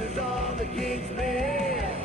is all the king's men.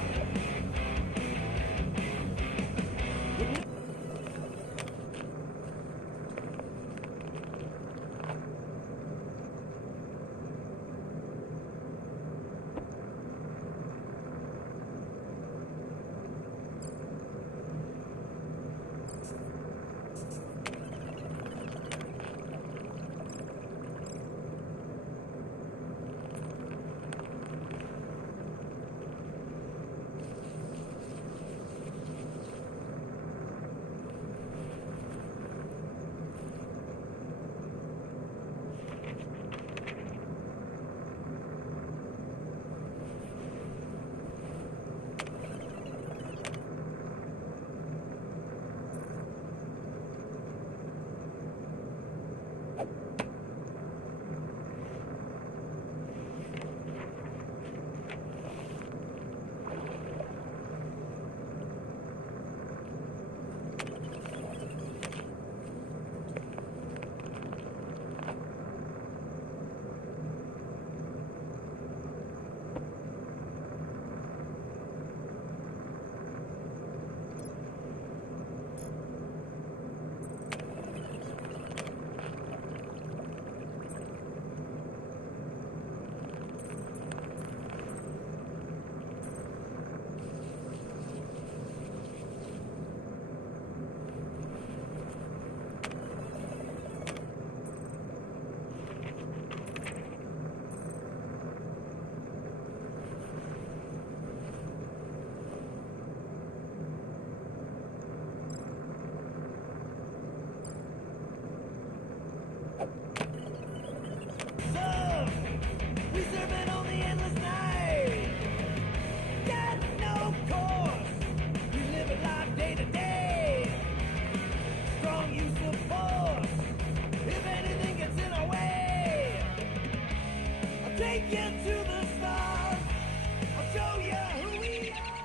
We serve it on the endless night. Got no course. We live a life day to day. Strong use of force. If anything gets in our way, I'll take you to the stars. I'll show you who we are.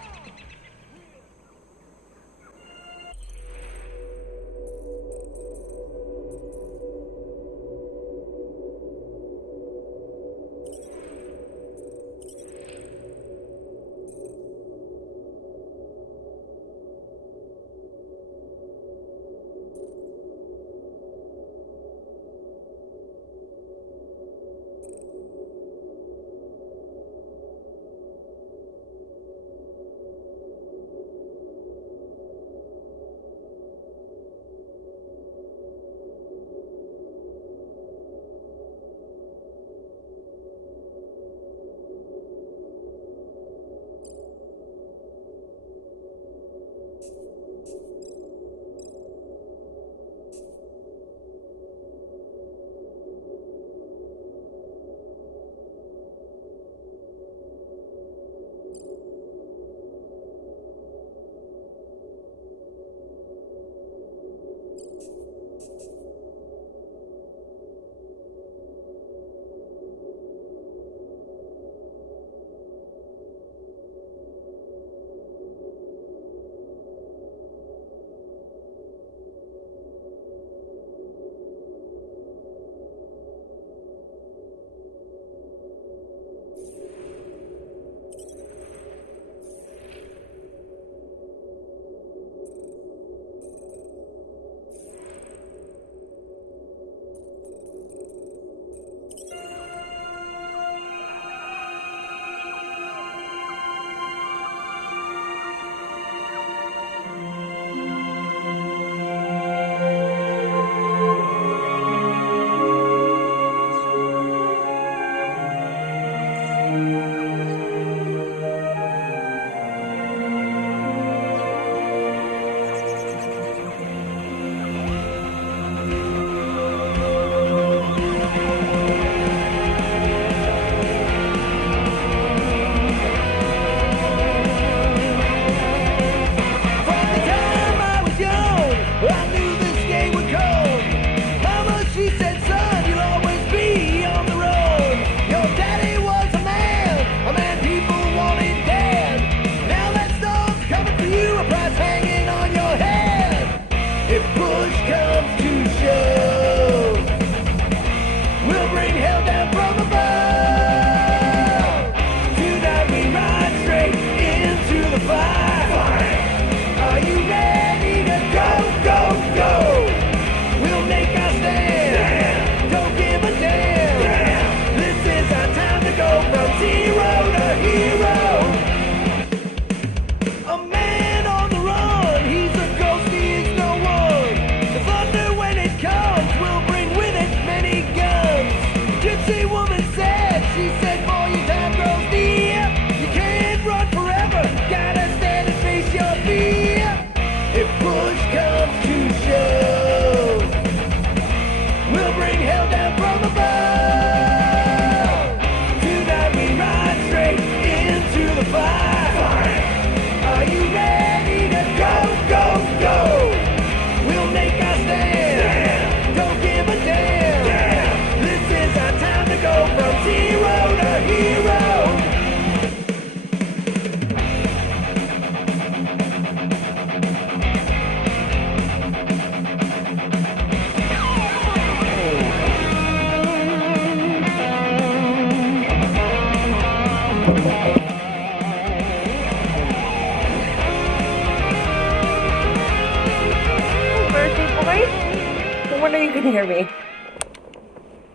Birthday boy? When are you gonna hear me?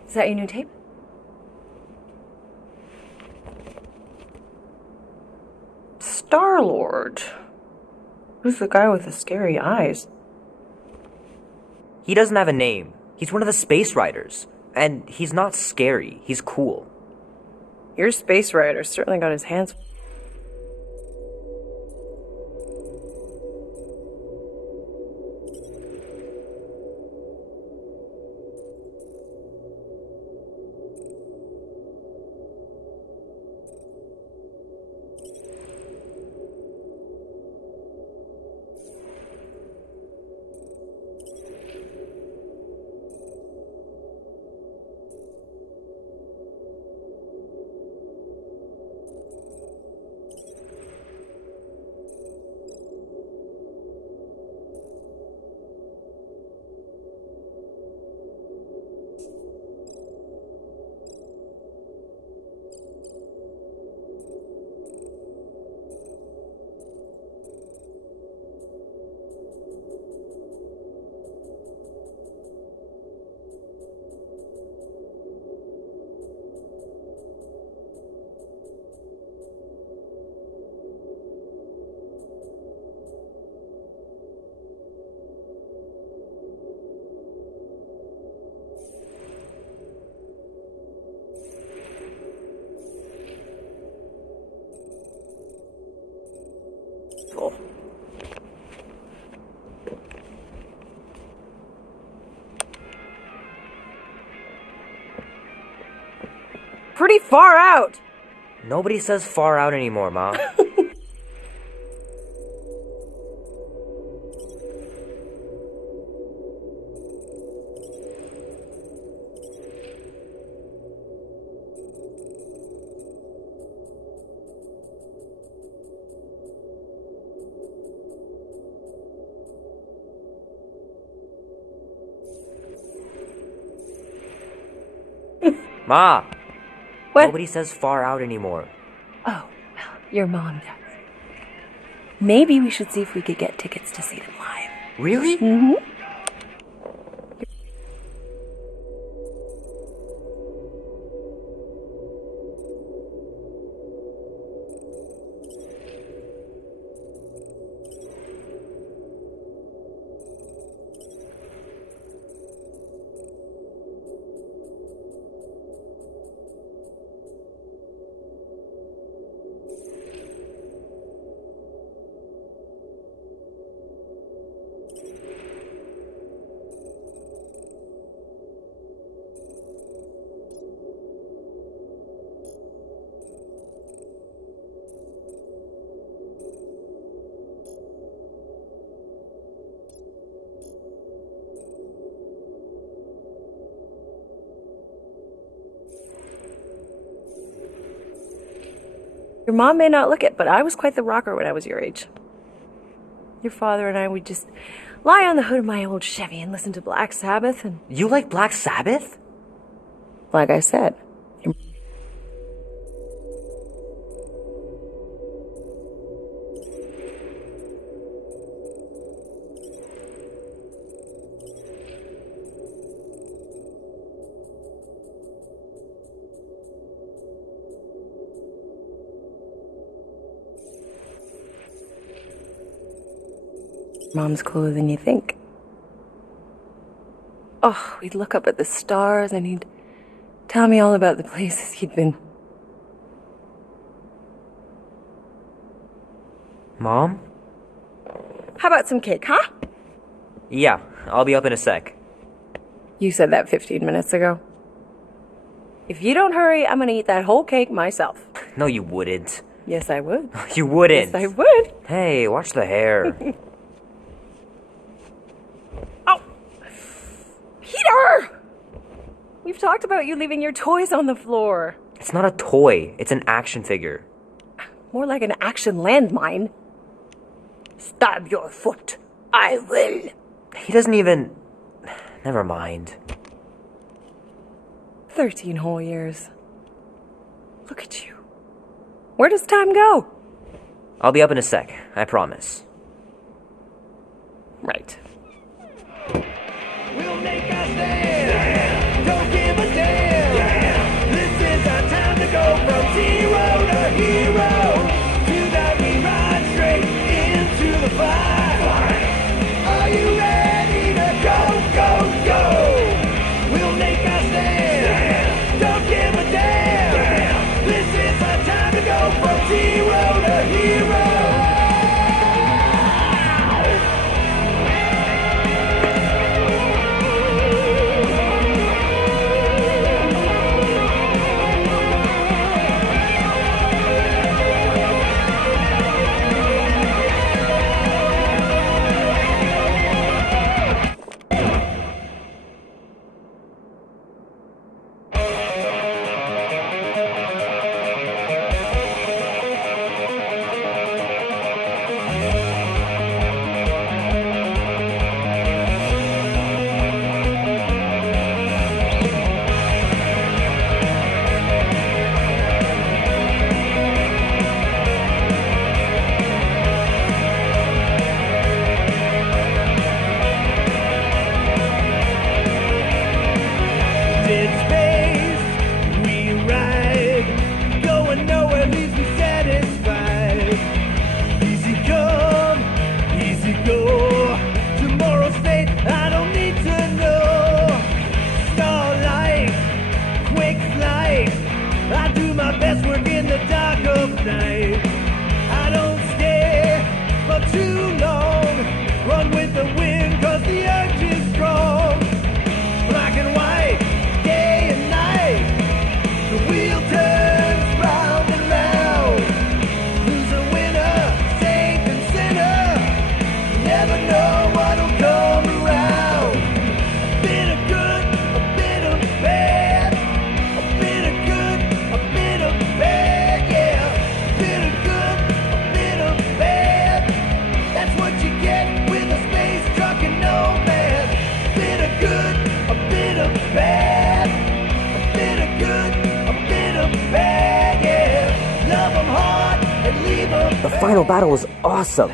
Is that your new tape? Star-Lord. Who's the guy with the scary eyes? He doesn't have a name. He's one of the Space Riders. And he's not scary. He's cool. Your Space Rider certainly got his hands. Pretty far out. Nobody says far out anymore, Ma. Ma! What? Nobody says far out anymore. Oh, well, your mom does. Maybe we should see if we could get tickets to see them live. Really? Mm-hmm. Your mom may not look it, but I was quite the rocker when I was your age. Your father and I would just lie on the hood of my old Chevy and listen to Black Sabbath and... You like Black Sabbath? Like I said, Mom's cooler than you think. Oh, we'd look up at the stars and he'd tell me all about the places he'd been. Mom? How about some cake, huh? Yeah, I'll be up in a sec. You said that 15 minutes ago. If you don't hurry, I'm gonna eat that whole cake myself. No, you wouldn't. Yes, I would. You wouldn't. Yes, I would. Hey, watch the hair. Oh! Peter! We've talked about you leaving your toys on the floor. It's not a toy. It's an action figure. More like an action landmine. Stab your foot. I will. He doesn't even... Never mind. 13 whole years. Look at you. Where does time go? I'll be up in a sec, I promise. Right. We'll make a stand. Don't give a damn. This is our time to go from zero to hero. To that we ride straight into the fire. Are you ready to go, go, go? We'll make a stand. Don't give a damn. This is our time to go from zero to hero. In space we ride, going nowhere leaves me satisfied. Easy come, easy go. Tomorrow's fate I don't need to know. Starlight, quick flight. I do my best work in the dark of night. I don't stay for too long. Run with the wind 'cause the urge is strong. Black and white, day and night. The wheel turns round and round. Who's a winner, saint and sinner? You never know what'll come around. A bit of good, a bit of bad. A bit of good, a bit of bad, yeah. A bit of good, a bit of bad. That's what you get with a space truck and nomad. A bit of good, a bit of bad. A bit of good, a bit of bad, yeah. Love 'em hard and leave 'em The final battle was awesome.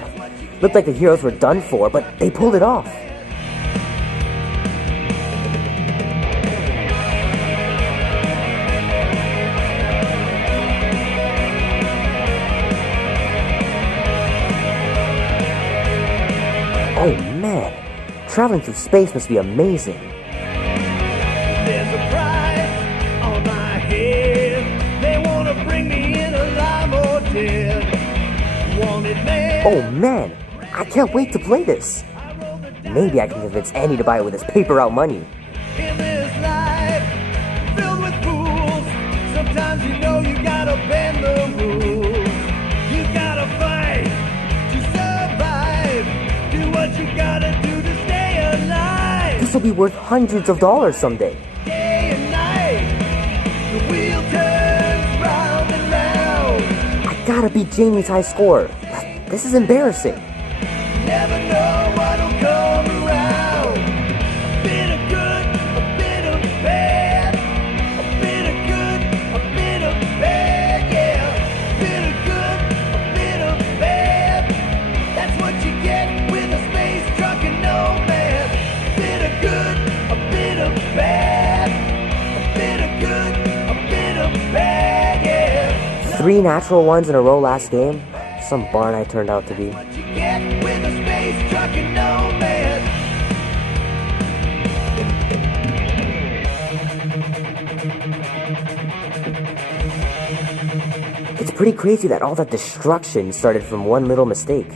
Looked like the heroes were done for, but they pulled it off. Oh man, traveling through space must be amazing. There's a price on my head. They wanna bring me in alive or dead. Wanted man. Oh man, I can't wait to play this. Maybe I can convince Annie to buy it with his paper out money. In this life filled with fools, sometimes you know you gotta bend the rules. You gotta fight to survive. Do what you gotta do to stay alive. This will be worth hundreds of dollars someday. Day and night, the wheel turns round and round. I gotta beat Jamie's high score. This is embarrassing. Never know what'll come around. A bit of good, a bit of bad. A bit of good, a bit of bad, yeah. A bit of good, a bit of bad. That's what you get with a space truck and nomad. A bit of good, a bit of bad. A bit of good, a bit of bad, yeah. 3 natural ones in a row last game. Some barn I turned out to be. What you get with a space truck and nomad. It's pretty crazy that all that destruction started from one little mistake.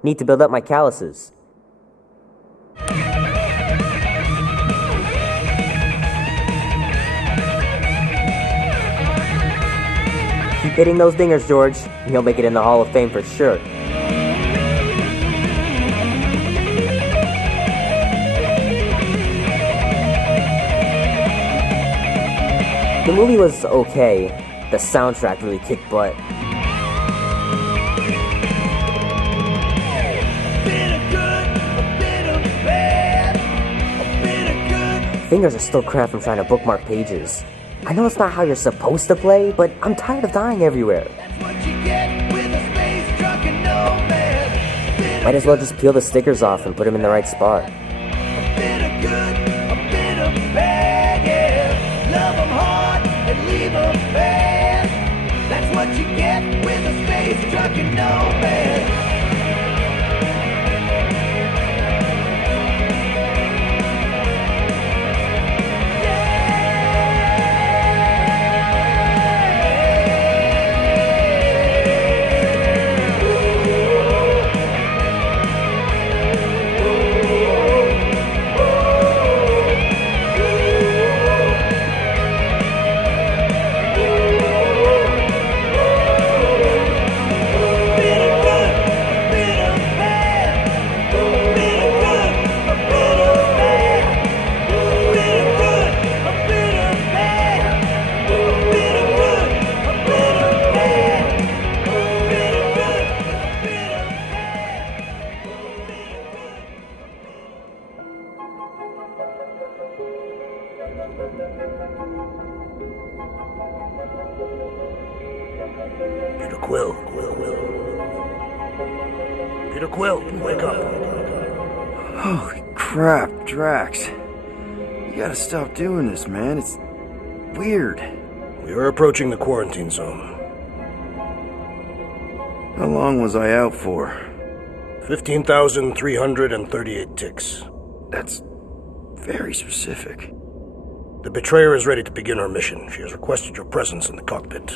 Need to build up my calluses. Keep hitting those dingers, George, and you'll make it in the Hall of Fame for sure. movie was okay. The soundtrack really kicked butt. Fingers are still cramped from trying to bookmark pages. I know it's not how you're supposed to play, but I'm tired of dying everywhere. Might as well just peel the stickers off and put them in the right spot. That's what you get with a space truck and Nomad. Peter Quill. Peter Quill, wake up. Holy crap, Drax. You gotta stop doing this, man. It's weird. We are approaching the quarantine zone. How long was I out for? 15,338 ticks. That's very specific. The Betrayer is ready to begin her mission. She has requested your presence in the cockpit.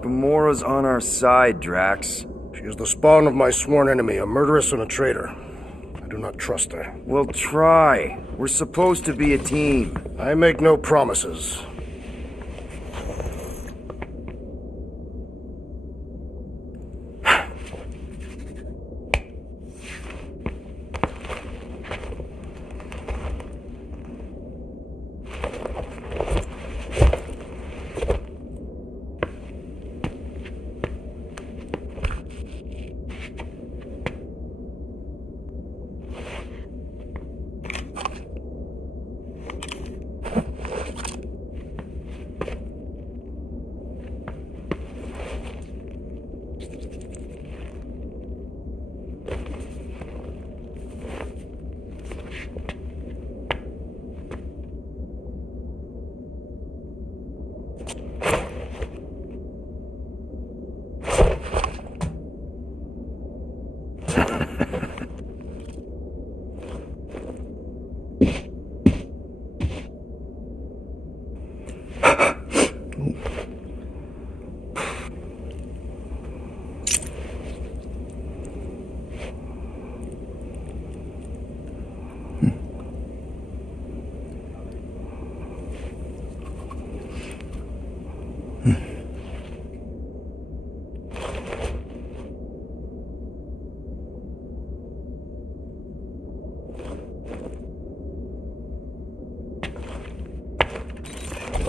Gamora's on our side, Drax. She is the spawn of my sworn enemy, a murderess and a traitor. I do not trust her. We'll try. We're supposed to be a team. I make no promises.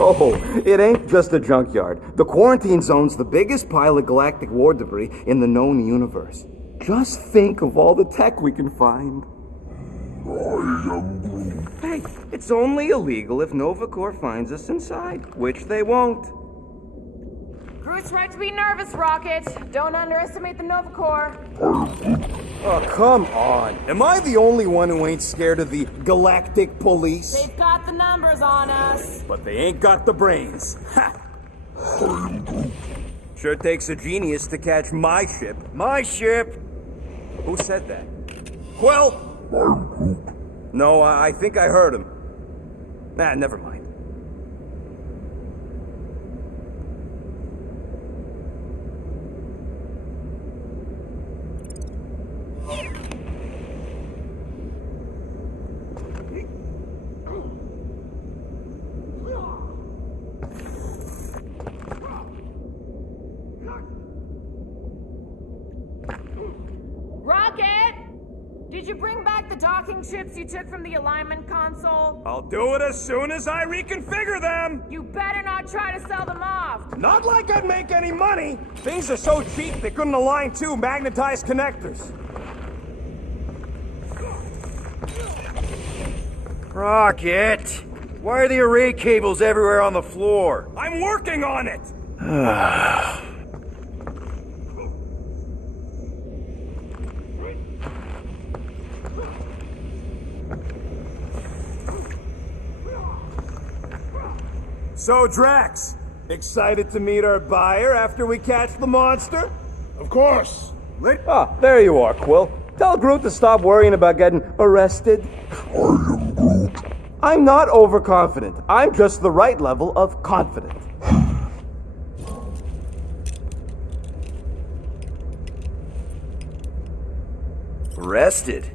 Oh, it ain't just a junkyard. The quarantine zone's the biggest pile of galactic war debris in the known universe. Just think of all the tech we can find. Hey, it's only illegal if Nova Corps finds us inside, which they won't. Groot's right to be nervous, Rocket. Don't underestimate the Nova Corps. Oh, come on. Am I the only one who ain't scared of the galactic police? They've got the numbers on us. But they ain't got the brains. Ha! Sure takes a genius to catch my ship. My ship! Who said that? Quill! No, I think I heard him. Nah, never mind. Rocket! Did you bring back the docking chips you took from the alignment console? I'll do it as soon as I reconfigure them! You better not try to sell them off! Not like I'd make any money! Things are so cheap they couldn't align two magnetized connectors. Rocket! Why are the array cables everywhere on the floor? I'm working on it! So, Drax, excited to meet our buyer after we catch the monster? Of course. Ah, there you are, Quill. Tell Groot to stop worrying about getting arrested. I am Groot. I'm not overconfident. I'm just the right level of confident. Arrested?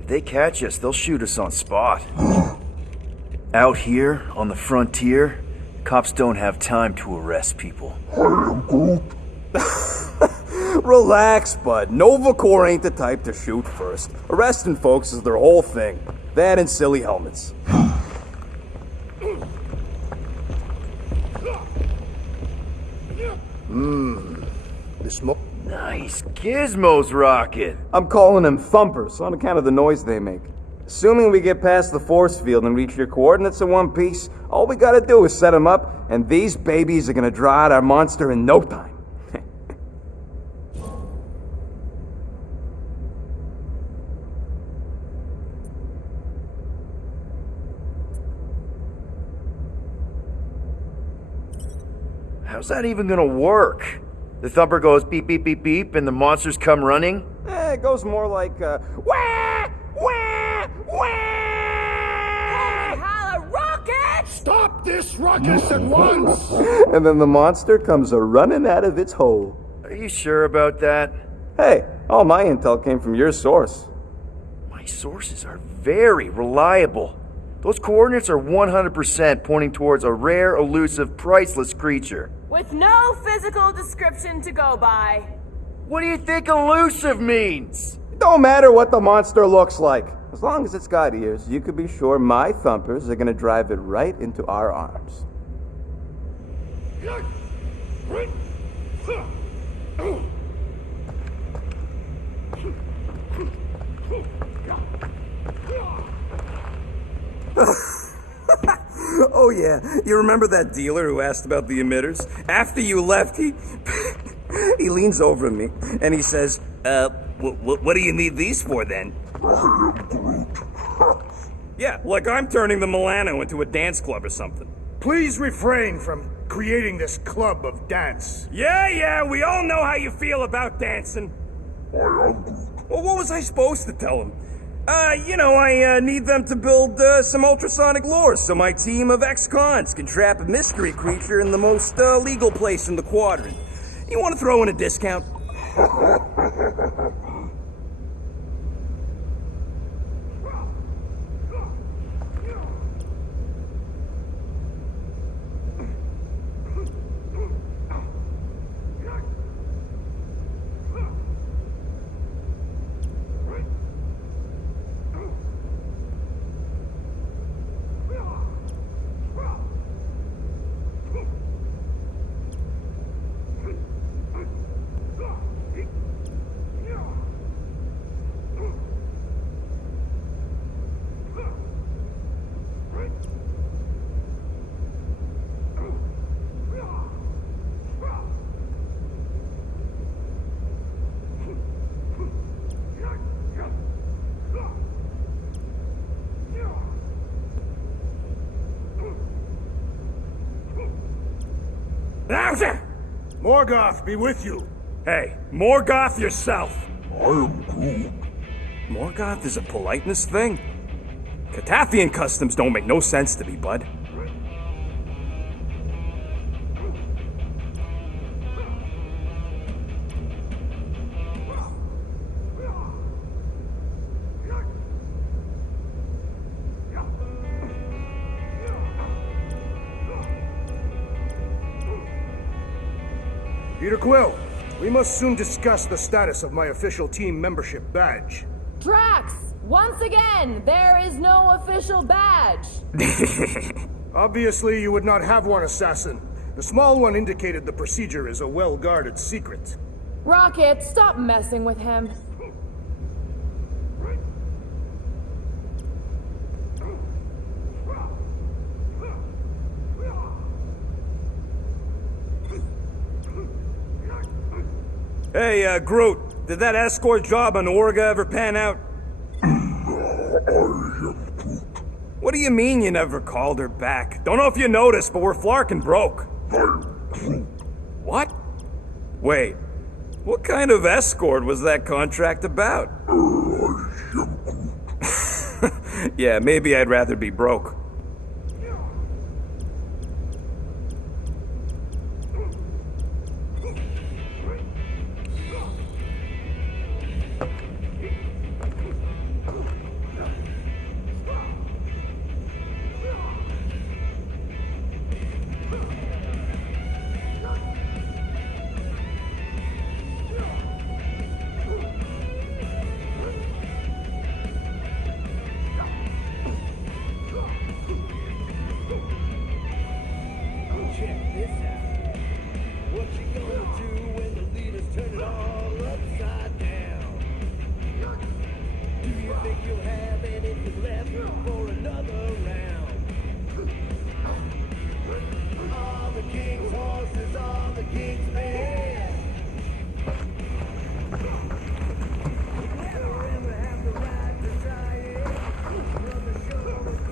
If they catch us, they'll shoot us on spot. Out here, on the frontier, cops don't have time to arrest people. Relax, bud. Nova Corps ain't the type to shoot first. Arresting folks is their whole thing. That and silly helmets. Nice gizmos, Rocket. I'm calling them thumpers on account of the noise they make. Assuming we get past the force field and reach your coordinates in one piece, all we gotta do is set them up, and these babies are gonna draw out our monster in no time. How's that even gonna work? The thumper goes beep, beep, beep, beep, and the monsters come running? It goes more like, wah! Wah! Wah! Holla, Rocket! Stop this ruckus at once! And then the monster comes a-running out of its hole. Are you sure about that? Hey, all my intel came from your source. My sources are very reliable. Those coordinates are 100% pointing towards a rare, elusive, priceless creature. With no physical description to go by. What do you think elusive means? It don't matter what the monster looks like. As long as it's got ears, you can be sure my thumpers are gonna drive it right into our arms. Oh yeah, you remember that dealer who asked about the emitters? After you left, he he leans over to me and he says, what do you need these for then? Yeah, like I'm turning the Milano into a dance club or something. Please refrain from creating this club of dance. Yeah, we all know how you feel about dancing. Well, what was I supposed to tell him? I need them to build some ultrasonic lures so my team of ex-cons can trap a mystery creature in the most legal place in the quadrant. You want to throw in a discount? Morgoth be with you. Hey, Morgoth yourself. I am Groot. Morgoth is a politeness thing. Catathian customs don't make no sense to me, bud. Peter Quill, we must soon discuss the status of my official team membership badge. Drax! Once again, there is no official badge. Obviously, you would not have one, assassin. The small one indicated the procedure is a well-guarded secret. Rocket, stop messing with him. Hey, Groot, did that escort job on Orga ever pan out? What do you mean you never called her back? Don't know if you noticed, but we're flarkin' broke. What? Wait, what kind of escort was that contract about? Yeah, maybe I'd rather be broke. Check this out. What you gonna do when the leaders turn it all upside down? Do you think you'll have anything left for another round? All the king's horses, all the king's men. Never ever have the right to try it. Run the show again.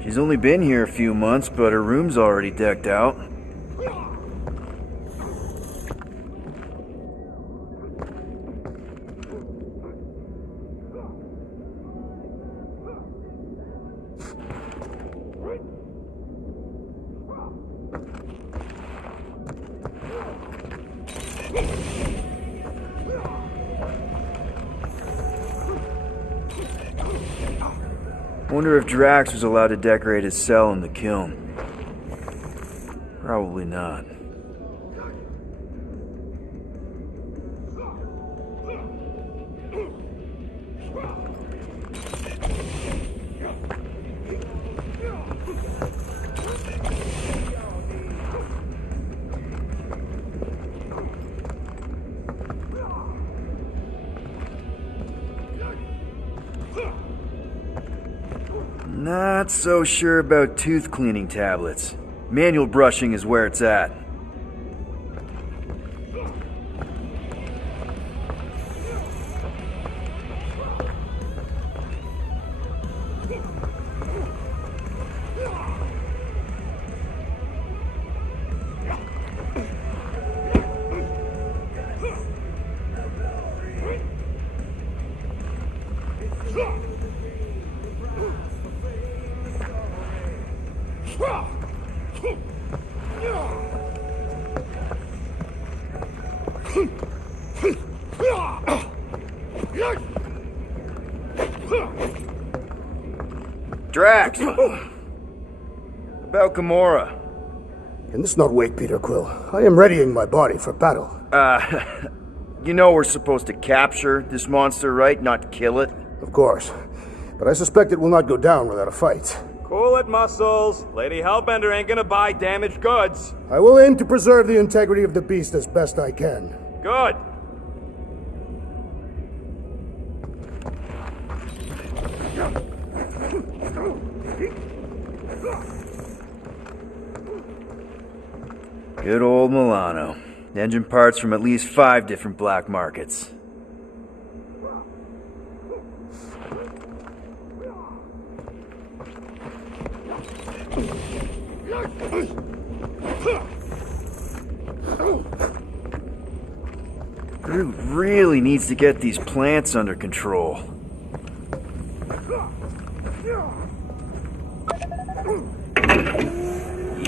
She's only been here a few months, but her room's already decked out. Wonder if Drax was allowed to decorate his cell in the kiln. Probably not. Not so sure about tooth cleaning tablets. Manual brushing is where it's at. Drax! About Gamora. Can this not wait, Peter Quill? I am readying my body for battle. You know we're supposed to capture this monster, right? Not kill it? Of course. But I suspect it will not go down without a fight. Cool it, Muscles. Lady Hellbender ain't gonna buy damaged goods. I will aim to preserve the integrity of the beast as best I can. Good. Good old Milano. Engine parts from at least 5 different black markets. Groot really needs to get these plants under control.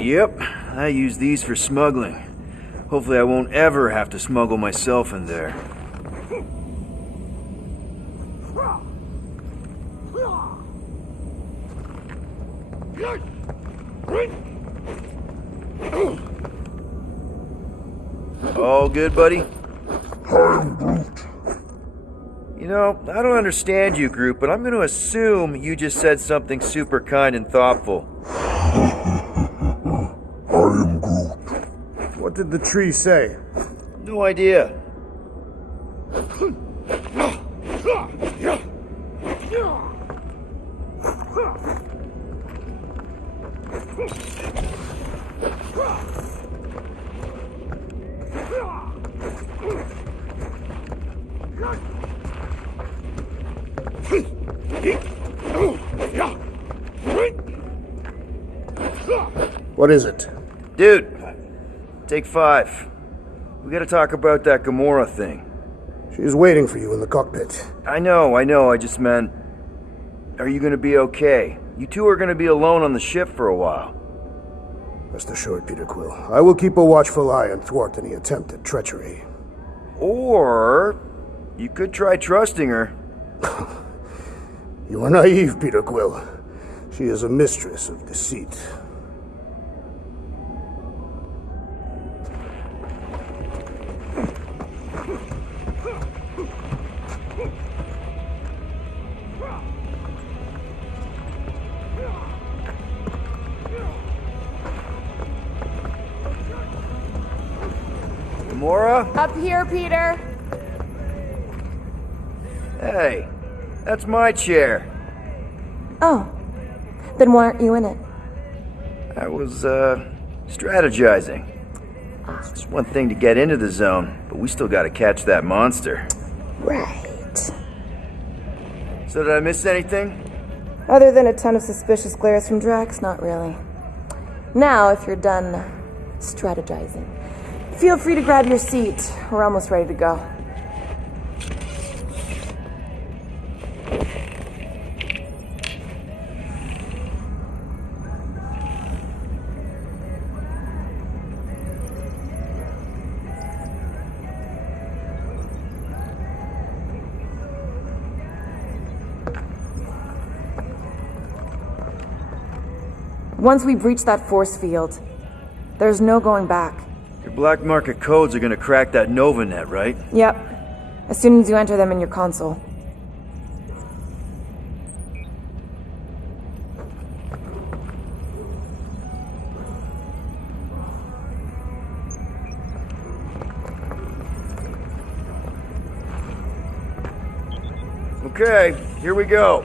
Yep, I use these for smuggling. Hopefully I won't ever have to smuggle myself in there. All good, buddy? You know, I don't understand you, Groot, but I'm going to assume you just said something super kind and thoughtful. What did the tree say? No idea. What is it? Dude, take 5. We gotta talk about that Gamora thing. She's waiting for you in the cockpit. I know, I just meant... Are you gonna be okay? You two are gonna be alone on the ship for a while. Rest assured, Peter Quill. I will keep a watchful eye and thwart any attempt at treachery. Or... you could try trusting her. You are naive, Peter Quill. She is a mistress of deceit. Gamora? Up here, Peter. Hey, that's my chair. Oh, then why aren't you in it? I was, strategizing. It's one thing to get into the zone, but we still gotta catch that monster. Right. So did I miss anything? Other than a ton of suspicious glares from Drax, not really. Now, if you're done strategizing, feel free to grab your seat. We're almost ready to go. Once we breach that force field, there's no going back. Your black market codes are gonna crack that Nova net, right? Yep. As soon as you enter them in your console. Okay, here we go.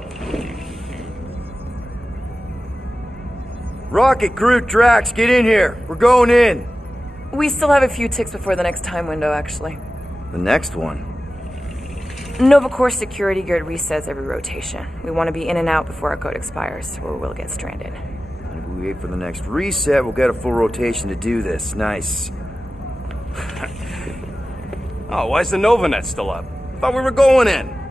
Rocket, Groot, Drax, get in here. We're going in. We still have a few ticks before the next time window, actually. The next one. Nova Corps security grid resets every rotation. We want to be in and out before our code expires, or we'll get stranded. And if we wait for the next reset, we'll get a full rotation to do this. Nice. Oh, why's the Novanet still up? Thought we were going in.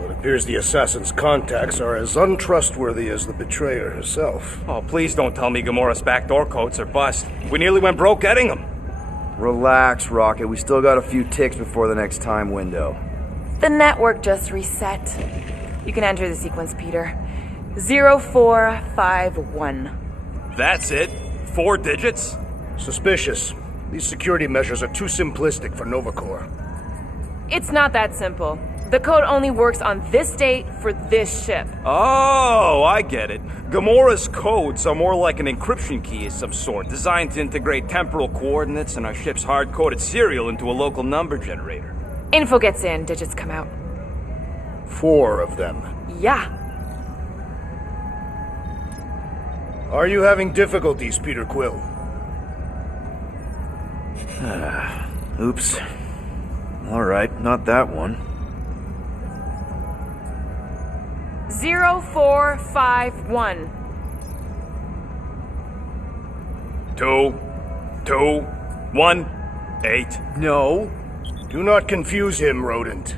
It appears the assassin's contacts are as untrustworthy as the betrayer herself. Oh, please don't tell me Gamora's backdoor codes are bust. We nearly went broke getting them. Relax, Rocket. We still got a few ticks before the next time window. The network just reset. You can enter the sequence, Peter. 0451. That's it? 4 digits? Suspicious. These security measures are too simplistic for Nova Corps. It's not that simple. The code only works on this date for this ship. Oh, I get it. Gamora's codes are more like an encryption key of some sort, designed to integrate temporal coordinates and our ship's hard-coded serial into a local number generator. Info gets in, digits come out. 4 of them. Yeah. Are you having difficulties, Peter Quill? Oops. Alright, not that one. 0451. 2, 2, 1, 8. No. Do not confuse him, rodent.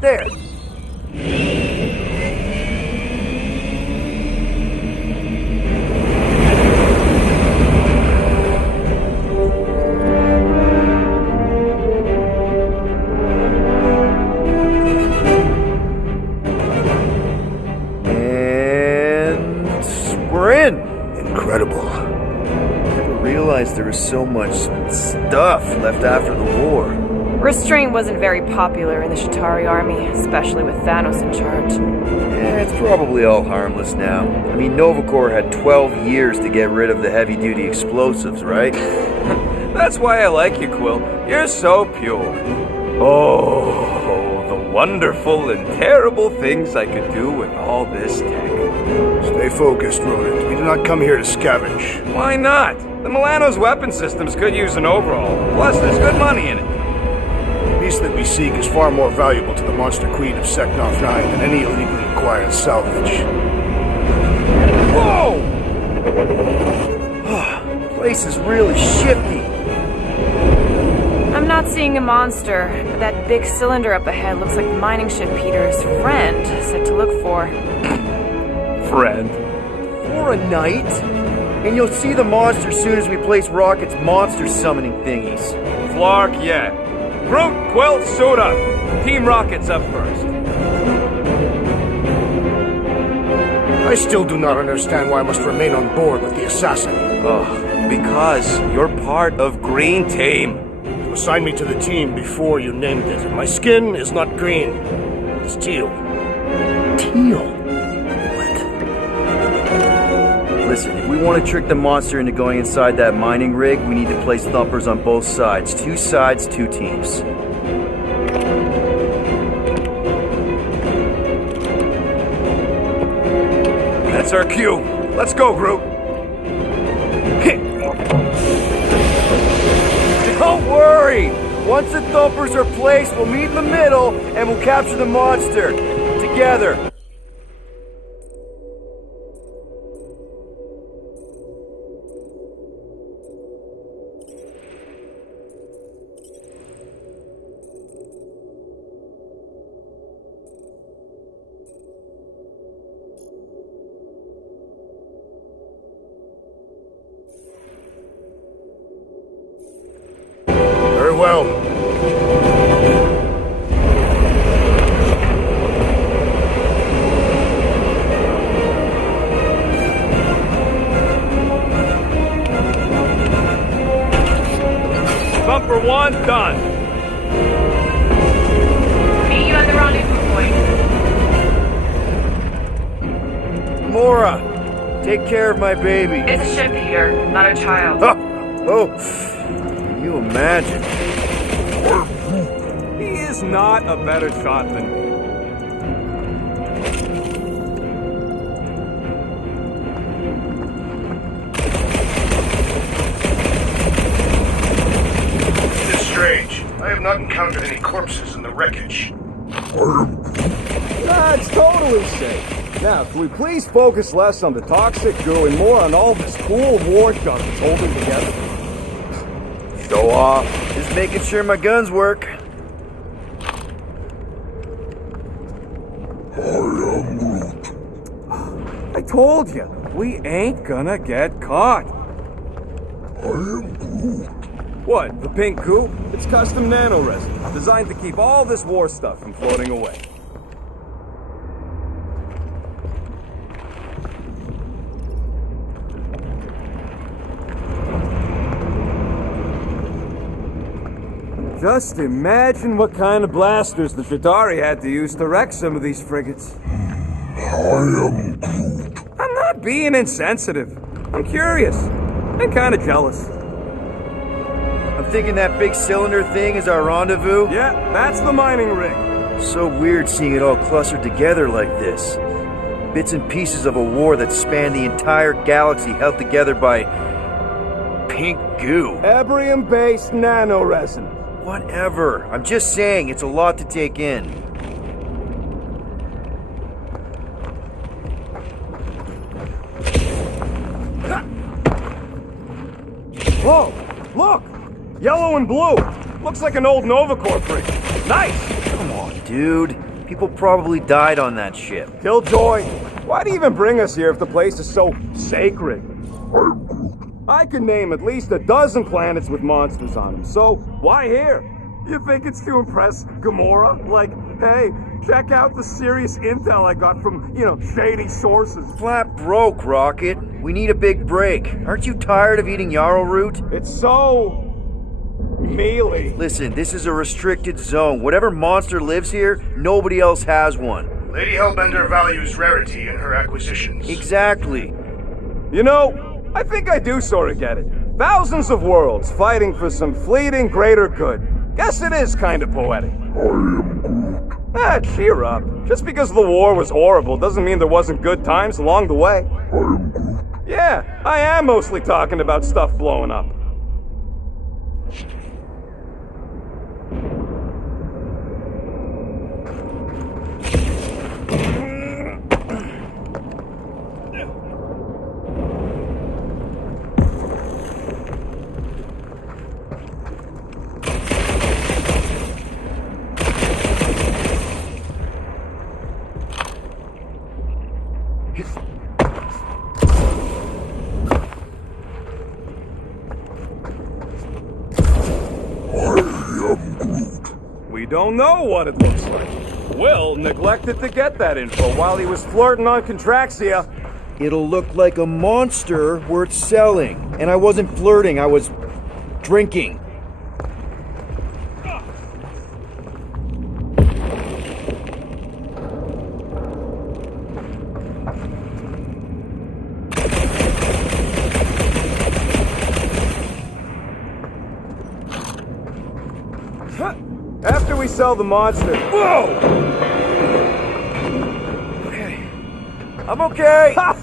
There. And we're in. Incredible. Never realized there was so much stuff left after the war. Restraint wasn't very popular in the Shatari army, especially with Thanos in charge. Yeah, it's probably all harmless now. I mean, Novacor had 12 years to get rid of the heavy-duty explosives, right? That's why I like you, Quill. You're so pure. Oh, the wonderful and terrible things I could do with all this tech. Stay focused, rodent. We do not come here to scavenge. Why not? The Milano's weapon systems could use an overhaul. Plus, there's good money in it. The beast that we seek is far more valuable to the monster queen of Seknov 9 than any illegally acquired salvage. Whoa! Place is really shifty. I'm not seeing a monster, but that big cylinder up ahead looks like the mining ship Peter's friend said to look for. Friend. For a night? And you'll see the monster soon as we place Rocket's monster summoning thingies. Flark, yeah. Groot, Quill, suit up. Team Rocket's up first. I still do not understand why I must remain on board with the assassin. Oh, because you're part of Green Team. You assigned me to the team before you named it. My skin is not green. It's teal. Teal? Listen, if we want to trick the monster into going inside that mining rig, we need to place thumpers on both sides. 2 sides, 2 teams. That's our cue. Let's go, Groot. Don't worry! Once the thumpers are placed, we'll meet in the middle and we'll capture the monster. Together. Very well. Thumper 1, done. Meet you at the rendezvous point. Mora, take care of my baby. It's a ship, Peter, not a child. Oh, can you imagine? He is not a better shot than me. It is strange. I have not encountered any corpses in the wreckage. That's totally safe. Now, can we please focus less on the toxic goo and more on all this cool war junk that's holding together? Show off. Just making sure my guns work. I told you, we ain't gonna get caught. What, the pink goo? It's custom nano resin, designed to keep all this war stuff from floating away. Just imagine what kind of blasters the Shatari had to use to wreck some of these frigates. I'm not being insensitive. I'm curious and kind of jealous. I'm thinking that big cylinder thing is our rendezvous. Yeah, that's the mining rig. So weird seeing it all clustered together like this. Bits and pieces of a war that spanned the entire galaxy held together by pink goo. Ebrium-based nanoresin. Whatever. I'm just saying, it's a lot to take in. Whoa! Look! Yellow and blue! Looks like an old Nova Corps brig. Nice! Come on, dude. People probably died on that ship. Killjoy, why'd he even bring us here if the place is so sacred? I could name at least a dozen planets with monsters on them, so why here? You think it's to impress Gamora? Like, hey, check out the serious intel I got from, shady sources. Flat broke, Rocket. We need a big break. Aren't you tired of eating yarrow root? It's so... mealy. Listen, this is a restricted zone. Whatever monster lives here, nobody else has one. Lady Hellbender values rarity in her acquisitions. Exactly. I think I do sort of get it. Thousands of worlds fighting for some fleeting greater good. Guess it is kind of poetic. Cheer up. Just because the war was horrible doesn't mean there wasn't good times along the way. Yeah, I am mostly talking about stuff blowing up. We don't know what it looks like. Will neglected to get that info while he was flirting on Contraxia. It'll look like a monster worth selling. And I wasn't flirting, I was drinking. After we sell the monster... Whoa! Okay. I'm okay. Ha!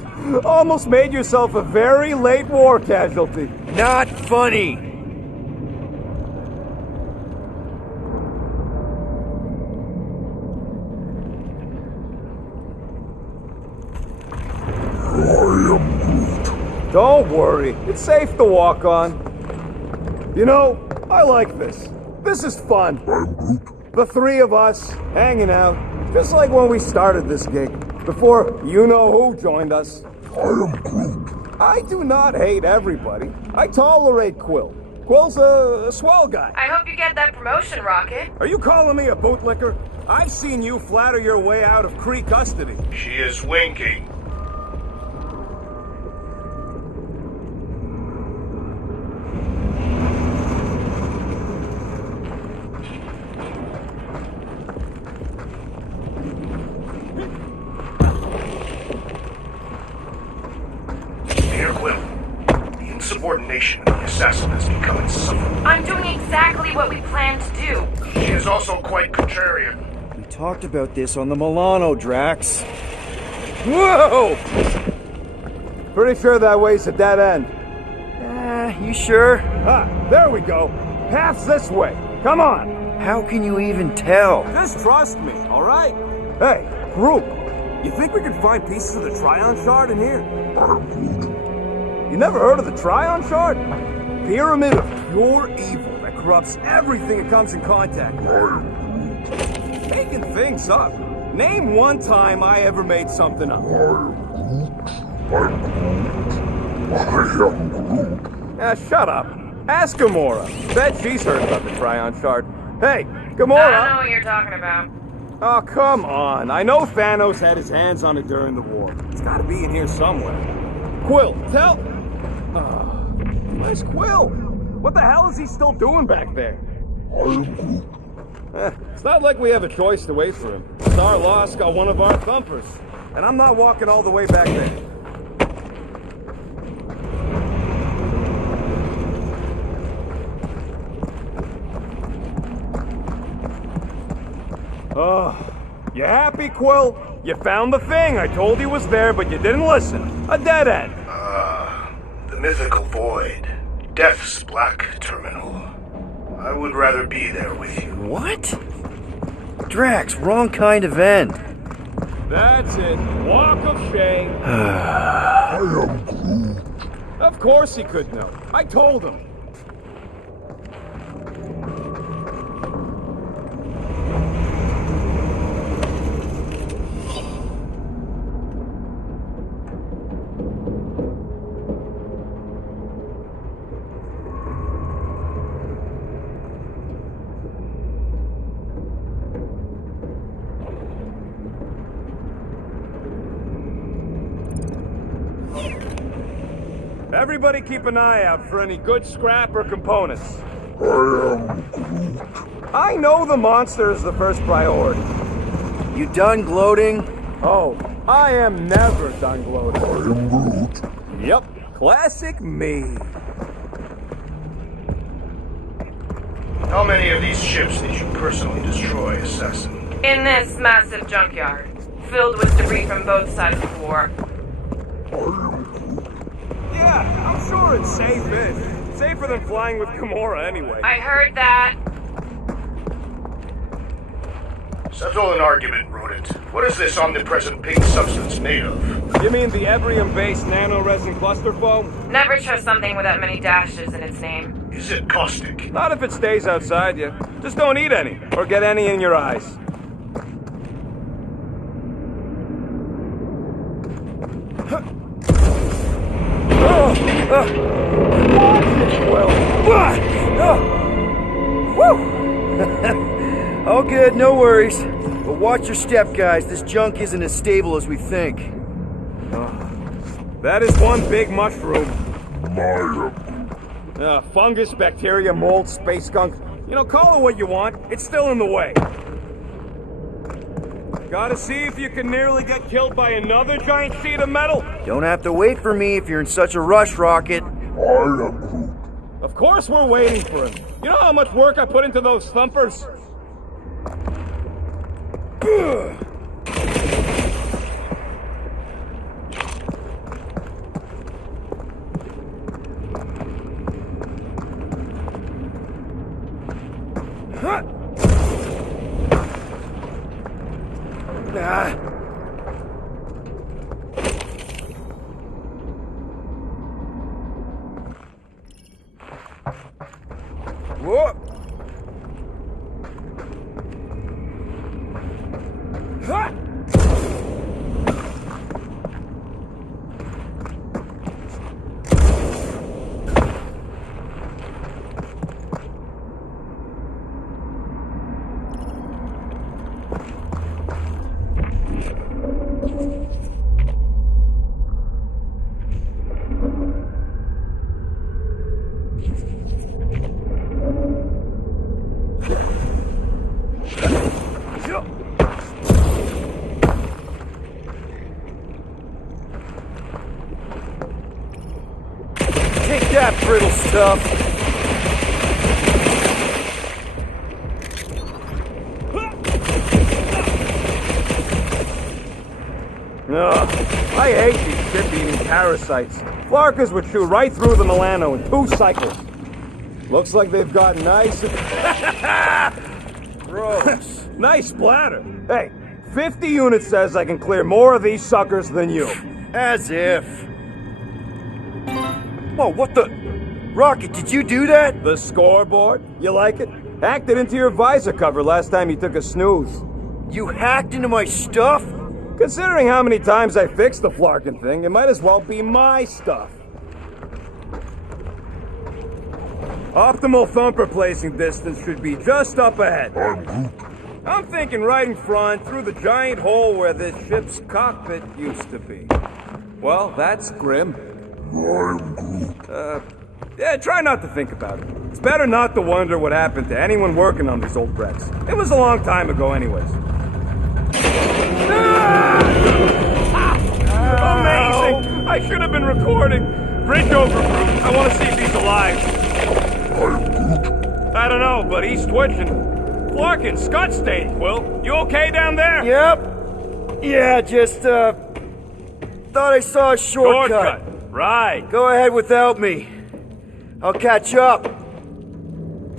Almost made yourself a very late war casualty. Not funny. Don't worry, it's safe to walk on. I like this. This is fun. The three of us, hanging out, just like when we started this gig, before you-know-who joined us. I do not hate everybody. I tolerate Quill. Quill's a swell guy. I hope you get that promotion, Rocket. Are you calling me a bootlicker? I've seen you flatter your way out of Kree custody. She is winking. Insubordination of the assassin has become insufferable. I'm doing exactly what we planned to do. She is also quite contrarian. We talked about this on the Milano, Drax. Whoa! Pretty sure that way's a dead end. You sure? There we go. Path's this way. Come on. How can you even tell? Just trust me, all right? Hey, group. You think we could find pieces of the Tryon Shard in here? You never heard of the Tryon Shard? Pyramid of pure evil that corrupts everything it comes in contact with. Making things up. Name one time I ever made something up. Shut up. Ask Gamora. Bet she's heard about the Tryon Shard. Hey, Gamora! I don't know what you're talking about. Oh, come on. I know Thanos had his hands on it during the war. It's gotta be in here somewhere. Quill, tell... where's Quill? What the hell is he still doing back there? It's not like we have a choice to wait for him. Star Lost got one of our thumpers. And I'm not walking all the way back there. You happy, Quill? You found the thing. I told you was there, but you didn't listen. A dead end. The mythical void. Death's black terminal. I would rather be there with you. What? Drax, wrong kind of end. That's it. Walk of shame. I am Groot. Of course he could know. I told him. Everybody keep an eye out for any good scrap or components. I know the monster is the first priority. You done gloating? Oh, I am never done gloating. I am Groot. Yep, classic me. How many of these ships did you personally destroy, Assassin? In this massive junkyard, filled with debris from both sides of the war. Yeah, I'm sure it's safe-ish. Safer than flying with Gamora anyway. I heard that. Settle an argument, Rodent. What is this omnipresent pink substance made of? You mean the Ebrium-based nano-resin cluster foam? Never trust something with that many dashes in its name. Is it caustic? Not if it stays outside you. Just don't eat any, or get any in your eyes. All good, no worries. But watch your step, guys. This junk isn't as stable as we think. That is one big mushroom. Fungus, bacteria, mold, space skunk. You know, call it what you want. It's still in the way. Gotta see if you can nearly get killed by another giant sheet of metal. Don't have to wait for me if you're in such a rush, Rocket. Of course we're waiting for him. You know how much work I put into those thumpers? Whoa! Take that, brittle stuff. Ugh, I hate these ship-eating parasites. Flarkers would chew right through the Milano in 2 cycles. Looks like they've got nice... Gross. Nice splatter. Hey, 50 units says I can clear more of these suckers than you. As if. Whoa, what the... Rocket, did you do that? The scoreboard? You like it? Hacked it into your visor cover last time you took a snooze. You hacked into my stuff? Considering how many times I fixed the Flarkin thing, it might as well be my stuff. Optimal thumper placing distance should be just up ahead. I'm thinking right in front, through the giant hole where this ship's cockpit used to be. Well, that's grim. Yeah, try not to think about it. It's better not to wonder what happened to anyone working on these old wrecks. It was a long time ago anyways. Amazing! I should have been recording. Bridge over, Groot. I want to see if he's alive. I don't know, but he's twitching. Flarkin, Scott stayed, Quill. You okay down there? Yep. Yeah, just, thought I saw a shortcut. Right. Go ahead without me. I'll catch up.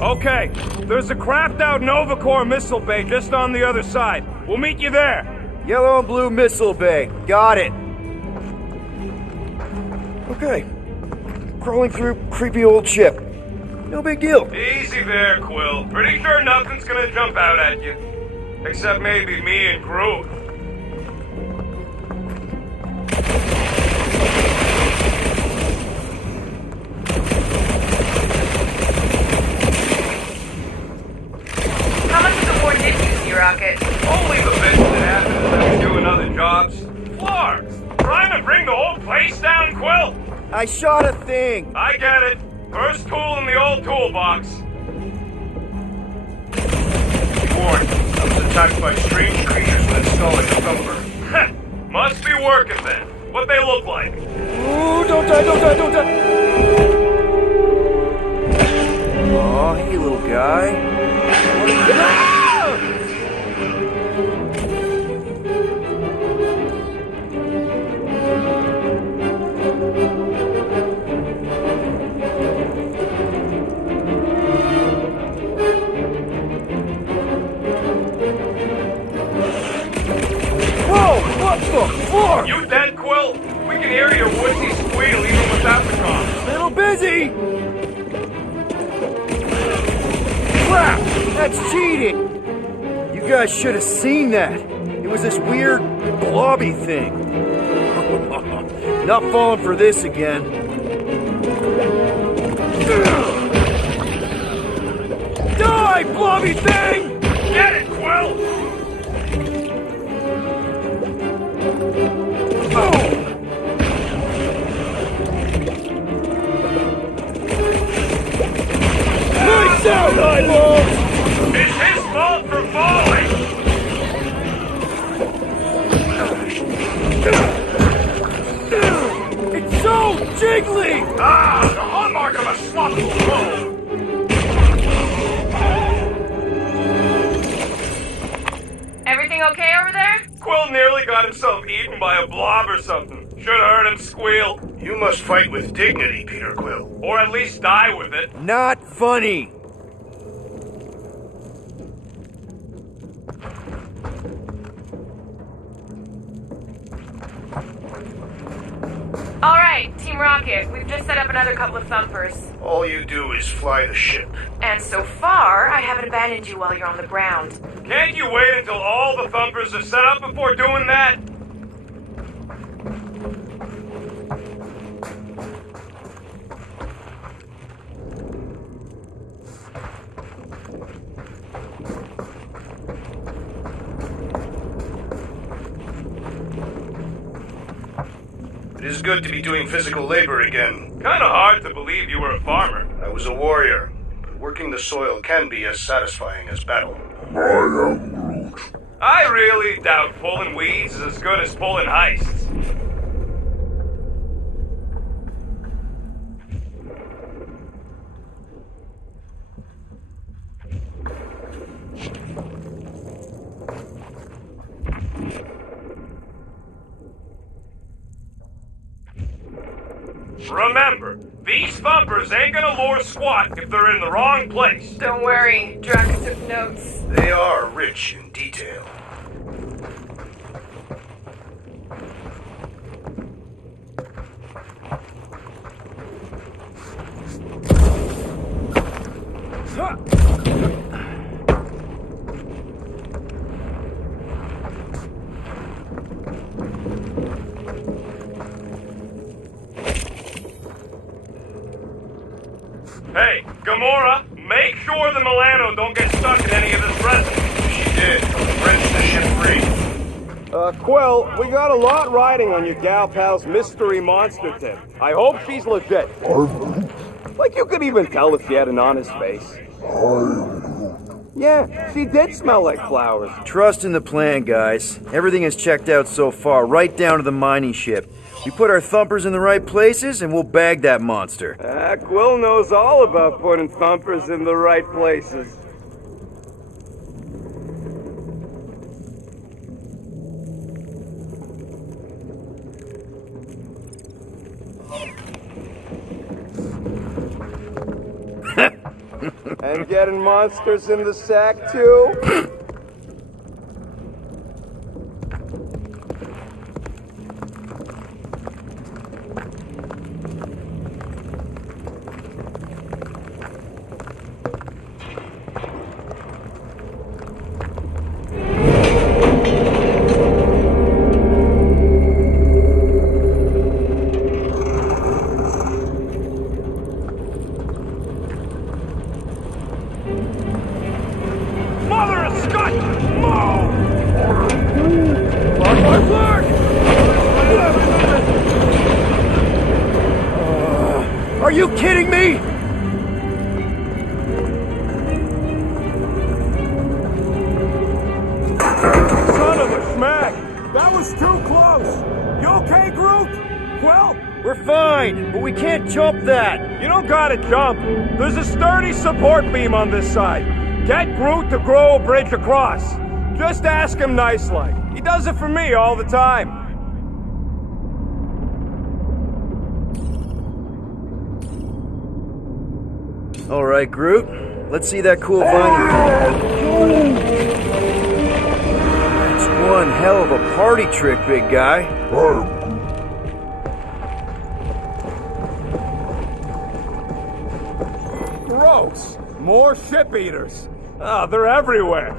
Okay. There's a crapped out Nova Corps missile bay just on the other side. We'll meet you there. Yellow and blue missile bay. Got it. Okay. Crawling through creepy old ship. No big deal. Easy there, Quill. Pretty sure nothing's gonna jump out at you. Except maybe me and Groot. How much of the war did you see, Rocket? Only the bits that happened when I was doing other jobs. Flark! Trying to bring the whole place down, Quill? I shot a thing! I get it. First tool in the old toolbox. Warned. I was attacked by strange creatures when installing a thumper. Must be working then. What they look like? Ooh, don't die, don't die, don't die! Aw, hey, little guy. Whoa! What the fuck? You dead, Quill? We can hear your woodsy squeal even without the comms. Little busy! Crap! That's cheating! You guys should have seen that. It was this weird blobby thing. Not falling for this again. Die, blobby thing! Get it, Quill! Lights out, eyeballs! It's his fault for falling! It's so jiggly! Ah, the hallmark of a slothful foe! Everything okay over there? Quill nearly got himself eaten by a blob or something. Should have heard him squeal. You must fight with dignity, Peter Quill. Or at least die with it. Not funny! All right, Team Rocket, we've just set up another couple of thumpers. All you do is fly the ship. And so far, I haven't abandoned you while you're on the ground. Can't you wait until all the thumpers are set up before doing that? It is good to be doing physical labor again. Kinda hard to believe you were a farmer. I was a warrior, but working the soil can be as satisfying as battle. I really doubt pulling weeds is as good as pulling heists. Remember, these thumpers ain't gonna lure squat if they're in the wrong place. Don't worry, Drax took notes. They are rich in detail. Hey, Gamora, make sure the Milano don't get stuck in any of this resin. She did. Wrenched the ship free. Quill, we got a lot riding on your gal pal's mystery monster tip. I hope she's legit. Like you could even tell if she had an honest face. Yeah, she did smell like flowers. Trust in the plan, guys. Everything is checked out so far, right down to the mining ship. We put our thumpers in the right places, and we'll bag that monster. Quill knows all about putting thumpers in the right places. And getting monsters in the sack, too? Mother of Scott! Mo! Are you kidding me? Son of a schmack! That was too close! You okay, Groot? Well, We're fine, but we can't jump that. you don't gotta jump. There's a sturdy support beam on this side. Get Groot to grow a bridge across. Just ask him nice-like. He does it for me all the time. All right, Groot. Let's see that cool vinyl. That's one hell of a party trick, big guy. Gross! More ship eaters. Ah, they're everywhere.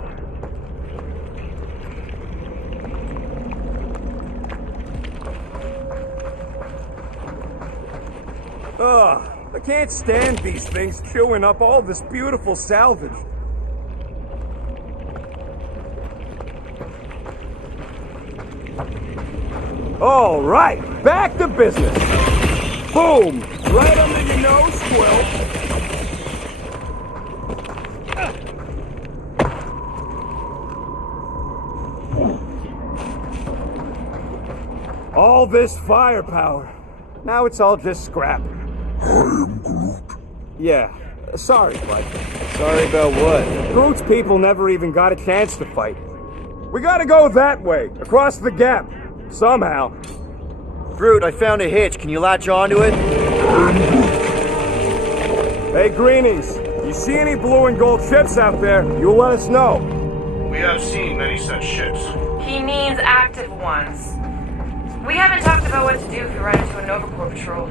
Ugh, I can't stand these things chewing up all this beautiful salvage. All right, back to business. Boom! Right under your nose, Quill. All this firepower. Now it's all just scrap. I am Groot. Yeah, sorry, bud. Sorry about what? Groot's people never even got a chance to fight. We gotta go that way, across the gap. Somehow. Groot, I found a hitch. Can you latch onto it? Hey, Greenies, you see any blue and gold ships out there, you'll let us know. We have seen many such ships. He means active ones. We haven't talked about what to do if we run into a Nova Corps patrol.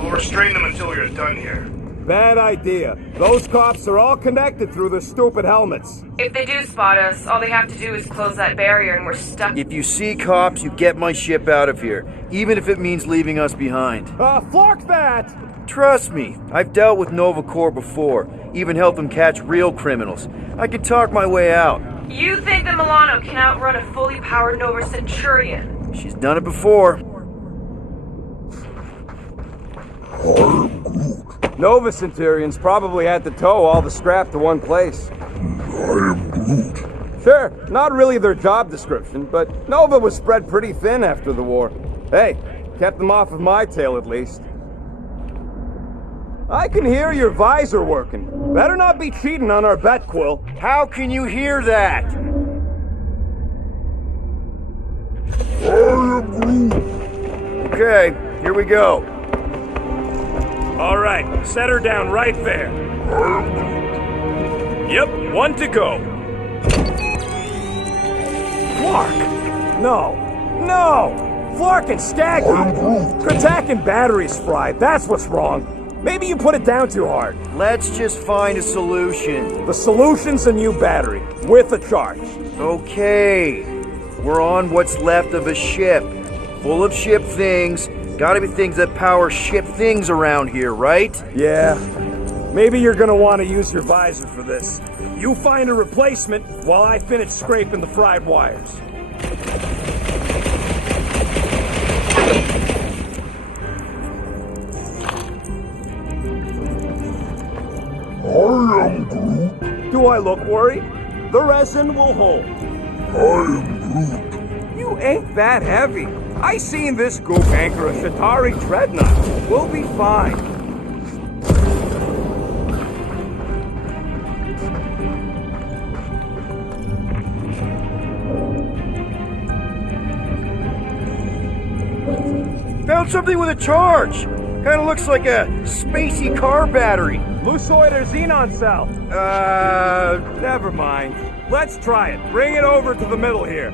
We'll restrain them until you're done here. Bad idea. Those cops are all connected through their stupid helmets. If they do spot us, all they have to do is close that barrier and we're stuck. If you see cops, you get my ship out of here, even if it means leaving us behind. Fuck that! Trust me, I've dealt with Nova Corps before, even helped them catch real criminals. I can talk my way out. You think that Milano can outrun a fully powered Nova Centurion? She's done it before. Nova Centurions probably had to tow all the scrap to one place. I am Groot. Sure, not really their job description, but Nova was spread pretty thin after the war. Hey, kept them off of my tail at least. I can hear your visor working. Better not be cheating on our bet, Quill. How can you hear that? I am Groot. Okay, here we go. All right, set her down right there. Yep, one to go. Flark! No! No! Flark and Skaggy! Attack and batteries fried, that's what's wrong. Maybe you put it down too hard. Let's just find a solution. The solution's a new battery, with a charge. Okay, we're on what's left of a ship. Full of ship things. Gotta be things that power ship things around here, right? Yeah. Maybe you're gonna want to use your visor for this. You find a replacement while I finish scraping the fried wires. I am Groot. Do I look worried? The resin will hold. I am Groot. You ain't that heavy. I seen this goop anchor a Shatari dreadnought. We'll be fine. Found something with a charge. Kinda looks like a spacey car battery. Lusoid or xenon cell? Never mind. Let's try it. Bring it over to the middle here.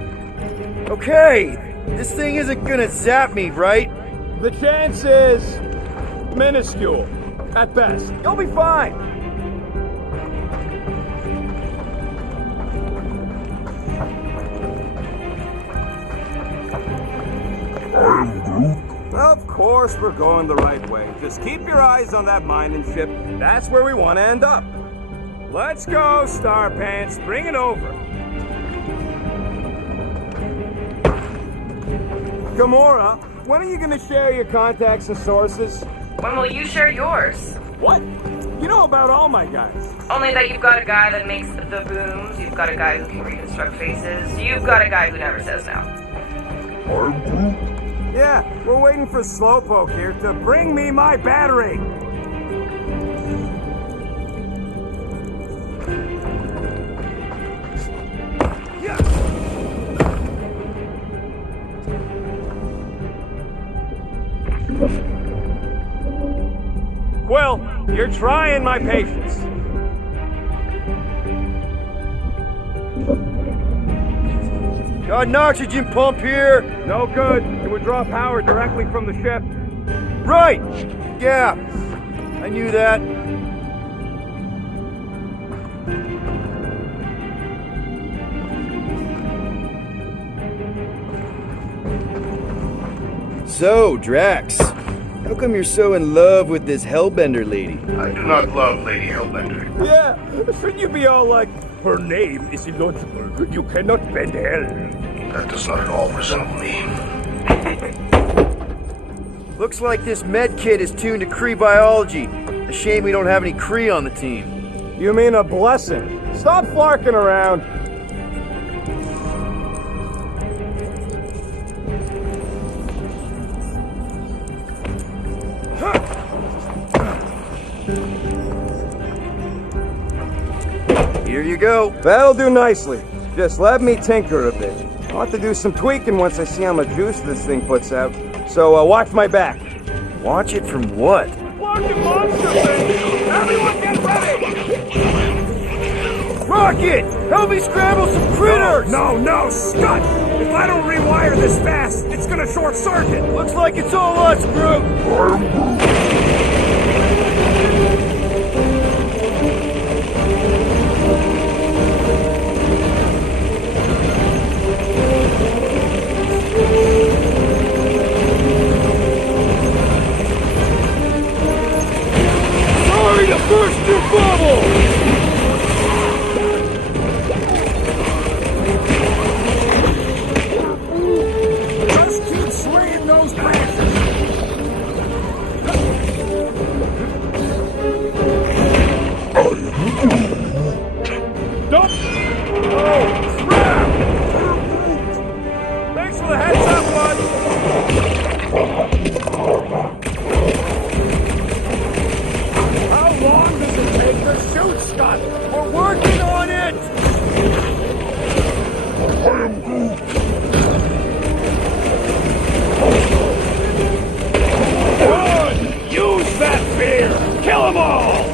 Okay. This thing isn't gonna zap me, right? The chance is minuscule, at best. You'll be fine. I am Groot. Of course we're going the right way. Just keep your eyes on that mining ship. That's where we want to end up. Let's go, Star Pants. Bring it over. Gamora, when are you going to share your contacts and sources? When will you share yours? What? You know about all my guys. Only that you've got a guy that makes the booms, you've got a guy who can reconstruct faces, you've got a guy who never says no. I'm Groot. Yeah, we're waiting for Slowpoke here to bring me my battery. Quill, you're trying my patience. Got an oxygen pump here. No good. It would draw power directly from the ship. Right. Yeah. I knew that. So, Drax, how come you're so in love with this Hellbender lady? I do not love Lady Hellbender. Yeah, shouldn't you be all like, her name is illogical. You cannot bend hell. That does not at all resemble me. Looks like this med kit is tuned to Kree biology. A shame we don't have any Kree on the team. You mean a blessing? Stop flarking around. Here you go. That'll do nicely. Just let me tinker a bit. I'll have to do some tweaking once I see how much juice this thing puts out. So watch my back. Watch it from what? Fucking monster thing! Everyone get ready! Rocket! Help me scramble some critters! No, Scott! If I don't rewire this fast, it's gonna short circuit! Looks like it's all us, Groot! Sorry to burst your bubble! Just keep swinging those branches! Don't! Oh, crap! Thanks for the heads up, bud! How long does it take to shoot, Scott? We're working on it! Good! Use that beer! Kill them all!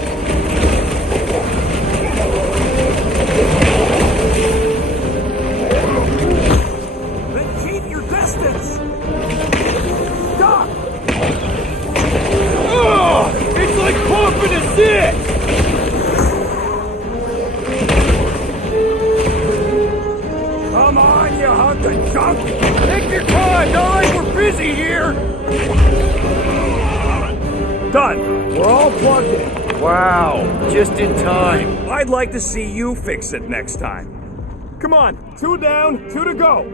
Then keep your distance! Doc! Oh, it's like pumping a zit! Come on, you hunk of junk! Take your time, not like we're busy here! Done! We're all plugged in. Wow, just in time. I'd like to see you fix it next time. Come on, 2 down, 2 to go.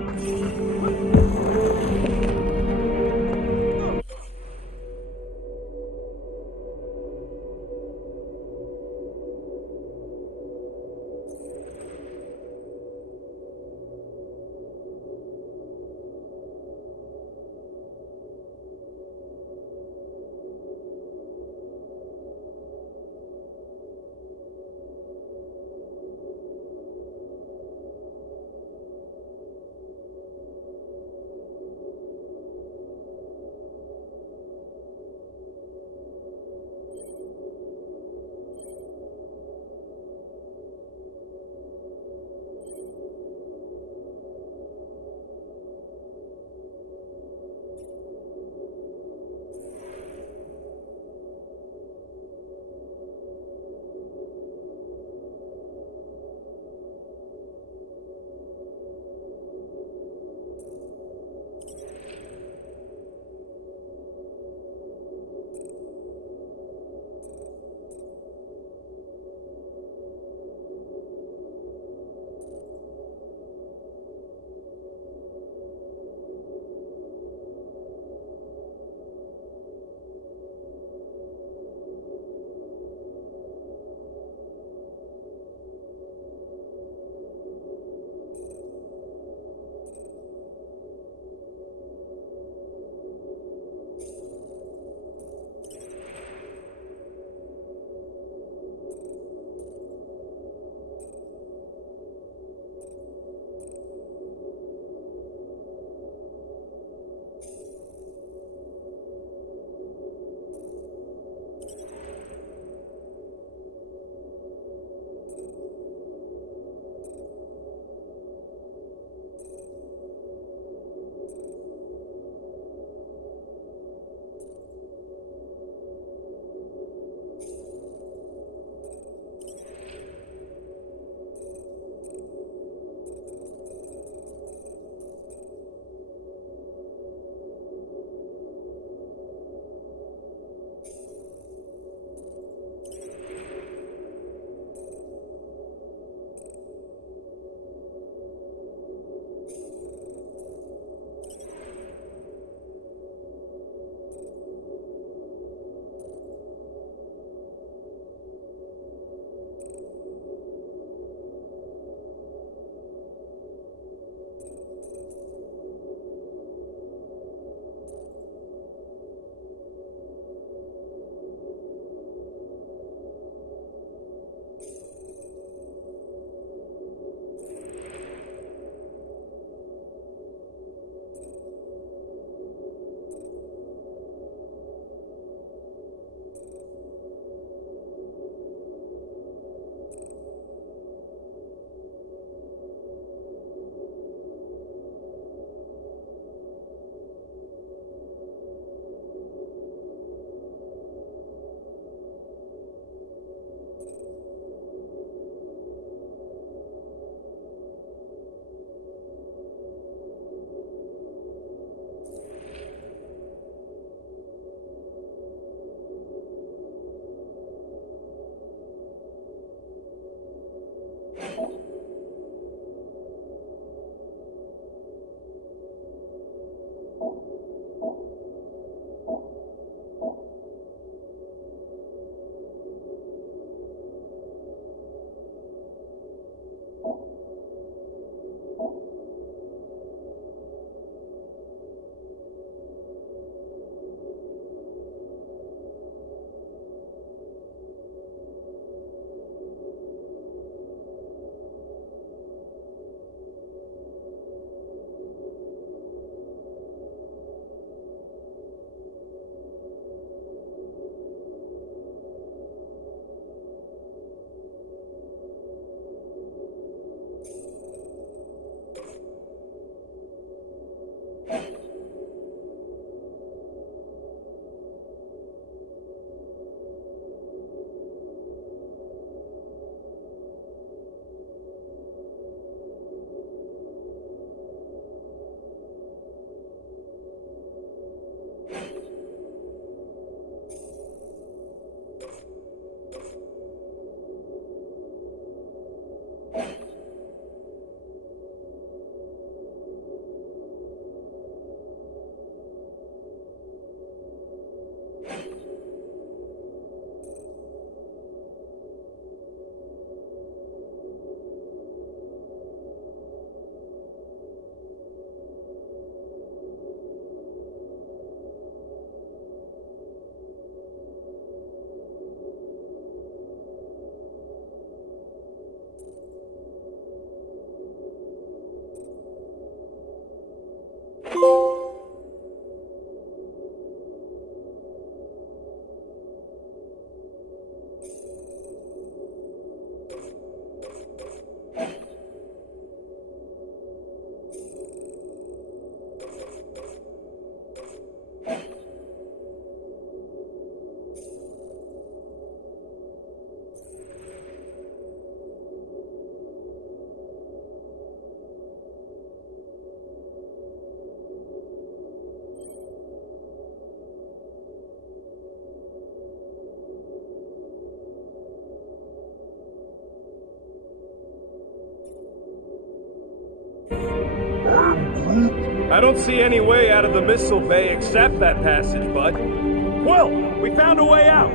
I don't see any way out of the missile bay except that passage, bud. Quill, we found a way out.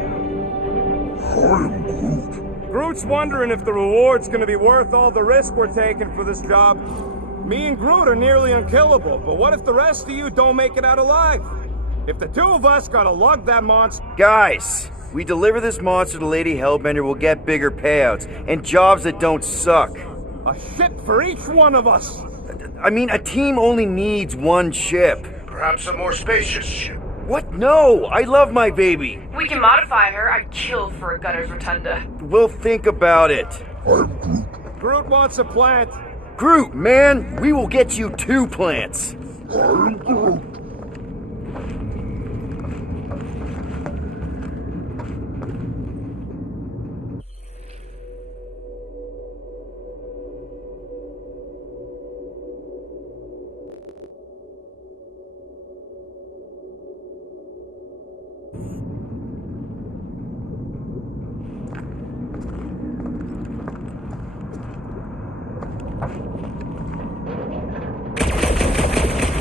I'm Groot. Groot's wondering if the reward's gonna be worth all the risk we're taking for this job. Me and Groot are nearly unkillable, but what if the rest of you don't make it out alive? If the two of us gotta lug that monster... Guys, we deliver this monster to Lady Hellbender, we'll get bigger payouts and jobs that don't suck. A ship for each one of us! I mean, a team only needs one ship. Perhaps a more spacious ship. What? No! I love my baby. We can modify her. I'd kill for a gunner's rotunda. We'll think about it. I'm Groot. Groot wants a plant. Groot, man, we will get you 2 plants. I'm Groot.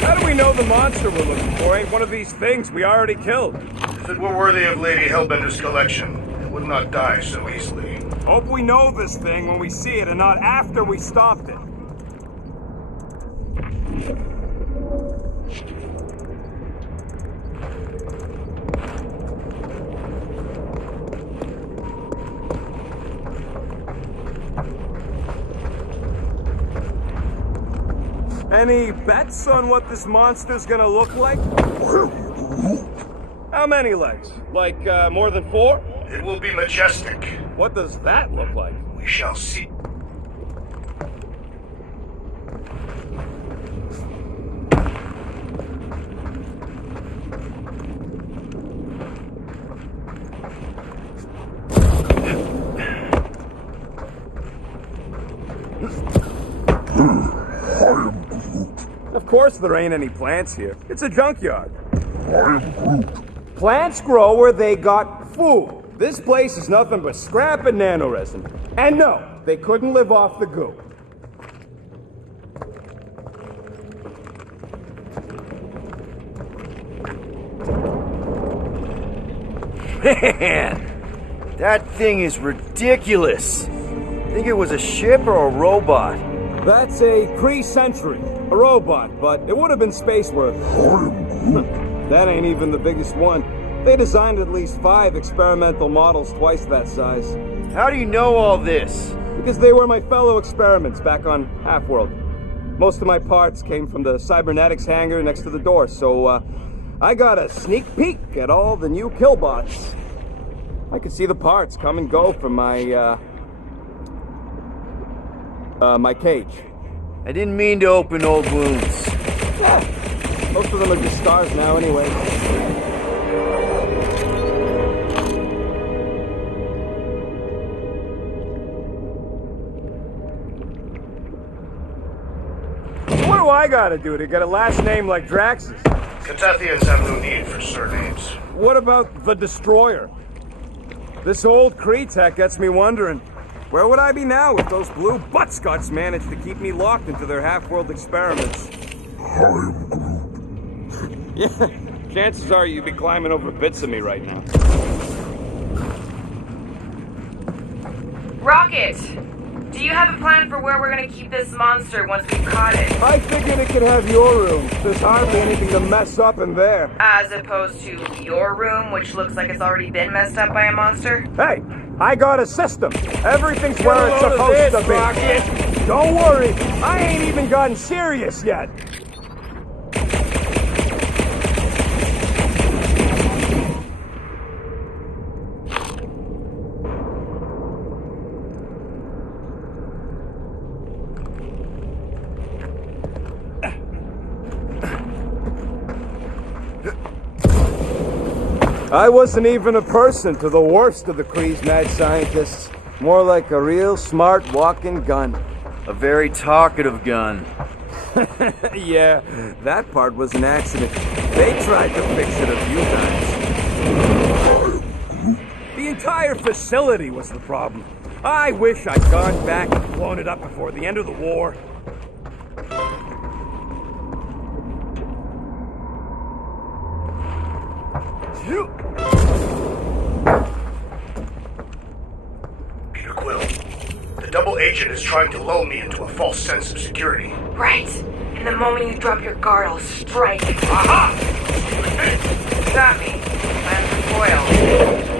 How do we know the monster we're looking for ain't one of these things we already killed? If it were worthy of Lady Hellbender's collection, it would not die so easily. Hope we know this thing when we see it and not after we stopped it. Any bets on what this monster's gonna look like? How many legs? Like, more than 4? It will be majestic. What does that look like? We shall see. Of course there ain't any plants here. It's a junkyard. I'm Groot. Plants grow where they got food. This place is nothing but scrap and nanoresin. And no, they couldn't live off the goo. Man, that thing is ridiculous. Think it was a ship or a robot? That's a Kree Sentry, a robot, but it would have been space worth. I'm Groot. That ain't even the biggest one. They designed at least 5 experimental models twice that size. How do you know all this? Because they were my fellow experiments back on Half-World. Most of my parts came from the cybernetics hangar next to the door, so I got a sneak peek at all the new killbots. I could see the parts come and go from my cage. I didn't mean to open old wounds. Most of them are just stars now anyway. What do I gotta do to get a last name like Drax's? Catathians have no need for surnames. What about the Destroyer? This old Kree tech gets me wondering, where would I be now if those blue buttscots managed to keep me locked into their half-world experiments? I'm Groot. Yeah, chances are you'd be climbing over bits of me right now. Rocket! Do you have a plan for where we're gonna keep this monster once we've caught it? I figured it could have your room. There's hardly anything to mess up in there. As opposed to your room, which looks like it's already been messed up by a monster? Hey, I got a system. Everything's where it's supposed to be. Rocket. Don't worry, I ain't even gotten serious yet. I wasn't even a person to the worst of the Kree's mad scientists. More like a real smart walking gun. A very talkative gun. Yeah, that part was an accident. They tried to fix it a few times. The entire facility was the problem. I wish I'd gone back and blown it up before the end of the war. Peter Quill, the double agent is trying to lull me into a false sense of security. Right. And the moment you drop your guard, I'll strike. Aha! Got me. Plan for foil.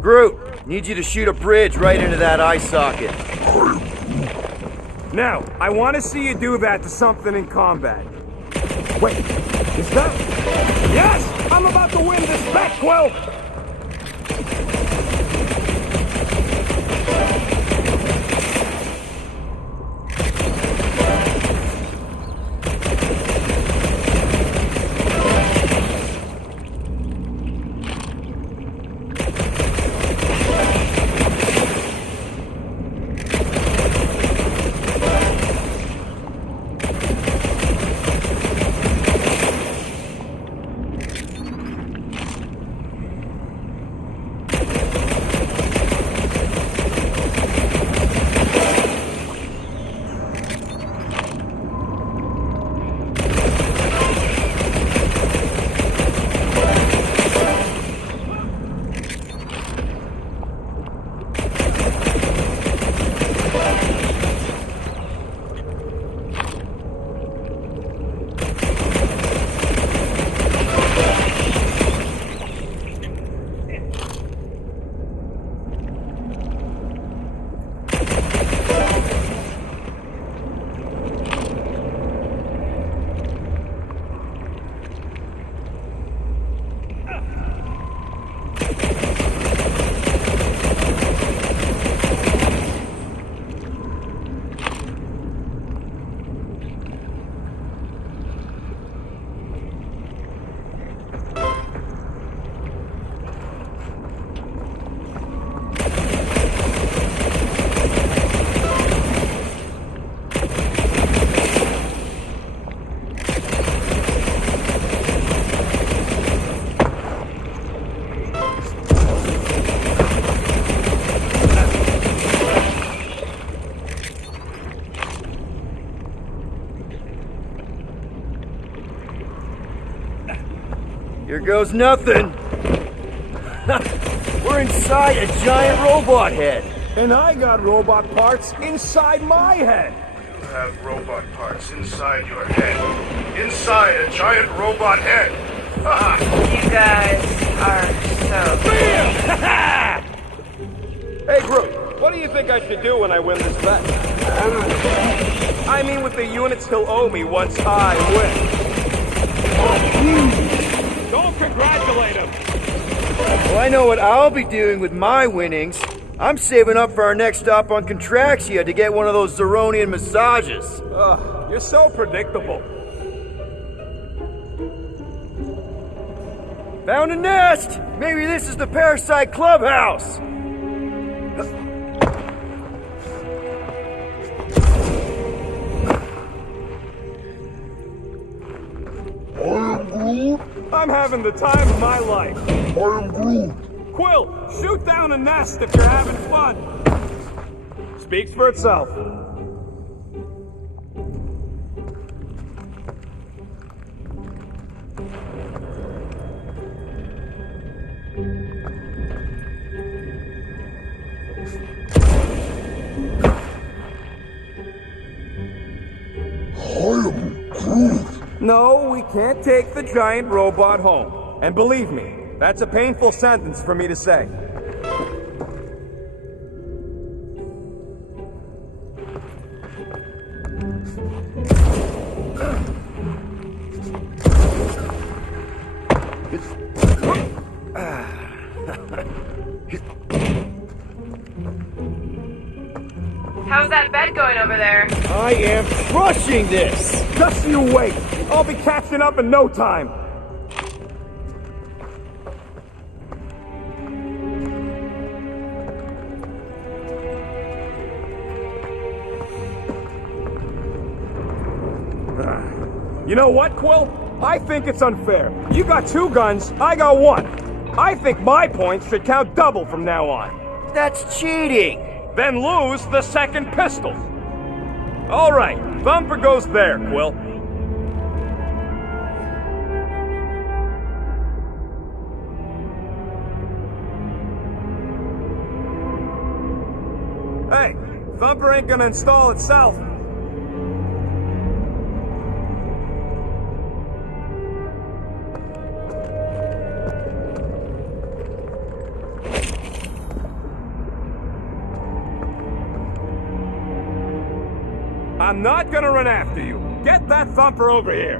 Groot, need you to shoot a bridge right into that eye socket. Now, I want to see you do that to something in combat. Wait, is that... Yes! I'm about to win this bet, Quill! Here goes nothing. We're inside a giant robot head. And I got robot parts inside my head. You have robot parts inside your head. Inside a giant robot head. Haha. You guys are so... Hey, Groot, what do you think I should do when I win this bet? I mean, with the units he'll owe me once I win. Don't congratulate him! Well, I know what I'll be doing with my winnings. I'm saving up for our next stop on Contraxia to get one of those Zeronian massages. You're so predictable. Found a nest! Maybe this is the Parasite Clubhouse! I I'm having the time of my life. I am Groot. Quill, shoot down a nest if you're having fun. Speaks for itself. I am Groot. No, we can't take the giant robot home. And believe me, that's a painful sentence for me to say. How's that bed going over there? I am crushing this! Just you wait. I'll be catching up in no time. You know what, Quill? I think it's unfair. You got 2 guns, I got 1. I think my points should count double from now on. That's cheating! Then lose the second pistol. All right, Thumper goes there, Quill. Hey, Thumper ain't gonna install itself. I'm not gonna run after you. Get that Thumper over here.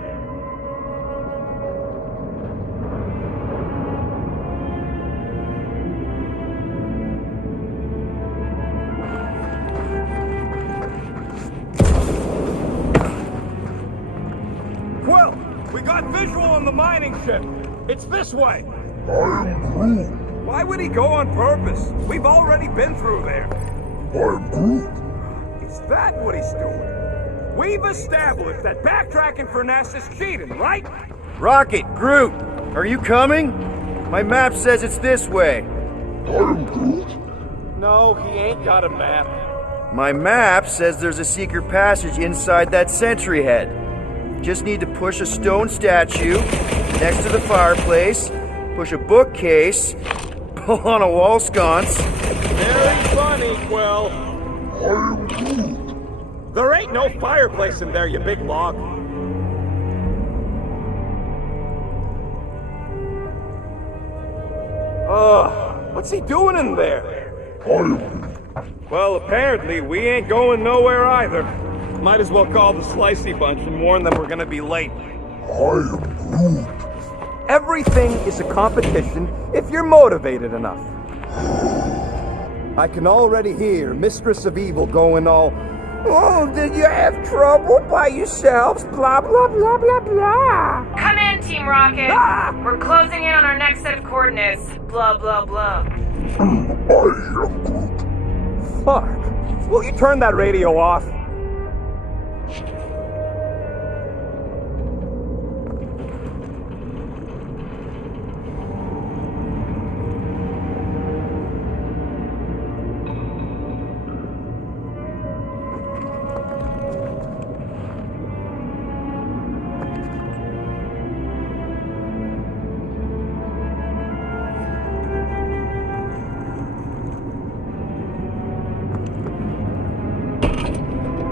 Quill, we got visual on the mining ship. It's this way. I am Groot. Why would he go on purpose? We've already been through there. I am Groot. Is that what he's doing? We've established that backtracking for Ness is cheating, right? Rocket, Groot, are you coming? My map says it's this way. I am Groot. No, he ain't got a map. My map says there's a secret passage inside that sentry head. Just need to push a stone statue next to the fireplace, push a bookcase, pull on a wall sconce. Very funny, Quill. I am Groot. There ain't no fireplace in there, you big log. What's he doing in there? I am Groot. Well, apparently we ain't going nowhere either. Might as well call the Slicey Bunch and warn them we're gonna be late. I am Groot. Everything is a competition if you're motivated enough. I can already hear Mistress of Evil going all, "Oh, did you have trouble by yourselves? Blah, blah, blah, blah, blah." Come in, Team Rocket. Ah! We're closing in on our next set of coordinates. Blah, blah, blah. I am Groot. Fuck. Will you turn that radio off?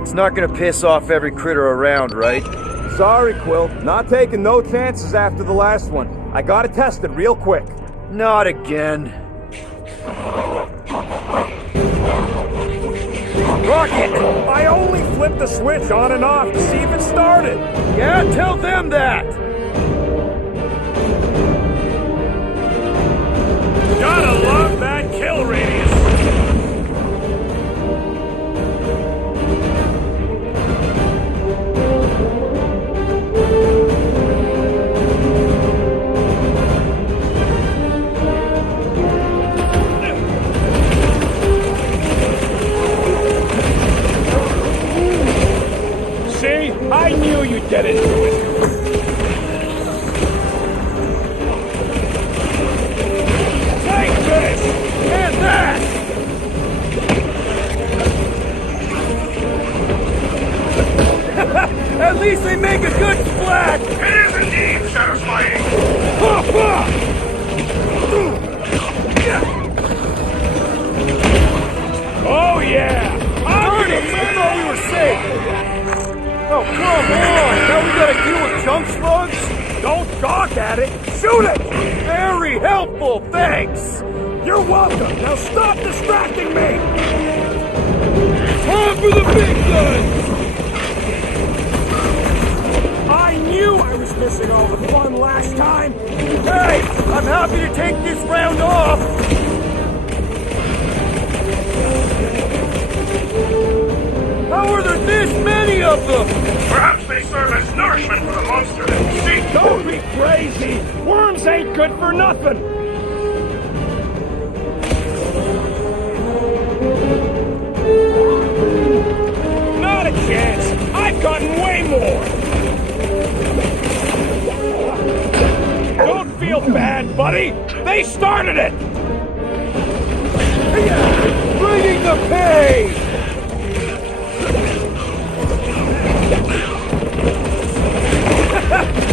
It's not gonna piss off every critter around, right? Sorry, Quill. Not taking no chances after the last one. I gotta test it real quick. Not again. Rocket! I only flipped the switch on and off to see if it started. Yeah, tell them that! Gotta love that kill radius. See? I knew you'd get into it. At least they make a good splat! It is indeed satisfying. Oh yeah! Darn it! I thought we were safe! Oh, come on! Now we gotta deal with junk slugs? Don't gawk at it! Shoot it! Very helpful, thanks! You're welcome! Now stop distracting me! Time for the big guns! I knew I was missing all the fun last time! Hey! I'm happy to take this round off! How are there this many of them? Perhaps they serve as nourishment for the monster that we seek. Don't be crazy! Worms ain't good for nothing! Not a chance! I've gotten way more! Don't feel bad, buddy! They started it! Bringing the pain!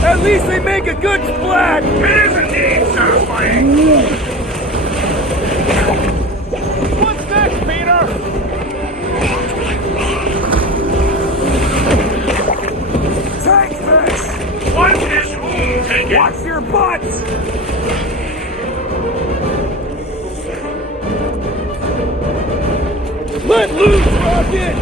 At least they make a good splat! It is indeed satisfying. What's next, Peter? Take this! What is whom taken? Watch your butts! Let loose, Rocket!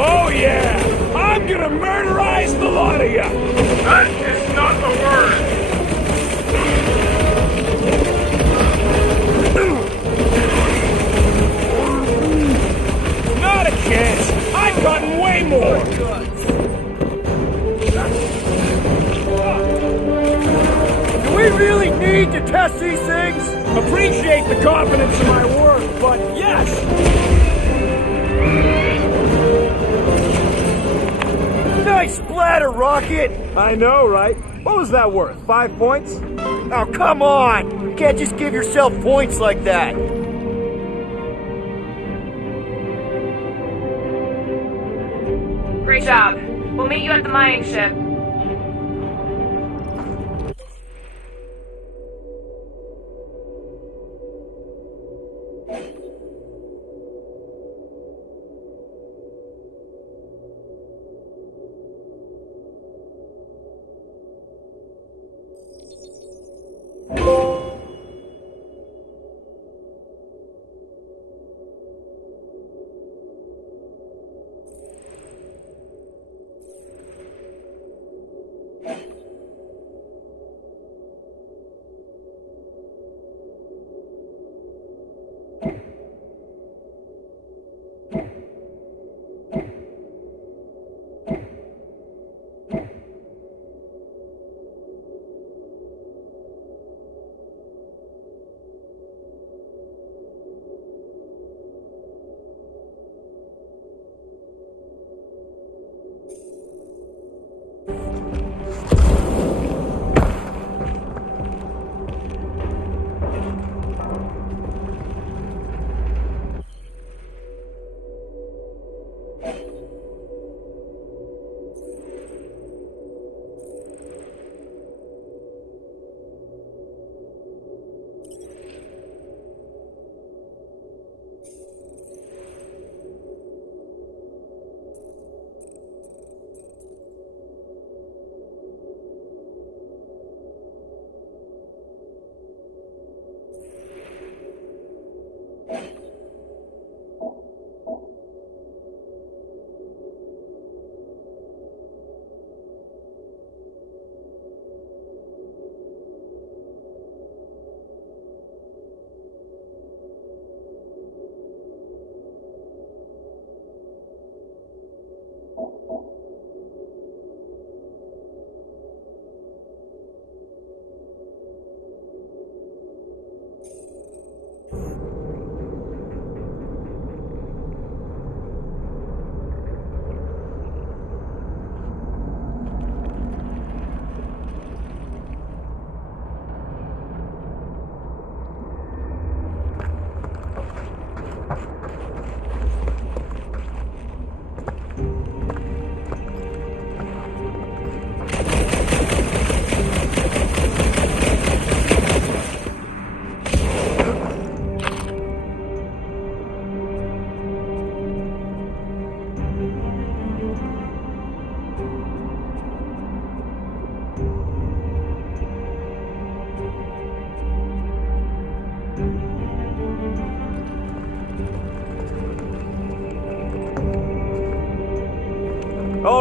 Oh yeah! I'm gonna murderize the lot of ya! That is not the word. Not a chance! I've gotten way more! Do we really need to test these things? Appreciate the confidence in my work, but yes! Nice splatter, Rocket! I know, right? What was that worth? 5 points? Oh, come on! You can't just give yourself points like that! Great job. We'll meet you at the mining ship.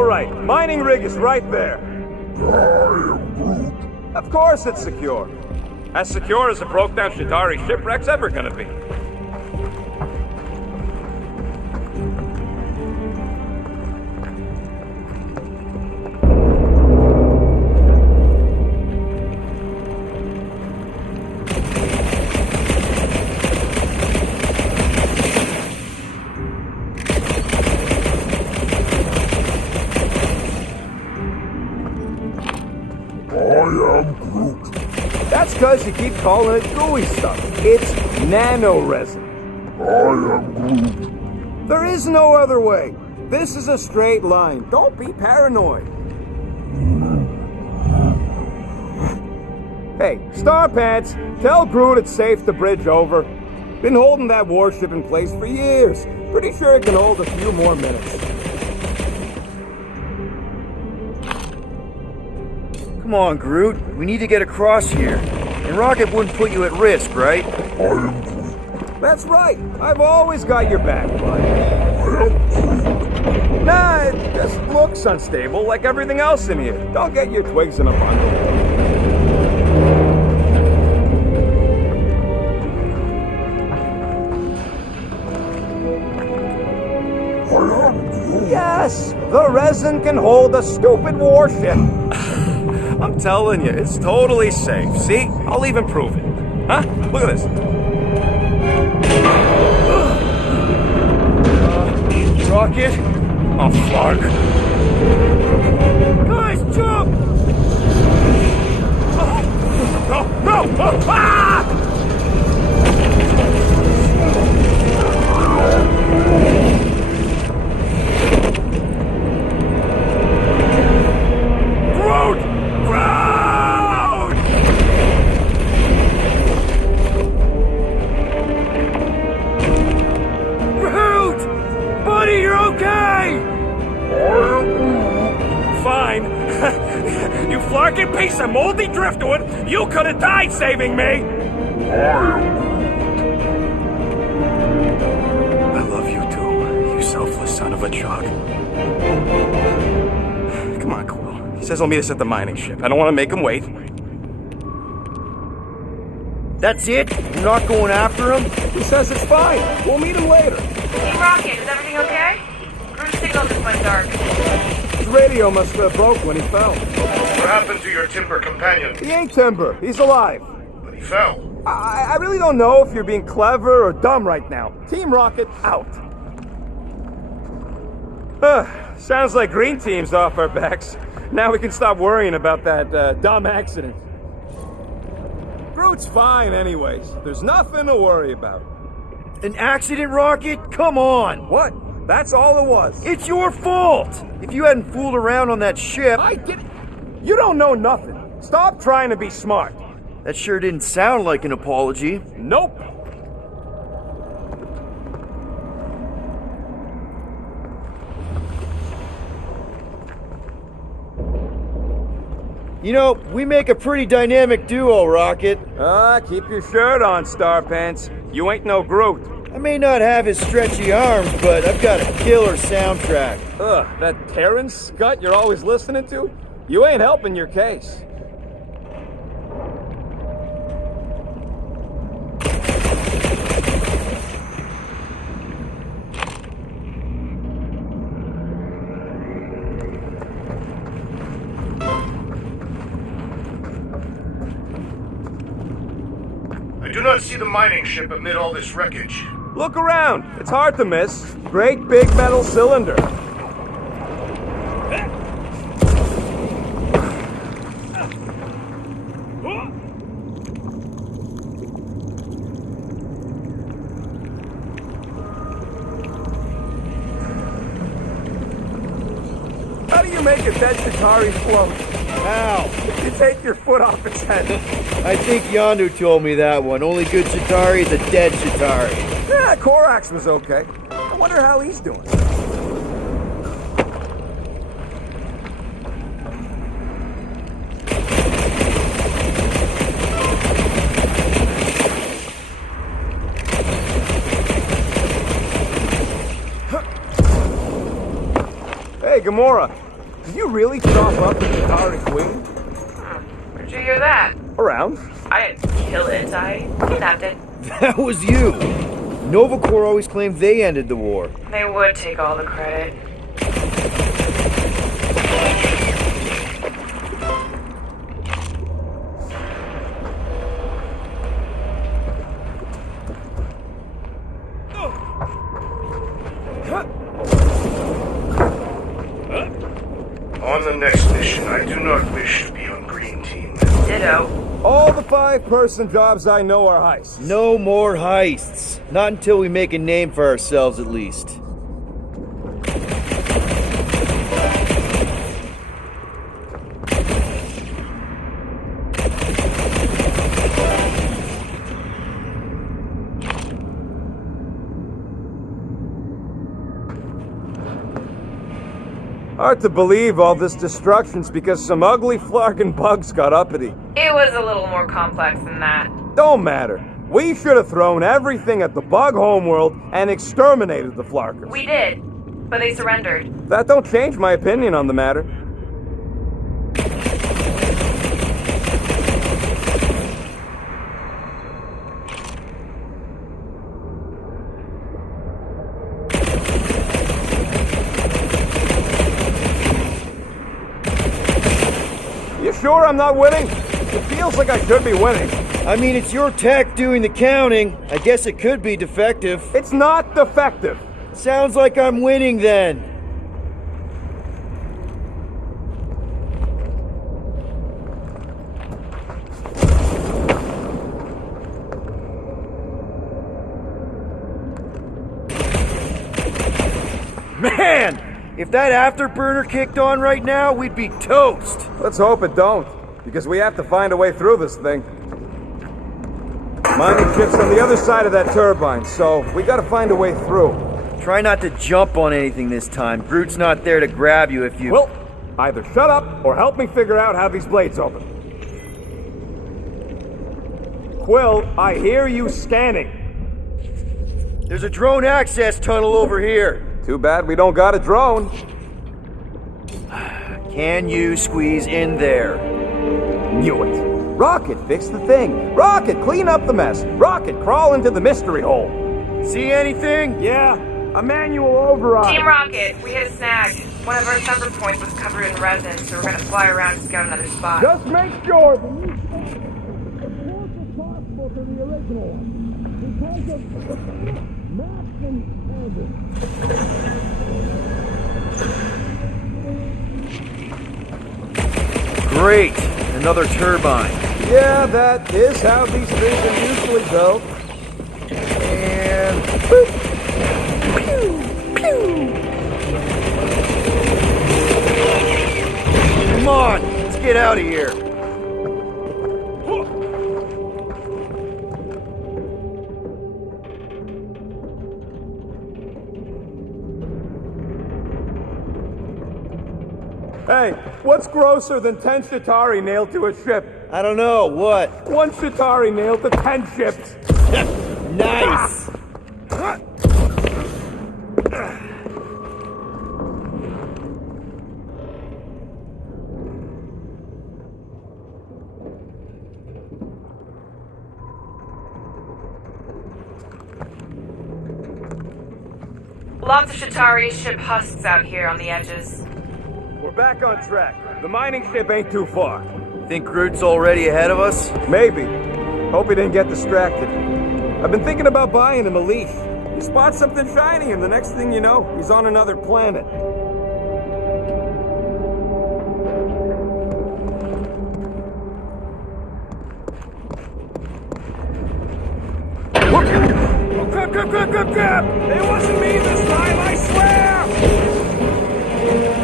right. Mining rig is right there. I am Groot. Of course it's secure. As secure as a broke-down Chitauri shipwreck's ever gonna be. I am Groot. That's because you keep calling it gooey stuff. It's nano-resin. I am Groot. There is no other way. This is a straight line. Don't be paranoid. Hey, Starpants, tell Groot it's safe to bridge over. Been holding that warship in place for years. Pretty sure it can hold a few more minutes. Come on, Groot. We need to get across here. And Rocket wouldn't put you at risk, right? I am Groot. That's right. I've always got your back, bud. I am Groot. Nah, it just looks unstable like everything else in here. Don't get your twigs in a bundle. I am Groot. Yes, the resin can hold a stupid warship. I'm telling you, it's totally safe. See? I'll even prove it. Huh? Look at this. Rocket? Oh, fuck. Guys, jump! No! No! Ah! Groot! Groot! Groot! Buddy, you're okay! Fine. You flarkin' piece of moldy driftwood! You could have died saving me! I love you too, you selfless son of a chug. Come on, Quill. He says he'll meet us at the mining ship. I don't want to make him wait. That's it? You're not going after him? He says it's fine. We'll meet him later. Team Rocket, is everything okay? Groot's signal just went dark. His radio must have broke when he fell. What happened to your timber companion? He ain't Timber. He's alive. But he fell. I really don't know if you're being clever or dumb right now. Team Rocket out. Sounds like Green Team's off our backs. Now we can stop worrying about that dumb accident. Groot's fine anyways. There's nothing to worry about. An accident, Rocket? Come on! What? That's all it was. It's your fault! If you hadn't fooled around on that ship... I did. You don't know nothing. Stop trying to be smart. That sure didn't sound like an apology. Nope. You know, we make a pretty dynamic duo, Rocket. Keep your shirt on, Starpants. You ain't no Groot. I may not have his stretchy arms, but I've got a killer soundtrack. That Terran scut you're always listening to? You ain't helping your case. I do not see the mining ship amid all this wreckage. Look around. It's hard to miss. Great big metal cylinder. How do you make a dead Chitauri float? How? If you take your foot off its head. I think Yondu told me that one. Only good Chitauri is a dead Chitauri. Yeah, Korax was okay. I wonder how he's doing. Hey, Gamora. Did you really chop up the Chitauri Queen? Where'd you hear that? Around. I didn't kill it. I kidnapped it. That was you. Nova Corps always claimed they ended the war. They would take all the credit. On the next mission, I do not wish to be on Green Team. Ditto. All the 5-person jobs I know are heists. No more heists. Not until we make a name for ourselves, at least. Hard to believe all this destruction's because some ugly flarkin' bugs got uppity. It was a little more complex than that. Don't matter. We should have thrown everything at the bug homeworld and exterminated the flarkers. We did, but they surrendered. That don't change my opinion on the matter. You sure I'm not winning? It feels like I should be winning. I mean, it's your tech doing the counting. I guess it could be defective. It's not defective. Sounds like I'm winning then. Man! If that afterburner kicked on right now, we'd be toast. Let's hope it don't, because we have to find a way through this thing. Mining ship's on the other side of that turbine, so we gotta find a way through. Try not to jump on anything this time. Groot's not there to grab you if you... Well, either shut up or help me figure out how these blades open. Quill, I hear you scanning. There's a drone access tunnel over here. Too bad we don't got a drone. Can you squeeze in there? Knew it. Rocket, fix the thing. Rocket, clean up the mess. Rocket, crawl into the mystery hole. See anything? Yeah, a manual override. Team Rocket, we hit a snag. One of our sensor points was covered in resin, so we're gonna fly around and scout another spot. Just make sure the new spot is as close as possible to the original one. Because of maps and Great! Another turbine. yeah, that is how these things are usually built. And boop. Pew, pew. Come on, let's get out of here. Hey, what's grosser than 10 Chitauri nailed to a ship? I don't know, what? 1 Chitauri nailed to 10 ships. Nice! Lots of Chitauri ship husks out here on the edges. We're back on track. The mining ship ain't too far. Think Groot's already ahead of us? Maybe. Hope he didn't get distracted. I've been thinking about buying him a leash. He spots something shiny, and the next thing you know, he's on another planet. Grab! It wasn't me this time, I swear!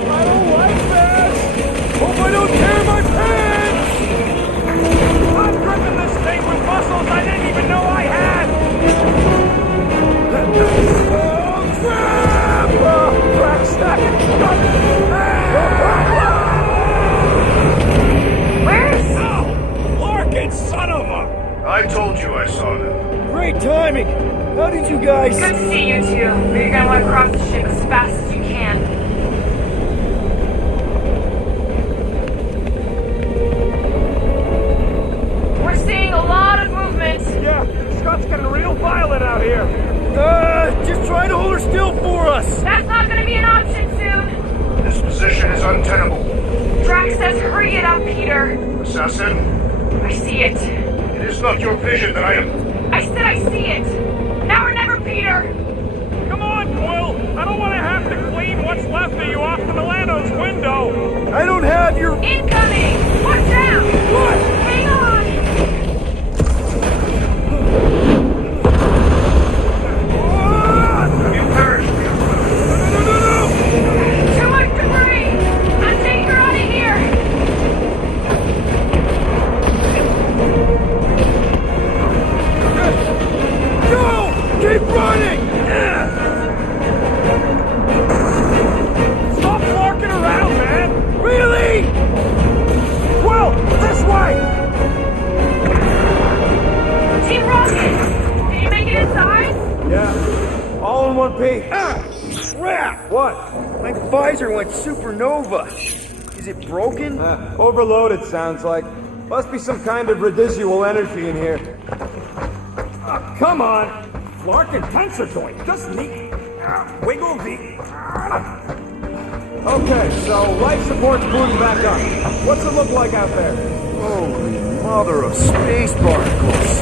I don't like this! Hope I don't tear my pants! I'm gripping this thing with muscles I didn't even know I had! Oh, crap! Oh, crack stack! Where's... Oh, Larkin, son of a... I told you I saw them. Great timing! How did you guys... Good to see you two, but you're gonna want to cross the ship as fast as you can. says hurry it up, Peter. Assassin, I see it. it is not your vision that I am... I said I see it. Now or never, Peter. Come on, Quill! I don't want to have to clean what's left of you off to Milano's window! I don't have your... Incoming! Watch out! What? Hang on! Have you perished? Too much debris! I'm taking her out of here! No! Keep running! Stop walking around, man! Really? Quill, this way! Team Rocket! Did you make it inside? Yeah, all in one piece. Crap! What? My visor went supernova. Is it broken? Overloaded, sounds like. Must be some kind of residual energy in here. Come on! Clark and tensor joint, just neat. Wiggle the... Okay, so life support's booting back up. What's it look like out there? Holy mother of space particles.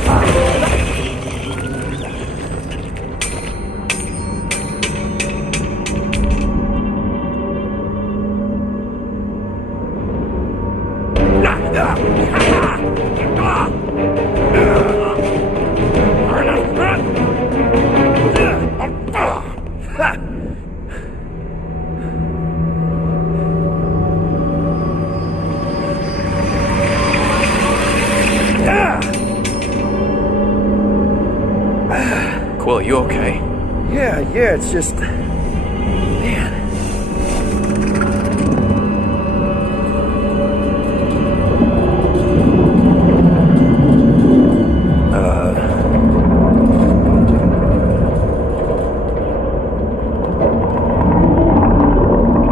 Quill, you okay? Yeah, it's just... Man.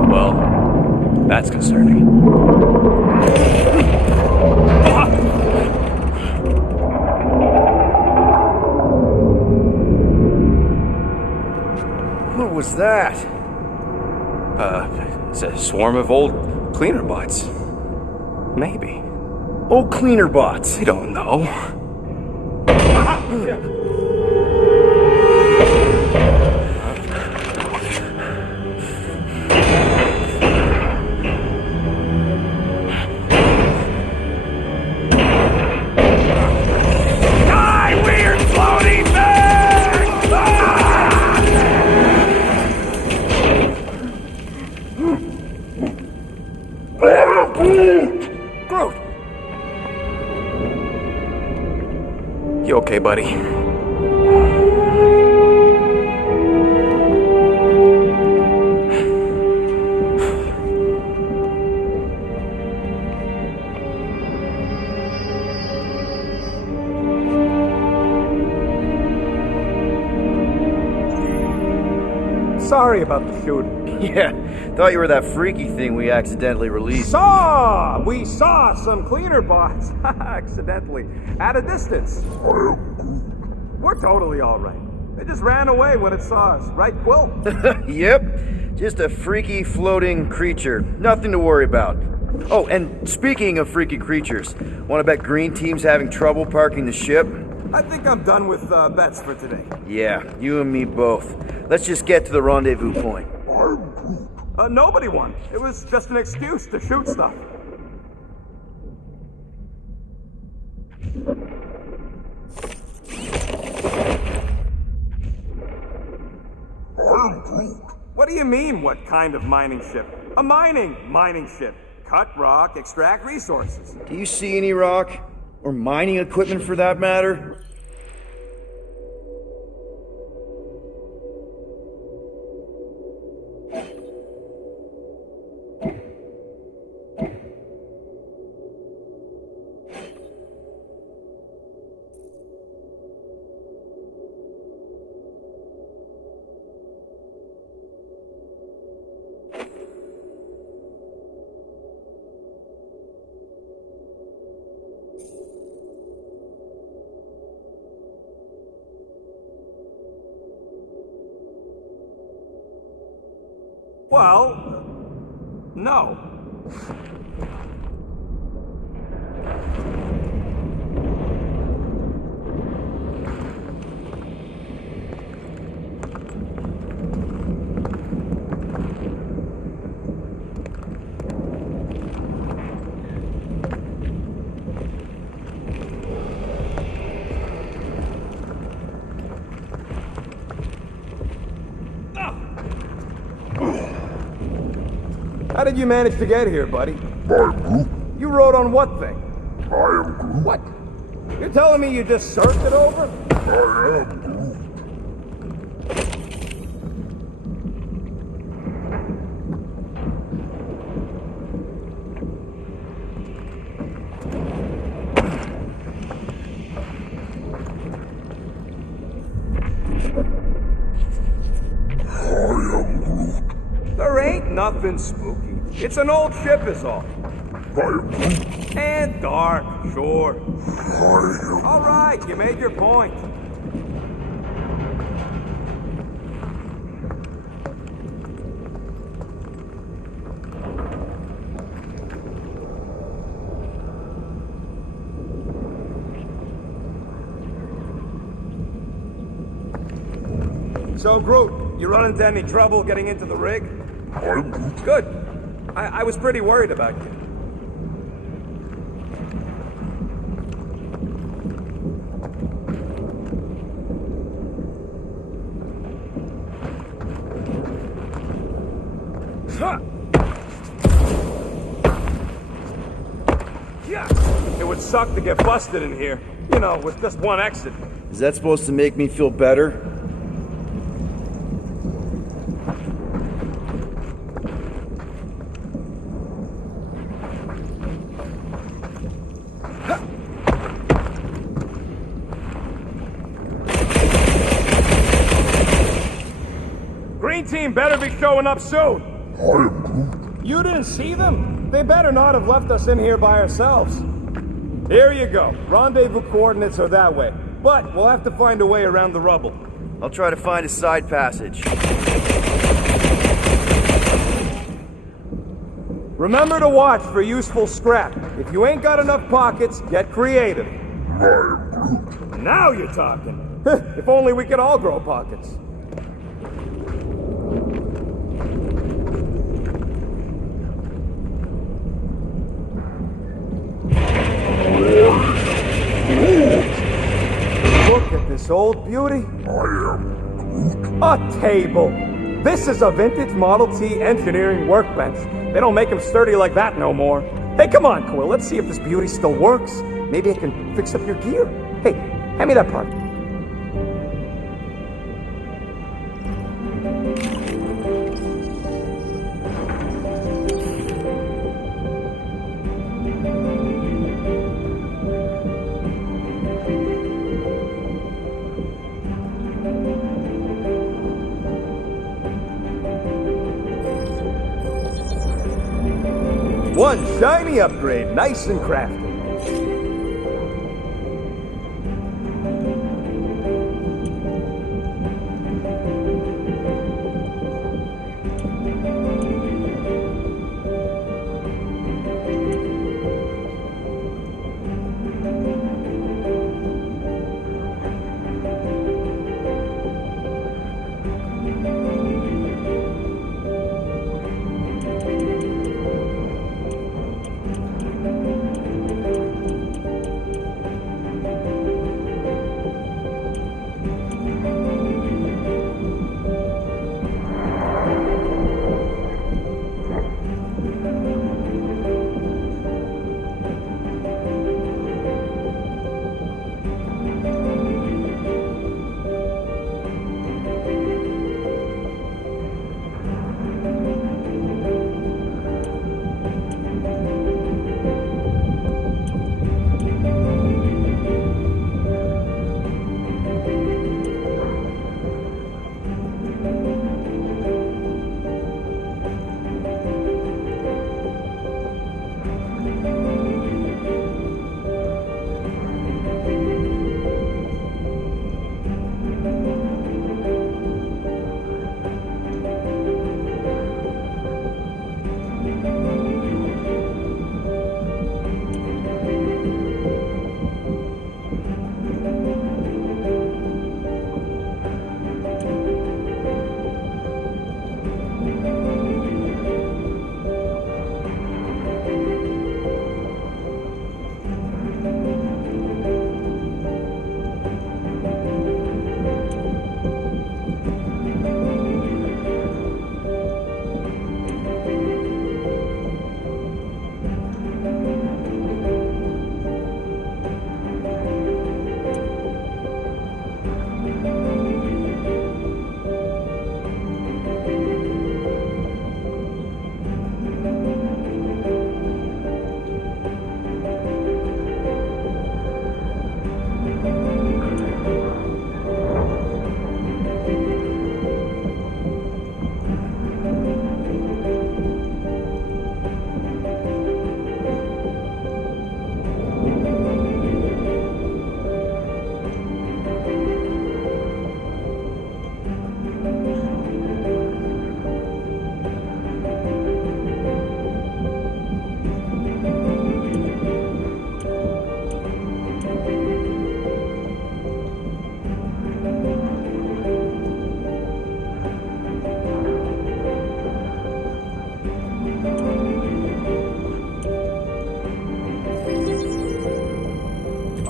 Well, that's concerning. What was that? It's a swarm of old cleaner bots. Maybe. Oh, cleaner bots. I don't know. Die, weird floating thing! Groot! You okay, buddy? Sorry about the shooting. Yeah, thought you were that freaky thing we accidentally released. We saw some cleaner bots, accidentally, at a distance. We're totally all right. They just ran away when it saw us, right, Quill? Yep, just a freaky floating creature. Nothing to worry about. Oh, and speaking of freaky creatures, want to bet Green Team's having trouble parking the ship? I think I'm done with bets for today. Yeah, you and me both. Let's just get to the rendezvous point. Nobody won. It was just an excuse to shoot stuff. What do you mean, what kind of mining ship? A mining ship. Cut rock, extract resources. Do you see any rock? Or mining equipment for that matter? Well, no. How did you manage to get here, buddy? I'm Groot. You rode on what thing? I am Groot. What? You're telling me you just surfed it over? I am Groot. There ain't nothing spooky. It's an old ship is all. I am Groot. And dark, sure. I am. All right, you made your point. So, Groot, you run into any trouble getting into the rig? I'm Groot. Good. I was pretty worried about you. Yeah. It would suck to get busted in here. You know, with just one exit. Is that supposed to make me feel better? Green team better be showing up soon. I am Groot. You didn't see them? They better not have left us in here by ourselves. Here you go. Rendezvous coordinates are that way. But we'll have to find a way around the rubble. I'll try to find a side passage. Remember to watch for useful scrap. If you ain't got enough pockets, get creative. I am Groot. Now you're talking. If only we could all grow pockets. Look at this old beauty. I am Groot. A table. This is a vintage Model T engineering workbench. They don't make them sturdy like that no more. Hey, come on, Quill. Let's see if this beauty still works. Maybe I can fix up your gear. Hey, hand me that part. One shiny upgrade, nice and crafty.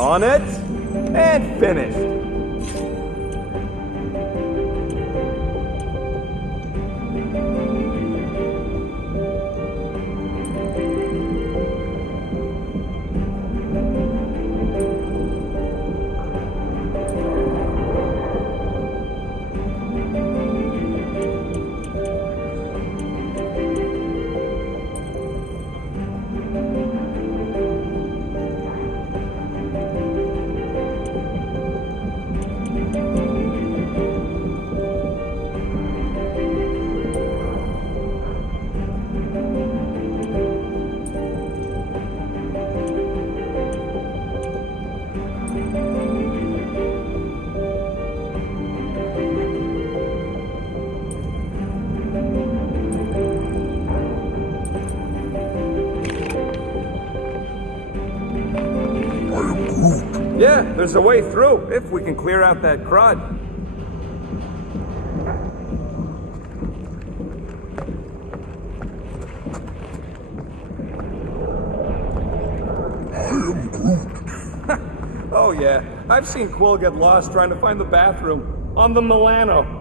On it, and finished. Yeah, there's a way through, if we can clear out that crud. Oh yeah, I've seen Quill get lost trying to find the bathroom on the Milano.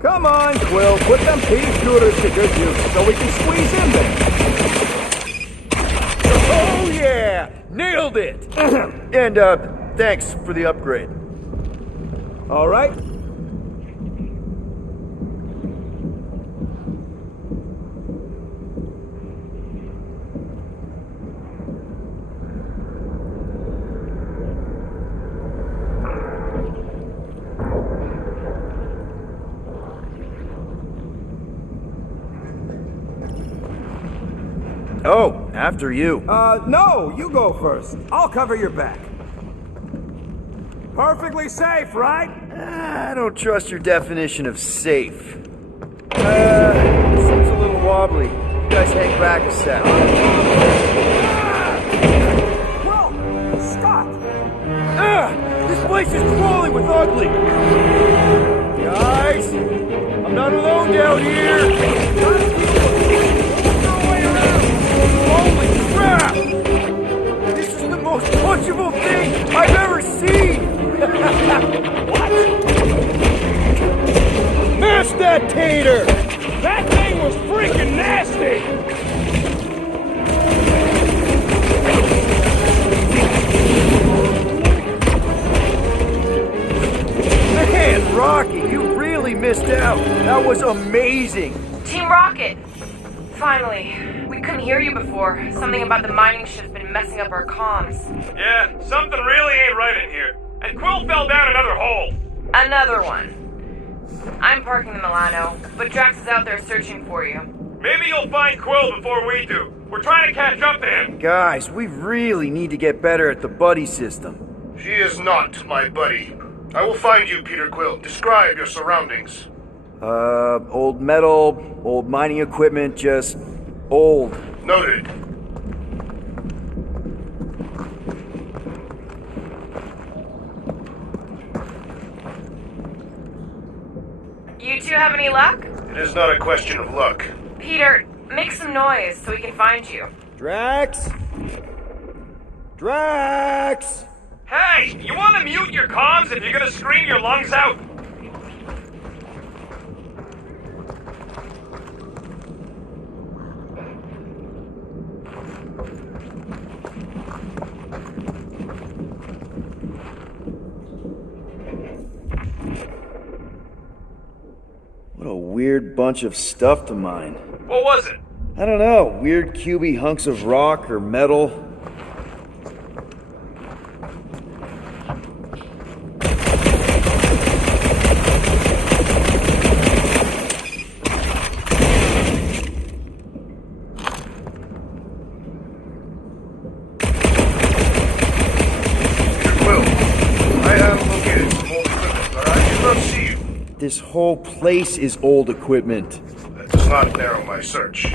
Come on, Quill, put them pea shooters to good use so we can squeeze in there. Oh yeah! Nailed it! And, thanks for the upgrade. All right. Oh, after you. No, you go first. I'll cover your back. Perfectly safe, right? I don't trust your definition of safe. Seems a little wobbly. You guys hang back a sec. Well, Scott! This place is crawling with ugly! Guys, I'm not alone down here! No way around! Holy crap! This is the most punchable thing I've ever seen! What? Mash that tater! That thing was freaking nasty! Man, Rocky, you really missed out. That was amazing. Team Rocket! Finally. We couldn't hear you before. Something about the mining ship's been messing up our comms. Yeah, something really ain't right in here. And Quill fell down another hole. Another one. I'm parking the Milano, but Drax is out there searching for you. Maybe you'll find Quill before we do. We're trying to catch up to him. Guys, we really need to get better at the buddy system. She is not my buddy. I will find you, Peter Quill. Describe your surroundings. Old metal, old mining equipment, just old. Noted. You two have any luck? It is not a question of luck. Peter, make some noise so we can find you. Drax? Drax! Hey, you want to mute your comms if you're gonna scream your lungs out? What a weird bunch of stuff to mine. What was it? I don't know, weird cubey hunks of rock or metal. This whole place is old equipment. That does not narrow my search.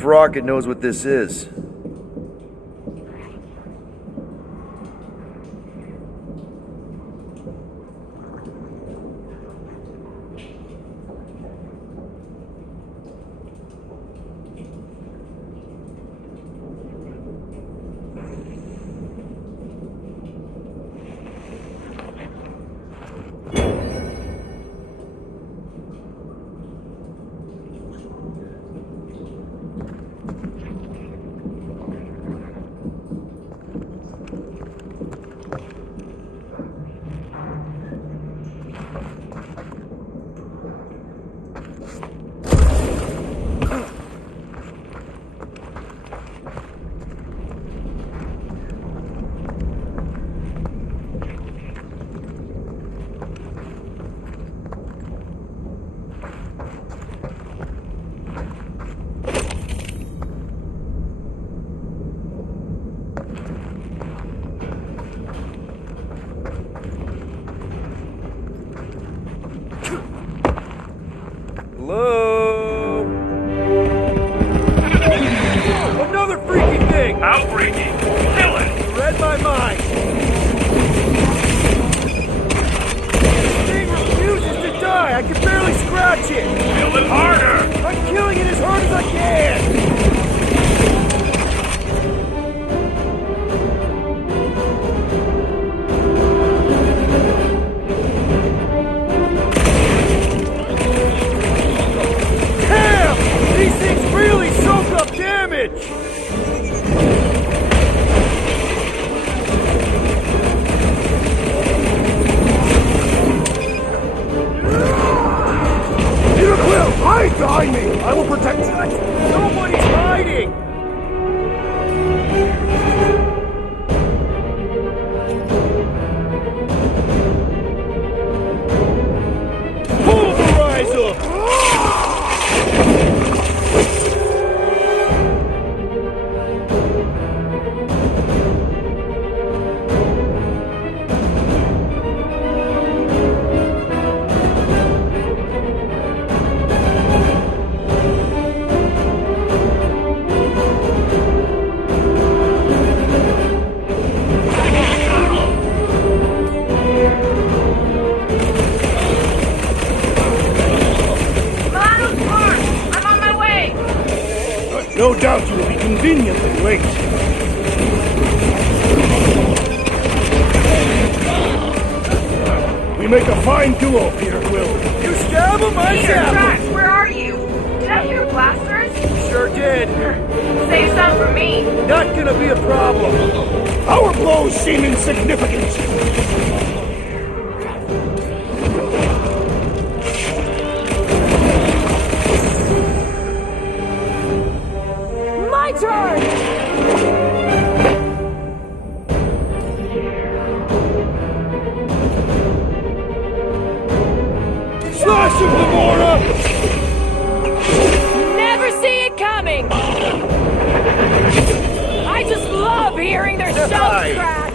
if Rocket knows what this is. Hello? Another freaky thing! Outraging! Kill it! You read my mind! The thing refuses to die! I can barely scratch it! Kill it harder! I'm killing it as hard as I can! These things really soak up damage! Peter Quill, hide behind me! I will protect you! Nobody's hiding! Pulverize them! No doubt you will be conveniently late. We make a fine duo, Peter Quill. You stab him, I stab him! Drax, where are you? Did I hear blasters? Sure did. Save some for me. Not gonna be a problem. Our blows seem insignificant. My turn! Slash him, Gamora! Never see it coming. I just love hearing their shells crack.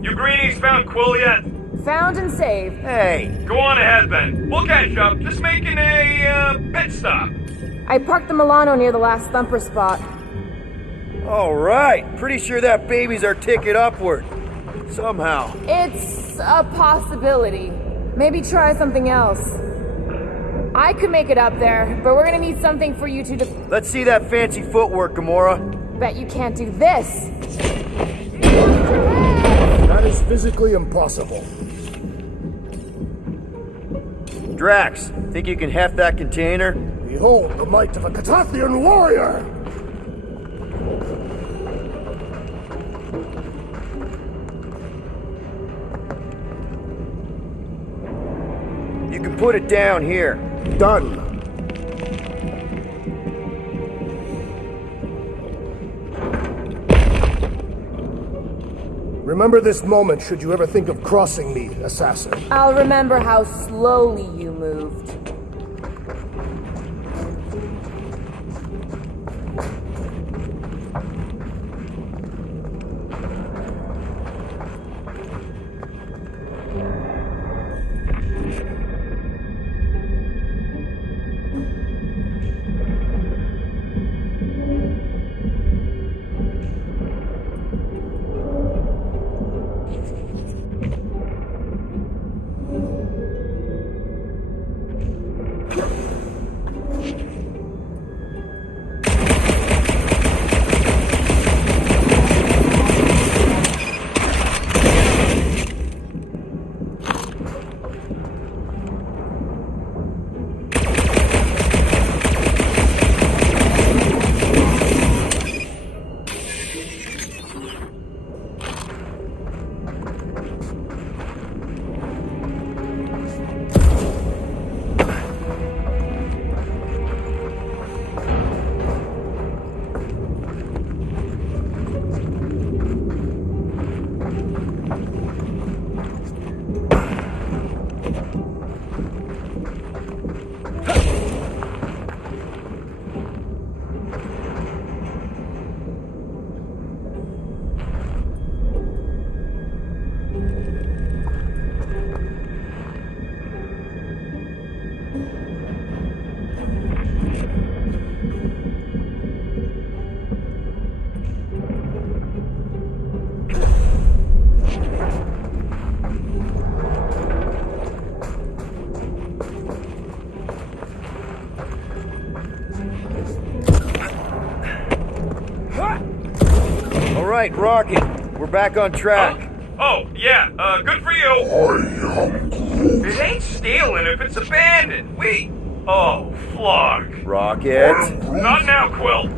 You greenies found Quill yet? Found and saved. Hey, Go on ahead then. We'll catch up. Just making a, pit stop. I parked the Milano near the last thumper spot. alright. Pretty sure that baby's our ticket upward. Somehow. It's a possibility. Maybe try something else. I could make it up there, but we're gonna need something for you to Let's see that fancy footwork, Gamora. bet you can't do this. That is physically impossible. Drax, think you can heft that container? Behold the might of a Catathian warrior! You can put it down here. Done. Remember this moment should you ever think of crossing me, assassin. I'll remember how slowly you moved. All right, Rocket. We're back on track. Oh, yeah, good for you. It ain't stealing if it's abandoned. Oh, Flark. Rocket. Not now, Quill.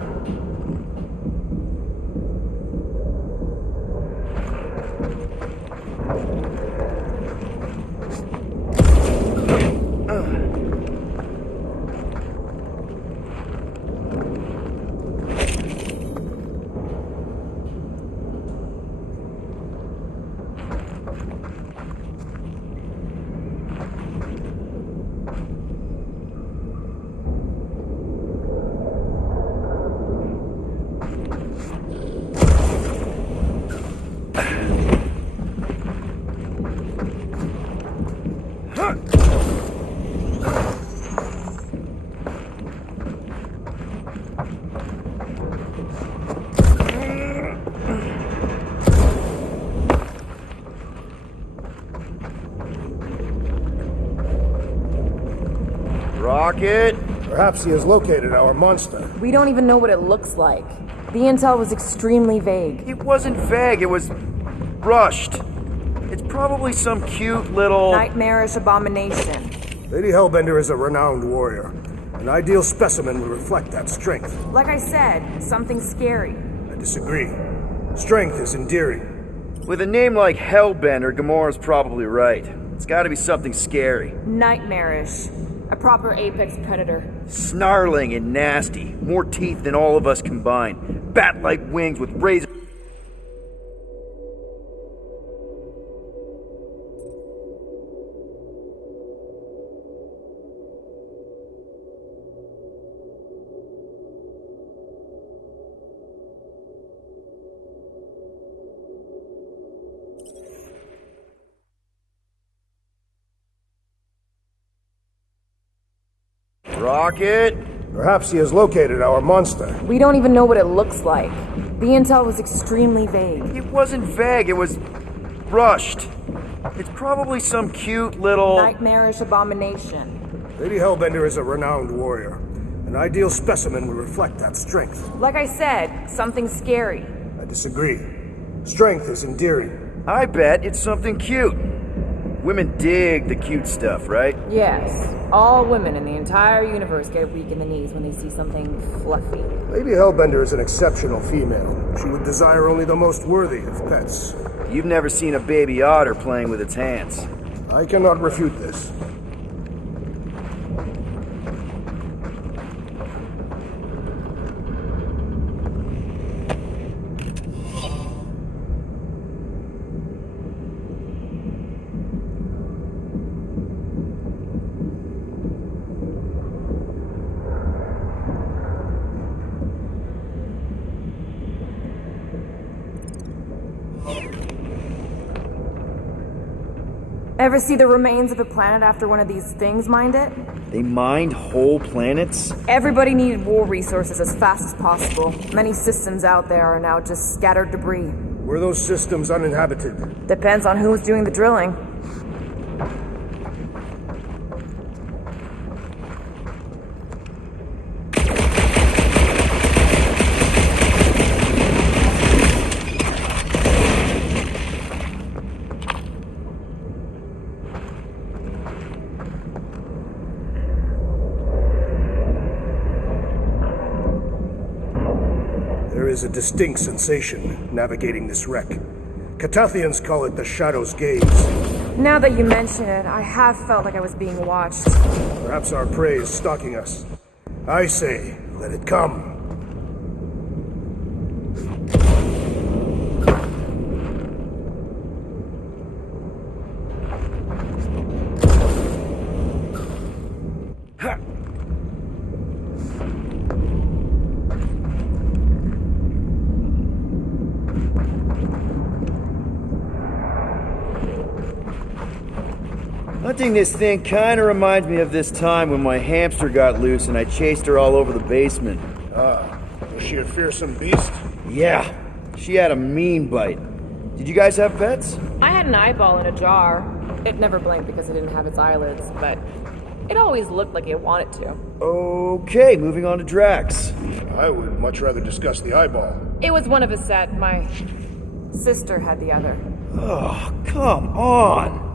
Rocket. Perhaps he has located our monster. We don't even know what it looks like. The intel was extremely vague. It wasn't vague, it was rushed. It's probably some cute little... Nightmarish abomination. Lady Hellbender is a renowned warrior. An ideal specimen would reflect that strength. Like I said, something scary. I disagree. Strength is endearing. With a name like Hellbender, Gamora's probably right. It's gotta be something scary. Nightmarish. A proper apex predator. Snarling and nasty. More teeth than all of us combined. Bat-like wings with razor... Rocket. Perhaps he has located our monster. We don't even know what it looks like. The intel was extremely vague. It wasn't vague, it was rushed. It's probably some cute little... Nightmarish abomination. Lady Hellbender is a renowned warrior. An ideal specimen would reflect that strength. Like I said, something scary. I disagree. Strength is endearing. I bet it's something cute. Women dig the cute stuff, right? Yes. All women in the entire universe get weak in the knees when they see something fluffy. Lady Hellbender is an exceptional female. She would desire only the most worthy of pets. You've never seen a baby otter playing with its hands. I cannot refute this. Ever see the remains of a planet after one of these things mined it? They mined whole planets? Everybody needed war resources as fast as possible. Many systems out there are now just scattered debris. Were those systems uninhabited? Depends on who's doing the drilling. There is a distinct sensation navigating this wreck. Catathians call it the Shadow's Gaze. Now that you mention it, I have felt like I was being watched. Perhaps our prey is stalking us. I say, let it come. Hunting this thing kinda reminds me of this time when my hamster got loose and I chased her all over the basement. Was she a fearsome beast? Yeah, she had a mean bite. Did you guys have pets? I had an eyeball in a jar. It never blinked because it didn't have its eyelids, but it always looked like it wanted to. Okay, moving on to Drax. I would much rather discuss the eyeball. It was one of a set. My sister had the other. Oh, come on!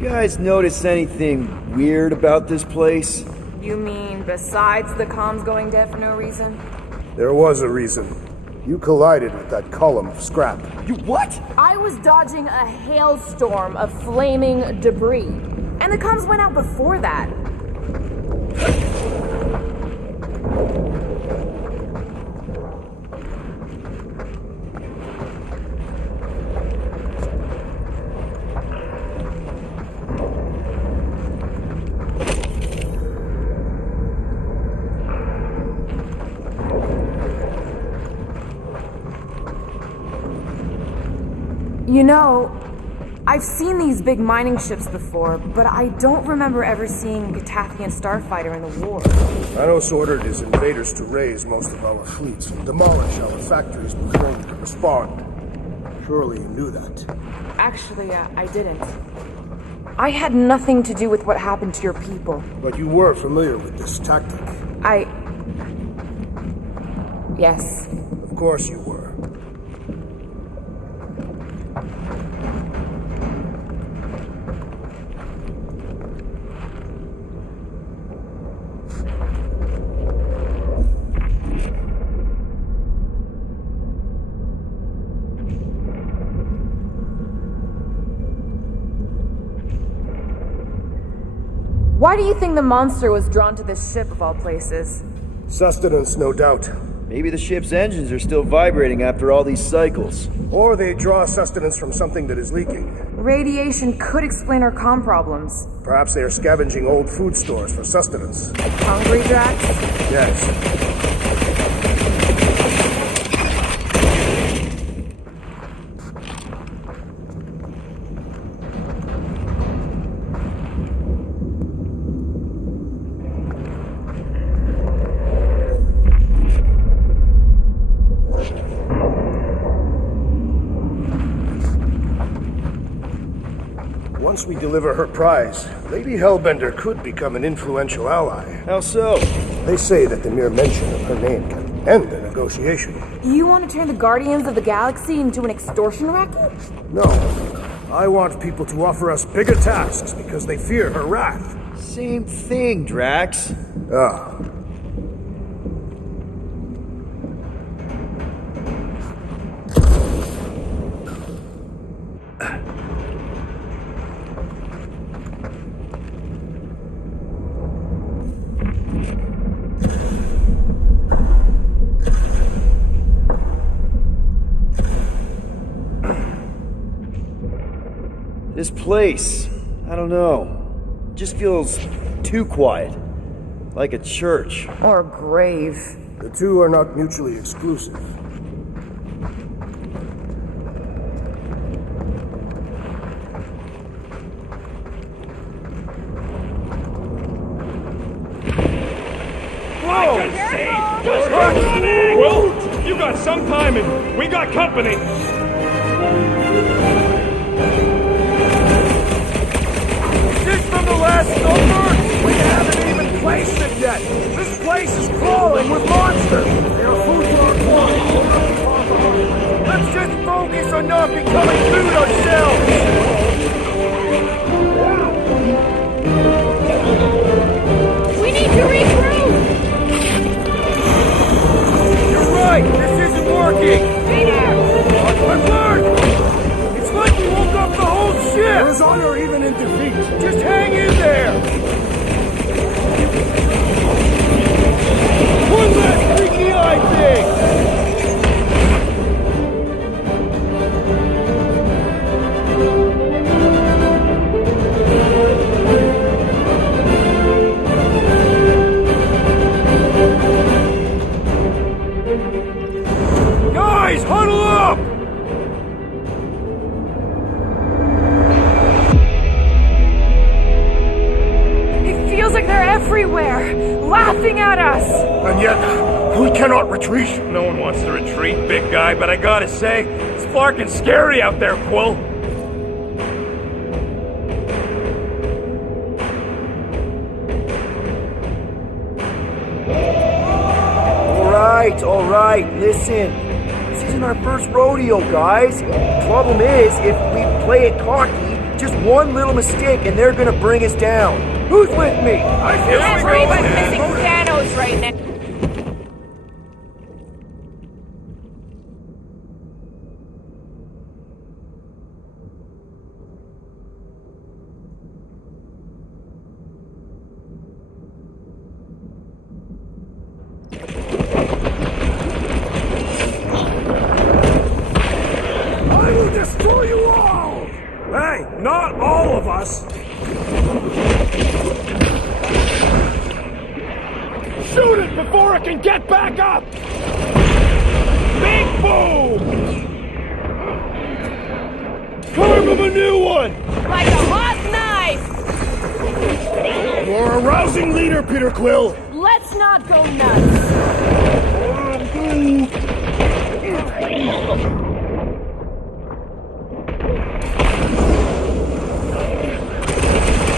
You guys notice anything weird about this place? You mean besides the comms going dead for no reason? There was a reason. You collided with that column of scrap. You what? I was dodging a hailstorm of flaming debris, and the comms went out before that. You know, I've seen these big mining ships before, but I don't remember ever seeing a Catathian starfighter in the war. Thanos ordered his invaders to raise most of our fleets and demolish our factories before we could respond. Surely you knew that. Actually, I didn't. I had nothing to do with what happened to your people. But you were familiar with this tactic. Yes. Of course you were. Why do you think the monster was drawn to this ship of all places? Sustenance, no doubt. Maybe the ship's engines are still vibrating after all these cycles. Or they draw sustenance from something that is leaking. Radiation could explain our comm problems. Perhaps they are scavenging old food stores for sustenance. Hungry, Drax? Yes. Once we deliver her prize, Lady Hellbender could become an influential ally. How so? They say that the mere mention of her name can end a negotiation. You want to turn the Guardians of the Galaxy into an extortion racket? No. I want people to offer us bigger tasks because they fear her wrath. Same thing, Drax. Ah. This place, I don't know, just feels too quiet. Like a church. Or a grave. The two are not mutually exclusive. Well, you got some timing. We got company. This from the last number? We haven't even placed it yet. This place is crawling with monsters. Let's just focus on not becoming food ourselves! We need to regroup! You're right, this isn't working! Peter! I've learned! It's like we woke up the whole ship! There is honor even in defeat. Just hang in there! One last freaky eye thing! Guys, huddle up! It feels like they're everywhere, laughing at us. And yet, we cannot retreat. No one wants to retreat, big guy, but I gotta say, it's fucking scary out there, Quill. All right, listen. This isn't our first rodeo, guys. Problem is, if we play it cocky, just one little mistake and they're gonna bring us down. Who's with me? Everyone's missing Thanos right now. I will destroy you all! Hey, not all of us. Shoot it before it can get back up! Big boom! Carve him a new one! Like a hot knife! You're a rousing leader, Peter Quill! Let's not go nuts!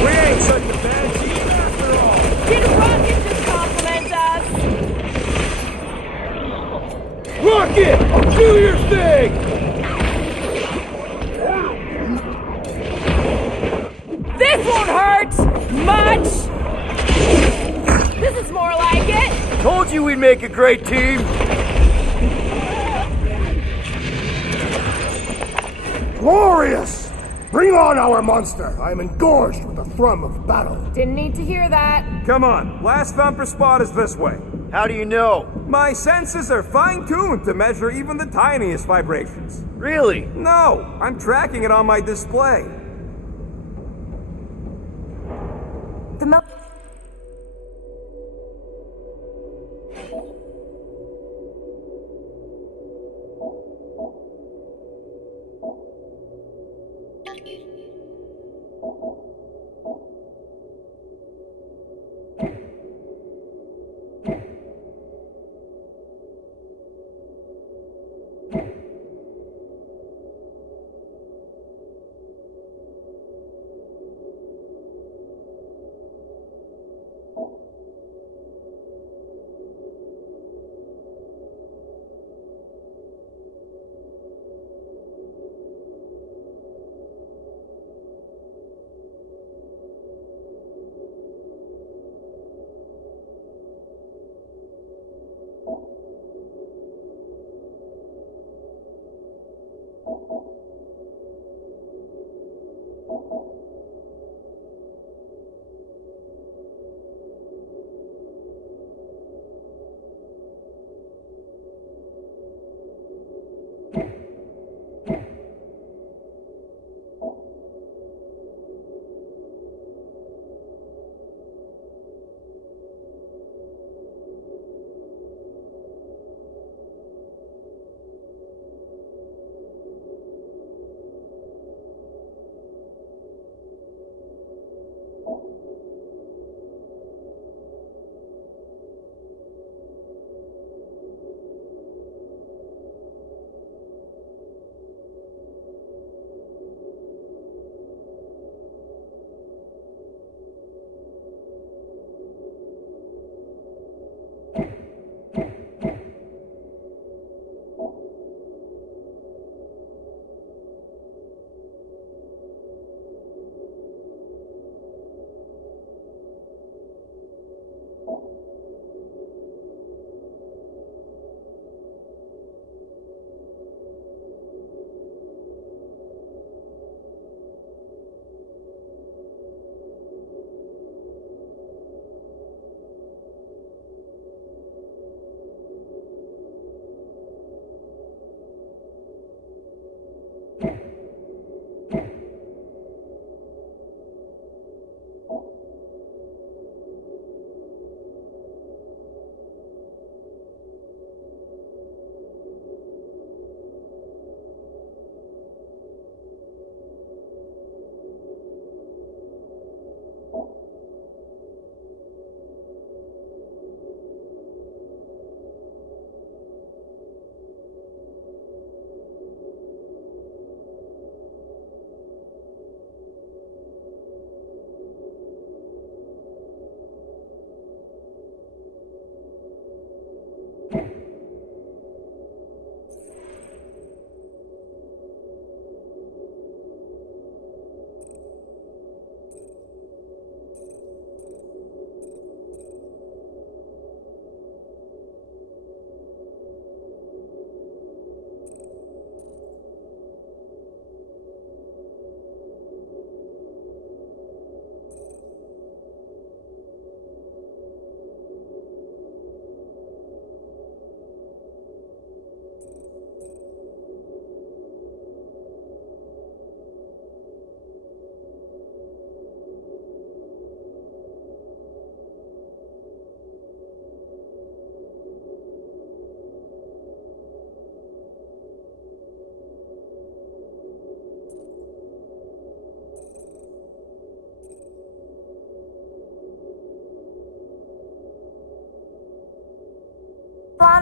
We ain't such a bad team after all. Did Rocket just compliment us? Rocket! Do your thing! This won't hurt much! This is more like it! Told you we'd make a great team! Glorious! Bring on our monster! I am engorged with the thrum of battle. Didn't need to hear that. Come on, last thumper spot is this way. How do you know? My senses are fine-tuned to measure even the tiniest vibrations. Really? No, I'm tracking it on my display. The mel-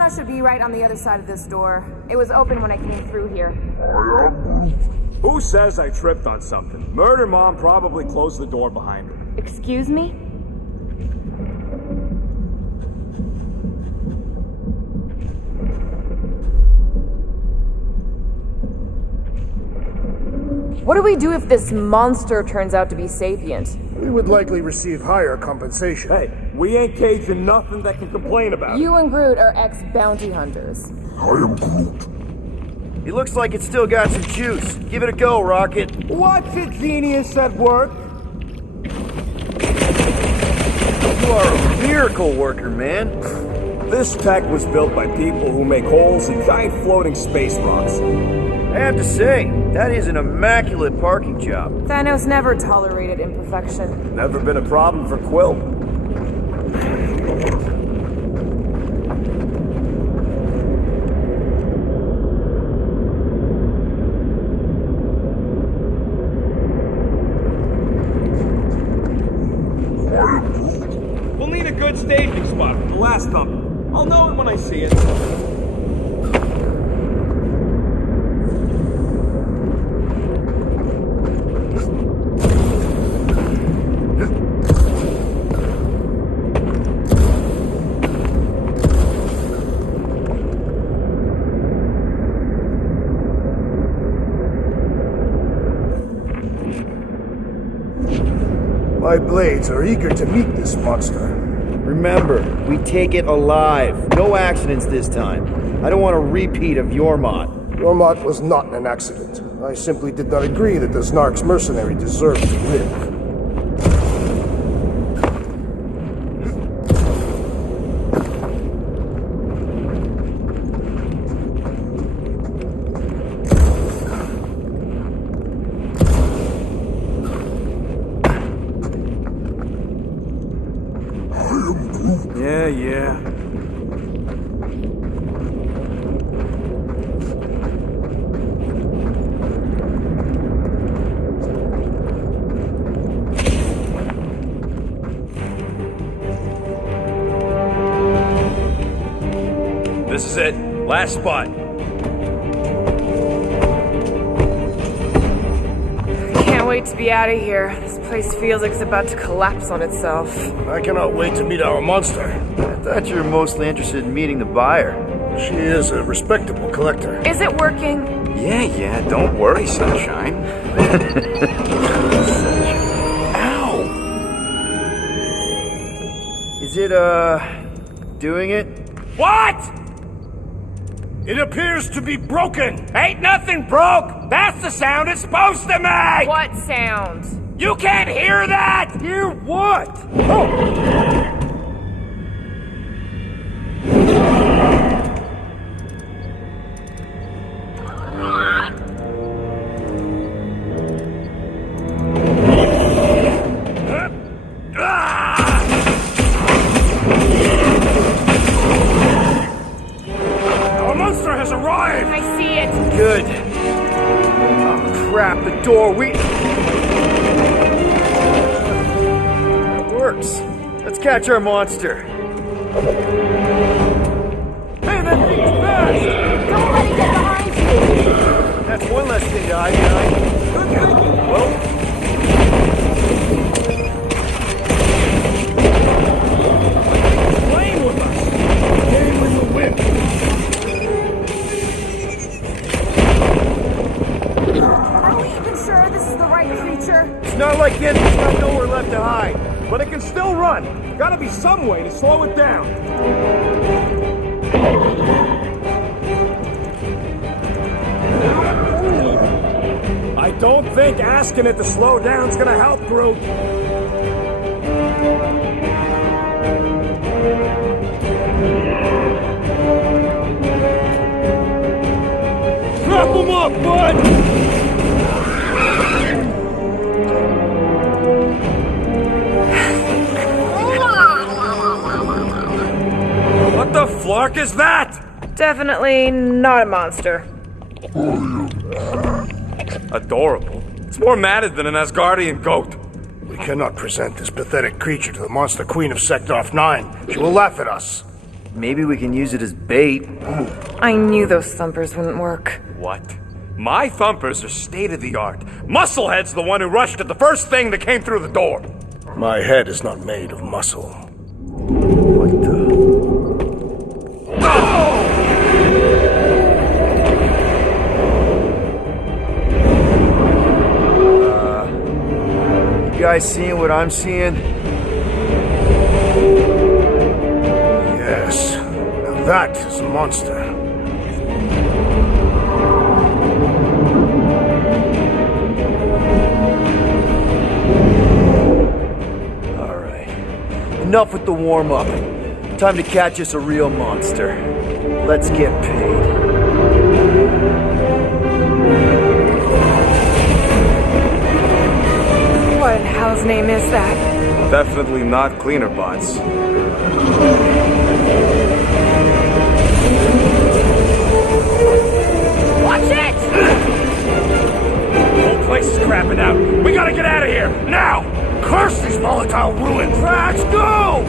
Terminal should be right on the other side of this door. It was open when I came through here. Who says I tripped on something? Murder Mom probably closed the door behind her. Excuse me? What do we do if this monster turns out to be sapient? We would likely receive higher compensation. Hey, we ain't caged in nothing that can complain about it. You and Groot are ex-bounty hunters. He looks like it's still got some juice. Give it a go, Rocket. What's a genius at work? You are a miracle worker, man. This tech was built by people who make holes in giant floating space rocks. I have to say, that is an immaculate parking job. Thanos never tolerated imperfection. Never been a problem for Quill. We'll need a good staging spot for the last thump. I'll know it when I see it. My blades are eager to meet this monster. Remember, we take it alive. No accidents this time. I don't want a repeat of Yormot. Yormot was not an accident. I simply did not agree that the Snark's mercenary deserved to live. Yeah. This is it. Last spot. Can't wait to be out of here. This place feels like it's about to collapse on itself. I cannot wait to meet our monster. I thought you were mostly interested in meeting the buyer. She is a respectable collector. Is it working? Yeah, don't worry, sunshine. Ow! Is it, doing it? What? It appears to be broken! Ain't nothing broke! That's the sound it's supposed to make! What sound? You can't hear that! Hear what? Our monster has arrived! I see it. Good. Oh, crap, the door, That works. Let's catch our monster. Hey, that thing's fast! Don't let it get behind you. That's one less thing to hide behind. Good thinking. Well, Playing with us! Game with the wind! Are we even sure this is the right creature? it's not like this. It's got nowhere left to hide. But it can still run. Gotta be some way to slow it down. I don't think asking it to slow down's gonna help, Groot. Wrap him up, bud! What the flark is that? Definitely not a monster. Adorable. It's more matted than an Asgardian goat. We cannot present this pathetic creature to the monster queen of Seknarf 9. She will laugh at us. Maybe we can use it as bait. I knew those thumpers wouldn't work. What? My thumpers are state-of-the-art. Musclehead's the one who rushed at the first thing that came through the door. My head is not made of muscle. What the? You guys seeing what I'm seeing? Yes. Now that is a monster. Alright. Enough with the warm-up. Time to catch us a real monster. Let's get paid. What in hell's name is that? Definitely not cleaner bots. Watch it! The whole place is crapping out. We gotta get out of here, now! Curse these volatile ruins! Let's go!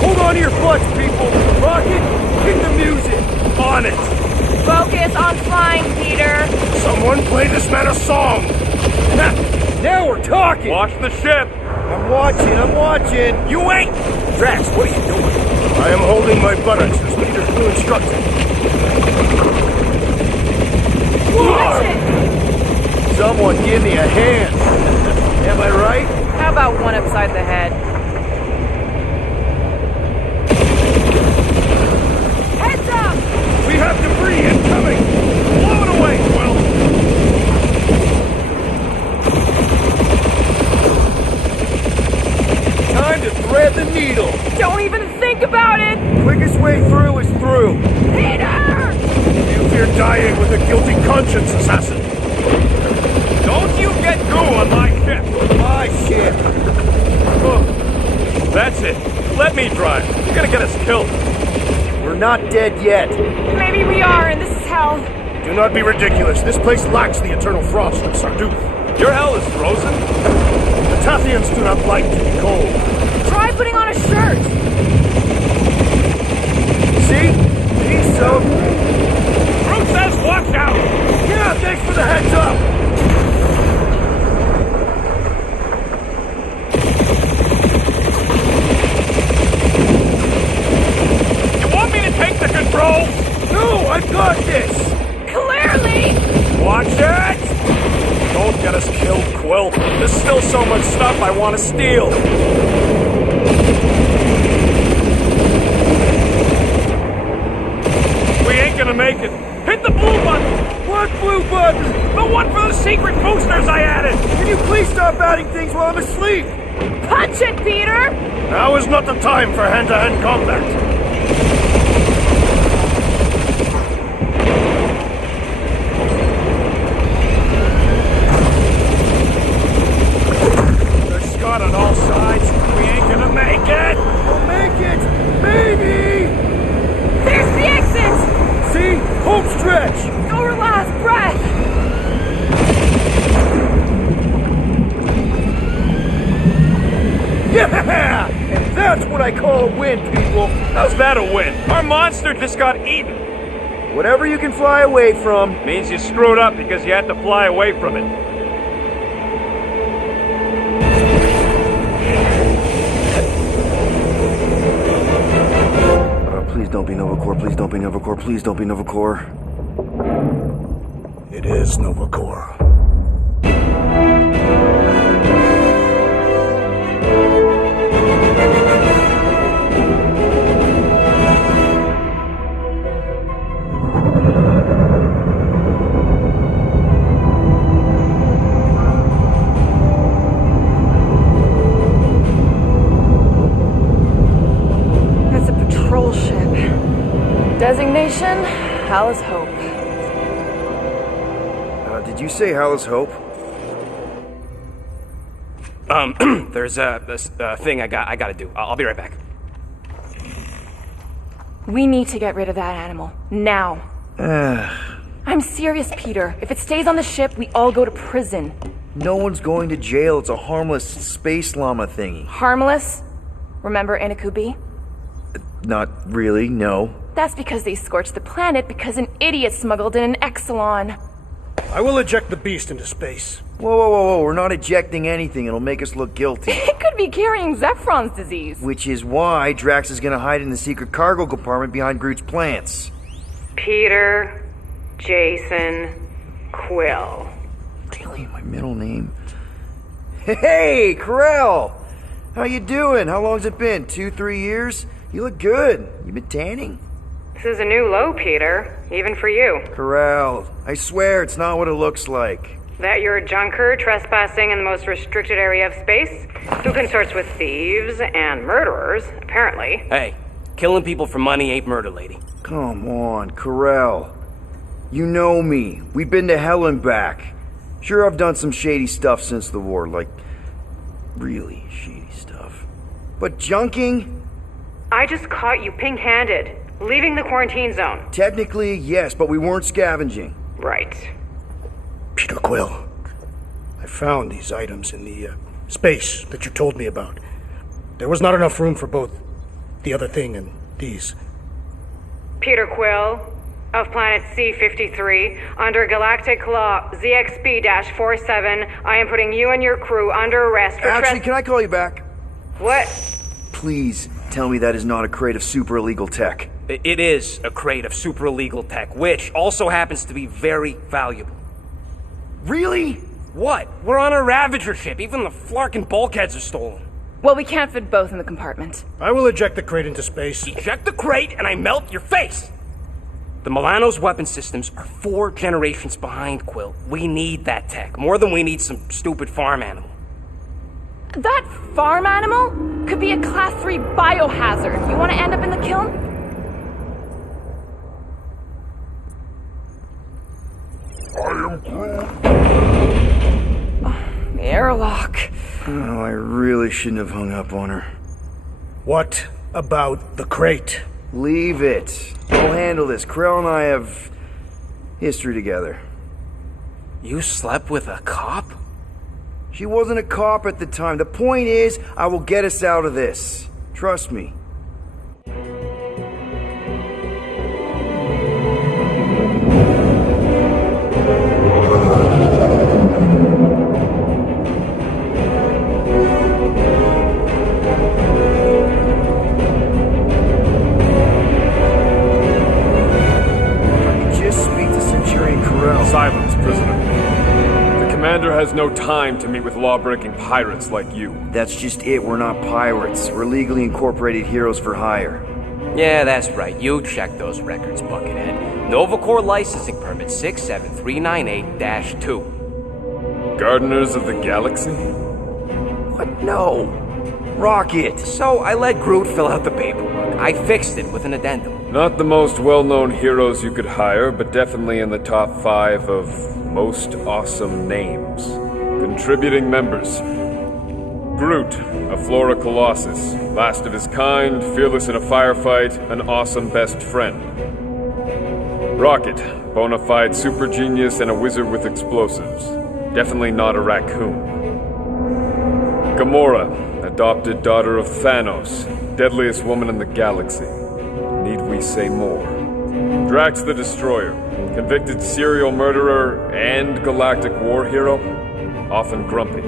Hold on to your butts, people! Rocket, hit the music! On it! Focus on flying, Peter! Someone play this man a song! Now we're talking! Watch the ship! I'm watching! You ain't! Drax, what are you doing? I am holding my buttocks as Peter Quill instructed. Watch it! Someone give me a hand! Am I right? How about one upside the head? Heads up! We have debris incoming! Blow it away, Quill! Time to thread the needle! Don't even think about it! Quickest way through is through! Peter! You fear dying with a guilty conscience, assassin. Don't you get goo on my ship! My shit! That's it. Let me drive. You're gonna get us killed. We're not dead yet. Maybe we are, and this is hell. Do not be ridiculous. This place lacks the eternal frost of Sarduth. Your hell is frozen? The Tathians do not like to be cold. Try putting on a shirt. See? He's so... Groot says watch out! Yeah, thanks for the heads up! You want me to take the controls? No, I've got this! Clearly! Watch it! Don't get us killed, Quill. There's still so much stuff I want to steal. We ain't gonna make it. Hit the blue button! What blue button? The one for the secret boosters I added! Can you please stop adding things while I'm asleep? Punch it, Peter! Now is not the time for hand-to-hand combat. There's Scott on all sides. We ain't gonna make it! We'll make it! Maybe! There's the exit! See? Home stretch! Our last breath! Yeah! And that's what I call a win, people! How's that a win? Our monster just got eaten. Whatever you can fly away from. Means you screwed up because you had to fly away from it. Please don't be Novacore, please don't be Novacore, please don't be Novacore. It is Novacore. That's a patrol ship. Designation, Hala's Hope. Did you say Hala's Hope? There's this thing I gotta do. I'll be right back. We need to get rid of that animal. Now. I'm serious, Peter. If it stays on the ship, we all go to prison. No one's going to jail. It's a harmless space llama thingy. Harmless? Remember Inakubi? Not really, no. That's because they scorched the planet because an idiot smuggled in an Exelon. I will eject the beast into space. Whoa. We're not ejecting anything. It'll make us look guilty. It could be carrying Zephron's disease. Which is why Drax is gonna hide in the secret cargo compartment behind Groot's plants. Peter, Jason, Quill. Really? My middle name? Hey, Corell! How you doing? How long's it been? 2-3 years? You look good. You been tanning? This is a new low, Peter. Even for you. Corell, I swear it's not what it looks like. That you're a junker trespassing in the most restricted area of space, who consorts with thieves and murderers, apparently. Hey, killing people for money ain't murder, lady. Come on, Corell. You know me. We've been to hell and back. Sure, I've done some shady stuff since the war, like really shady stuff. But junking? I just caught you pink-handed, leaving the quarantine zone. Technically, yes, but we weren't scavenging. Right. Peter Quill, I found these items in the space that you told me about. There was not enough room for both the other thing and these. Peter Quill, of planet C-53, under Galactic Law ZXB-47, I am putting you and your crew under arrest for Actually, can I call you back? What? Please tell me that is not a crate of super illegal tech. It is a crate of super illegal tech, which also happens to be very valuable. Really? What? We're on a Ravager ship. Even the Flarkin bulkheads are stolen. Well, we can't fit both in the compartment. I will eject the crate into space. Eject the crate and I melt your face! The Milano's weapon systems are 4 generations behind, Quill. We need that tech, more than we need some stupid farm animal. That farm animal could be a Class 3 biohazard. You want to end up in the kiln? The airlock. Oh, I really shouldn't have hung up on her. What about the crate? Leave it. I'll handle this. Krell and I have history together. You slept with a cop? She wasn't a cop at the time. The point is, I will get us out of this. Trust me. Just speak to Centurion Corell. Silence, prisoner. The commander has no time to meet with law-breaking pirates like you. That's just it. We're not pirates. We're legally incorporated heroes for hire. Yeah, that's right. You check those records, Buckethead. Novacore licensing permit 67398-2. Gardeners of the Galaxy? What? No. Rocket. So I let Groot fill out the paperwork. I fixed it with an addendum. Not the most well-known heroes you could hire, but definitely in the top 5 of most awesome names. Contributing members. Groot, a Flora Colossus, last of his kind, fearless in a firefight, an awesome best friend. Rocket, bona fide super genius and a wizard with explosives. Definitely not a raccoon. Gamora, adopted daughter of Thanos, deadliest woman in the galaxy. Need we say more? Drax the Destroyer, convicted serial murderer and galactic war hero, often grumpy.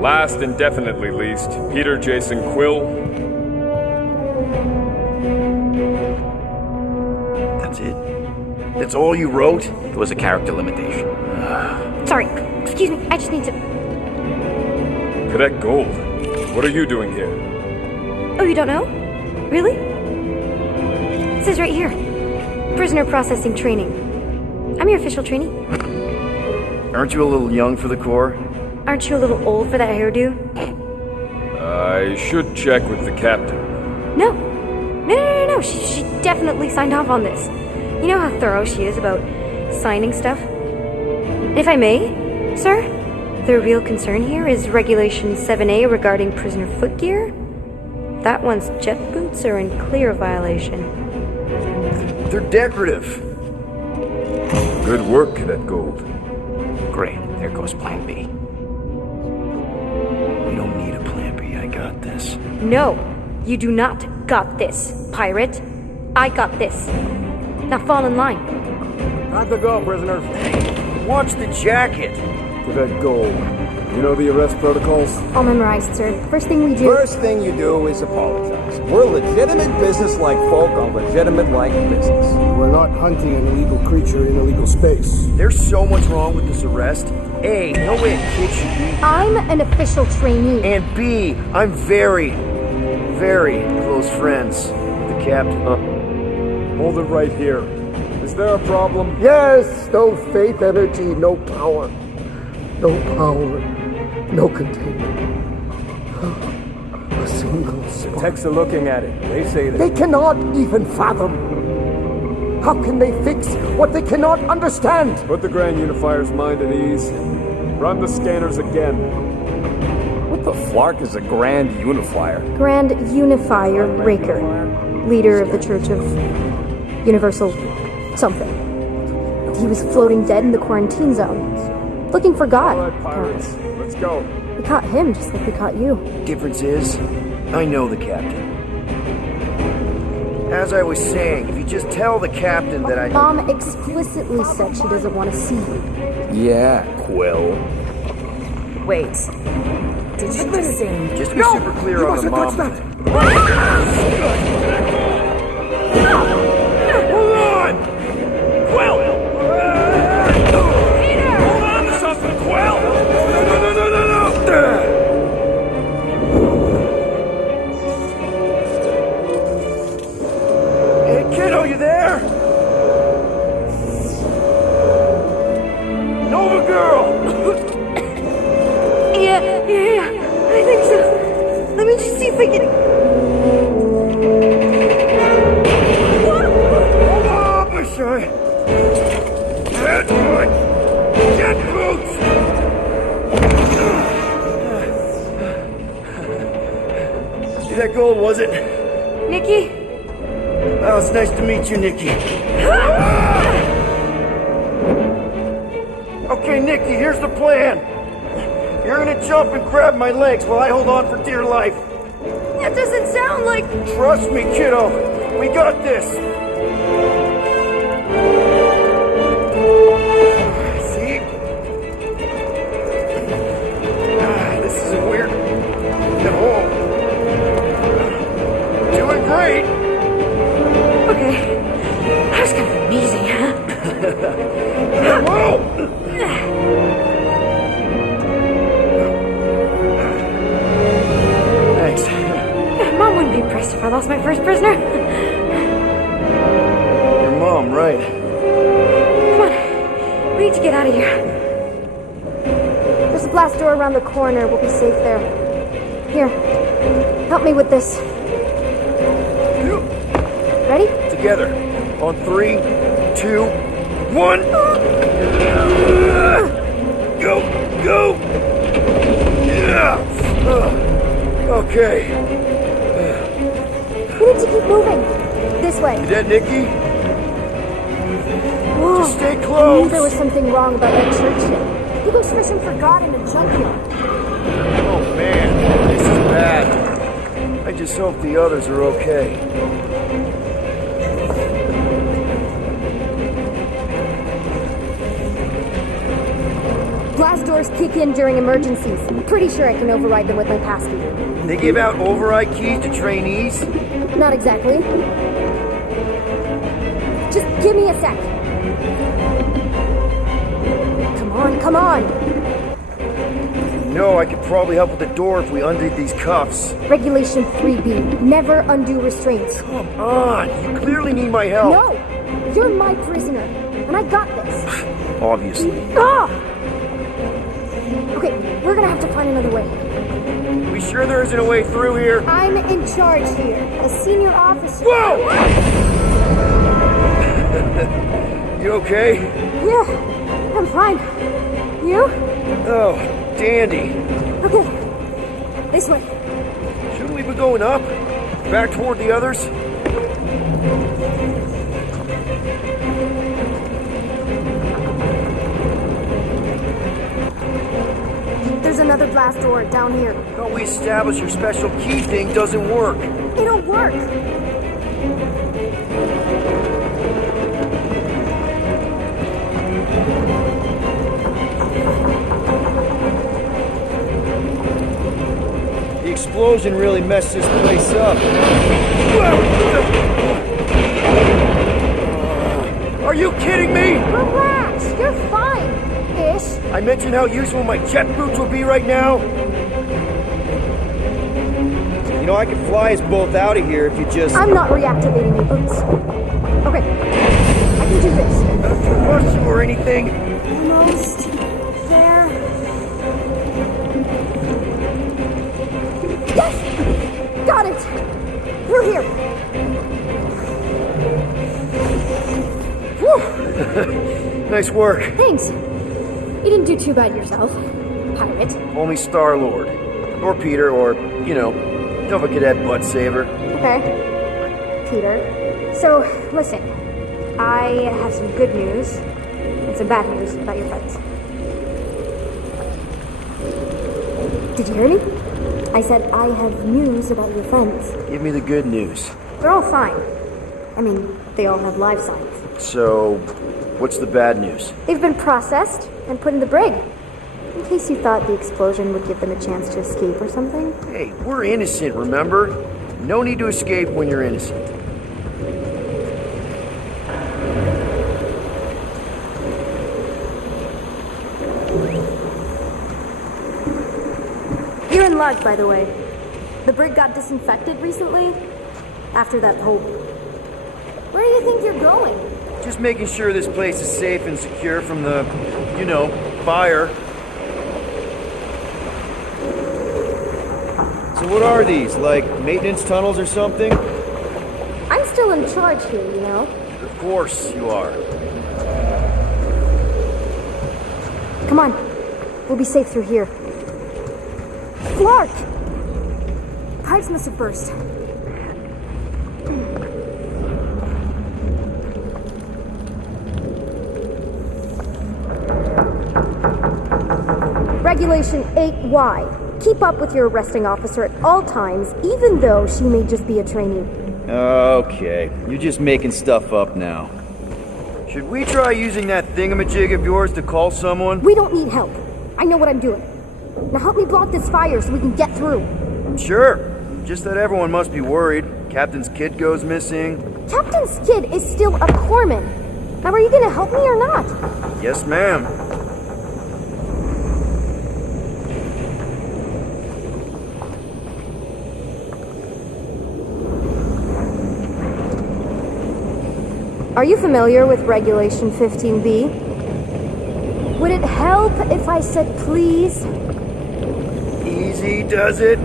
Last and definitely least, Peter Jason Quill. That's it? That's all you wrote? It was a character limitation. Sorry, excuse me, I just need to... Cadet Gold, what are you doing here? Oh, you don't know? Really? It says right here. Prisoner processing training. I'm your official trainee. Aren't you a little young for the Corps? Aren't you a little old for that hairdo? I should check with the captain. No. No. She definitely signed off on this. You know how thorough she is about signing stuff? If I may, sir, the real concern here is Regulation 7A regarding prisoner footgear. That one's jet boots are in clear violation. They're decorative. Good work, Cadet Gold. Great, there goes Plan B. We don't need a plan B. I got this. No, you do not got this, pirate. I got this. Now fall in line. Time to go, prisoners. Watch the jacket. Cadet Gold. You know the arrest protocols? All memorized, sir. First thing we do... First thing you do is apologize. We're legitimate business-like folk on legitimate-like business. We're not hunting an illegal creature in illegal space. There's so much wrong with this arrest. A, no way a kid should be. I'm an official trainee. And B, I'm very, very close friends with the captain. Hold it right here. Is there a problem? Yes, no faith energy, no power. No power, no containment. A single The spark. techs are looking at it. They say that... They cannot even fathom. How can they fix what they cannot understand? Put the Grand Unifier's mind at ease. Run the scanners again. What the flark is a Grand Unifier? Grand Unifier Raker, leader of the Church of Universal something. He was floating dead in the quarantine zone, looking for God. All right, pirates, let's go. We caught him just like we caught you. Difference is, I know the captain. As I was saying, if you just tell the captain that I... Mom explicitly said she doesn't want to see you. Yeah, Quill. Wait. Did you just say... Just to be super clear on the mom thing. Hold on! Quill! Peter! Hold on to something, Quill! No! Hey, kiddo, you there? Nova girl! Yeah, I think so. Let me just see if I can... Hold on, my son! Get boots! See that gold, was it? Nikki? Oh, it's nice to meet you, Nikki. Okay, Nikki, here's the plan. You're gonna jump and grab my legs while I hold on for dear life. That doesn't sound like... Trust me, kiddo. We got this. See? This isn't weird at all. Doing great. Okay. That was kind of amazing, huh? Whoa! Thanks. Mom wouldn't be impressed if I lost my first prisoner. Your mom, right? Come on. We need to get out of here. There's a blast door around the corner. We'll be safe there. Here. Help me with this. Ready? Together. On 3, 2, 1. Go! Yeah. Okay. We need to keep moving. This way. You dead, Nikki? Whoa. Just stay I knew close. there was something wrong about that church shit. He goes fishing for God in a junkyard. Oh man, this is bad. I just hope the others are okay. Blast doors kick in during emergencies. I'm pretty sure I can override them with my passkey. They give out override keys to trainees? Not exactly. Just give me a sec. Come on. No, I could probably help with the door if we undid these cuffs. Regulation 3B. Never undo restraints. Come on, you clearly need my help. No! You're my prisoner, and I got this. Obviously. Ah! Okay, we're gonna have to find another way. We sure there isn't a way through here? I'm in charge here, a senior officer. Whoa! You okay? Yeah, I'm fine. You? Oh, dandy. Okay, this way. Shouldn't we be going up? Back toward the others? There's another blast door down here. Thought we established your special key thing doesn't work. It'll work. The explosion really messed this place up. Are you kidding me? Relax, you're fine. Ish. I mentioned how useful my jet boots will be right now. You know, I could fly us both out of here if you just... I'm not reactivating your boots. Okay, I can do this. Not to rush you or anything. Almost there. Yes! Got it! Through here. Whew. Nice work. Thanks. You didn't do too bad yourself, pirate. Only Star-Lord. Or Peter, or, you know, Nova Cadet Butt Saver. Okay. Peter. So, listen. I have some good news and some bad news about your friends. Did you hear me? I said I have news about your friends. Give me the good news. They're all fine. I mean, they all have life signs. So, what's the bad news? They've been processed and put in the brig. In case you thought the explosion would give them a chance to escape or something. Hey, we're innocent, remember? No need to escape when you're innocent. You're in luck, by the way. The brig got disinfected recently. After that whole... Where do you think you're going? Just making sure this place is safe and secure from the, you know, fire. So what are these, like maintenance tunnels or something? I'm still in charge here, you know? Of course you are. Come on. We'll be safe through here. Clark! Pipes must have burst. Regulation 8Y. Keep up with your arresting officer at all times, even though she may just be a trainee. Okay, you're just making stuff up now. Should we try using that thingamajig of yours to call someone? We don't need help. I know what I'm doing. Now help me block this fire so we can get through. Sure. Just that everyone must be worried. Captain's kid goes missing. Captain's kid is still a corpsman. Now are you gonna help me or not? Yes, ma'am. Are you familiar with Regulation 15B? Would it help if I said please? Easy does it.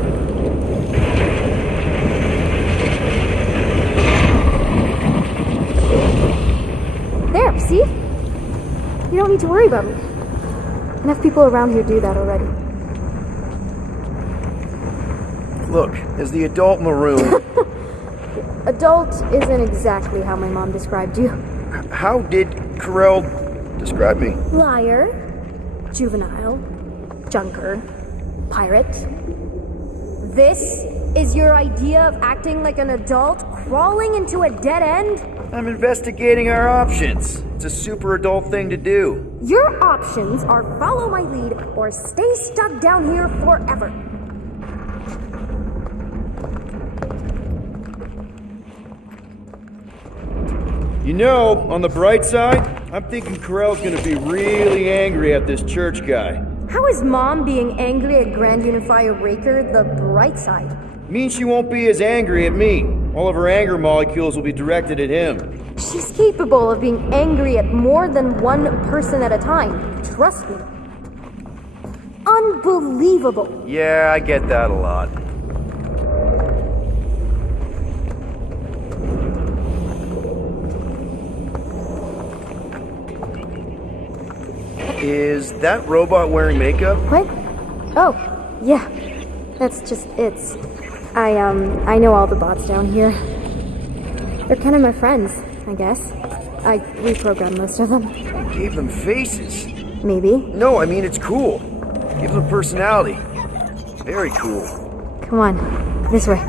There, see? You don't need to worry about me. Enough people around here do that already. Look, as the adult in the room... Adult isn't exactly how my mom described you. How did Karel describe me? Liar, juvenile, junker, pirate. This is your idea of acting like an adult crawling into a dead end? I'm investigating our options. It's a super adult thing to do. Your options are follow my lead or stay stuck down here forever. You know, on the bright side, I'm thinking Karel's gonna be really angry at this church guy. How is Mom being angry at Grand Unifier Raker the bright side? Means she won't be as angry at me. All of her anger molecules will be directed at him. She's capable of being angry at more than one person at a time. Trust me. Unbelievable. Yeah, I get that a lot. Is that robot wearing makeup? What? Oh, yeah. That's just it's. I know all the bots down here. They're kind of my friends, I guess. I reprogrammed most of them. You gave them faces. Maybe. No, I mean it's cool. Gives them personality. Very cool. Come on, this way.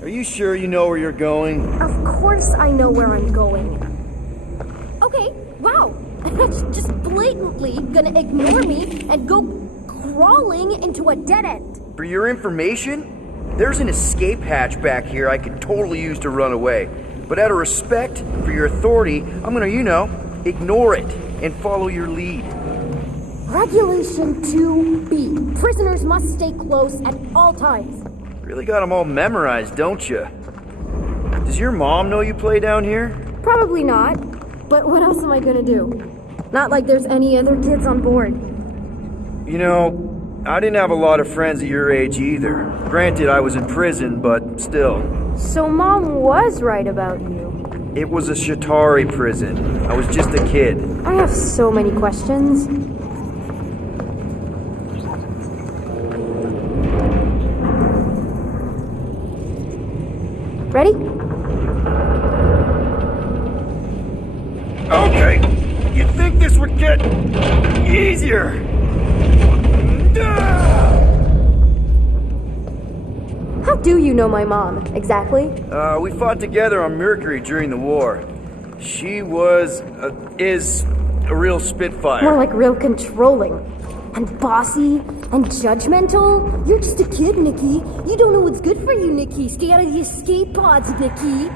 Are you sure you know where you're going? Of course I know where I'm going. Okay, wow. That's just blatantly gonna ignore me and go crawling into a dead end. For your information, there's an escape hatch back here I could totally use to run away. But out of respect for your authority, I'm gonna, ignore it and follow your lead. Regulation 2B. Prisoners must stay close at all times. Really got them all memorized, don't you? Does your mom know you play down here? Probably not. But what else am I gonna do? Not like there's any other kids on board. I didn't have a lot of friends at your age either. Granted, I was in prison, but still. So Mom was right about you. It was a Shatari prison. I was just a kid. I have so many questions. Ready? Okay. You'd think this would get easier. How do you know my mom, exactly? We fought together on Mercury during the war. She is a real spitfire. More like real controlling. And bossy and judgmental. You're just a kid, Nikki. You don't know what's good for you, Nikki. Stay out of the escape pods, Nikki.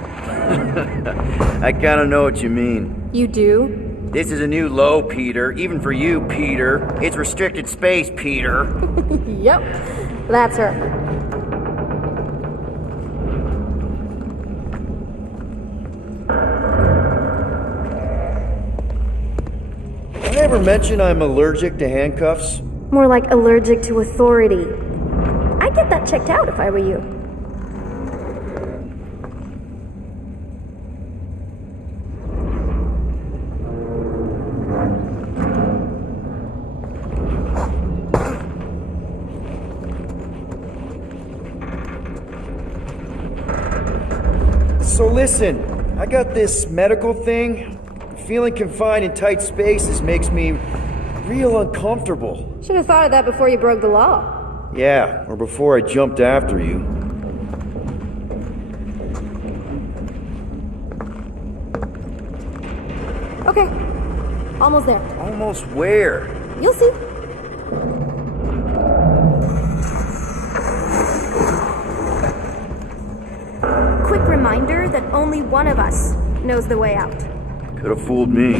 I kinda know what you mean. You do? This is a new low, Peter. Even for you, Peter. It's restricted space, Peter. Yep, that's her. Did I ever mention I'm allergic to handcuffs? More like allergic to authority. I'd get that checked out if I were you. So listen, I got this medical thing. Feeling confined in tight spaces makes me real uncomfortable. Should have thought of that before you broke the law. Yeah, or before I jumped after you. Okay, almost there. Almost where? You'll see. Quick reminder that only one of us knows the way out. Could have fooled me.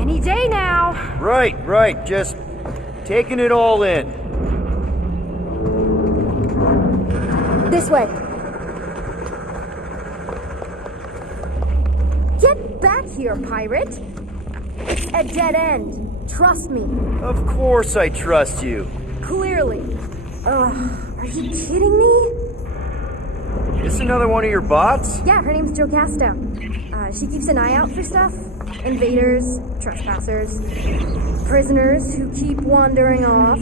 Any day now. Right. Just taking it all in. This way. Get back here, pirate. It's a dead end. Trust me. Of course I trust you. Clearly. Are you kidding me? This another one of your bots? Yeah, her name's Jocasta. She keeps an eye out for stuff. Invaders, trespassers, prisoners who keep wandering off.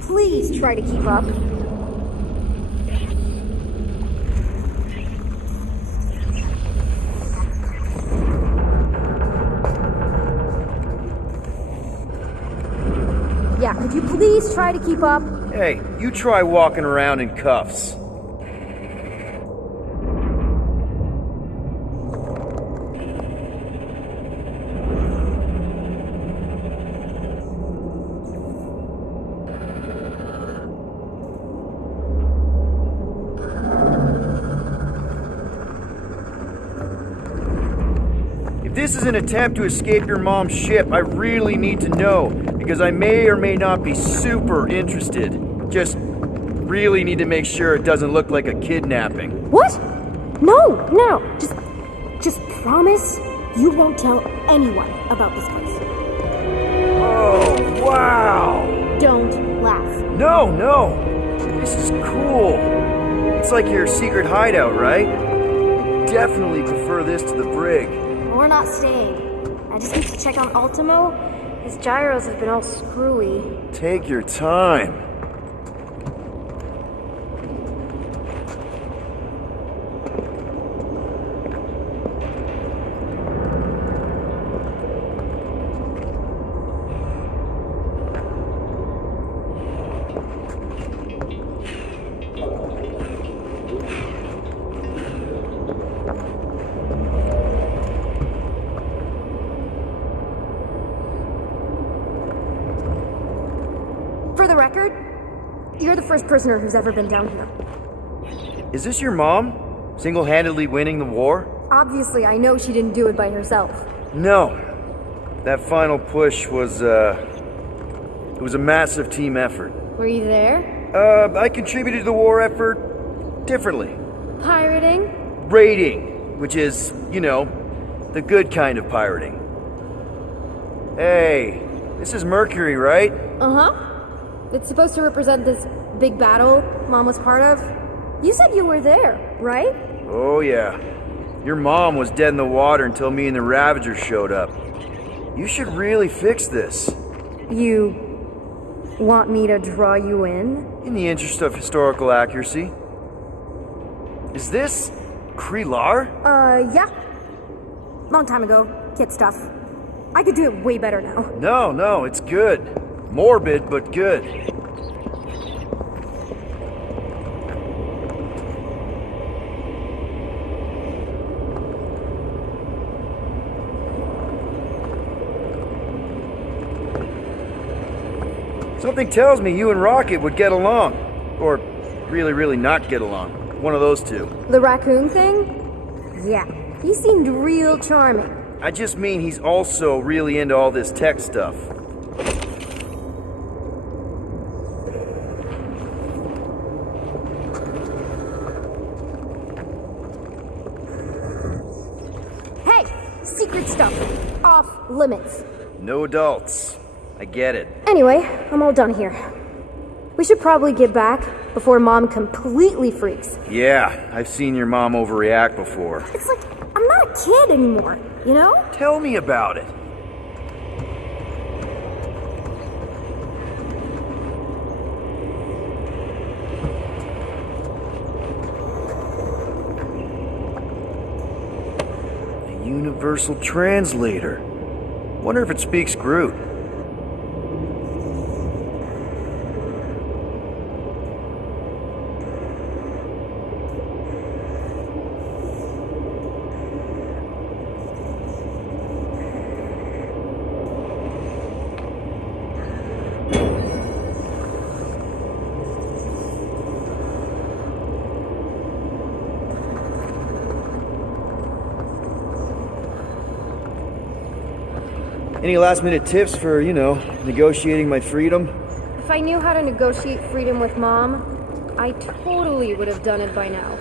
Please try to keep up. Yeah, could you please try to keep up? Hey, you try walking around in cuffs. If this is an attempt to escape your mom's ship, I really need to know, because I may or may not be super interested. Just really need to make sure it doesn't look like a kidnapping. What? No. Just promise you won't tell anyone about this place. Oh, wow! Don't laugh. No. This is cool. It's like your secret hideout, right? Definitely prefer this to the brig. We're not staying. I just need to check on Ultimo His gyros have been all screwy. Take your time. For the record, you're the first prisoner who's ever been down here. Is this your mom? Single-handedly winning the war? Obviously, I know she didn't do it by herself. No. That final push was, it was a massive team effort. Were you there? I contributed to the war effort differently. Pirating? Raiding, which is, you know, the good kind of pirating. Hey, this is Mercury, right? Uh-huh. It's supposed to represent this big battle Mom was part of. You said you were there, right? Oh, yeah. Your mom was dead in the water until me and the Ravagers showed up. You should really fix this. You want me to draw you in? In the interest of historical accuracy. Is this Krelar? Yeah. Long time ago. Kid stuff. I could do it way better now. No, it's good. Morbid, but good. Something tells me you and Rocket would get along. Or really, really not get along. One of those two. The raccoon thing? Yeah. He seemed real charming. I just mean he's also really into all this tech stuff. Hey! Secret stuff. Off limits. No adults. I get it. Anyway, I'm all done here. We should probably get back before Mom completely freaks. Yeah, I've seen your mom overreact before. It's like, I'm not a kid anymore, you know? Tell me about it. A universal translator. Wonder if it speaks Groot. Any last-minute tips for, you know, negotiating my freedom? If I knew how to negotiate freedom with Mom, I totally would have done it by now.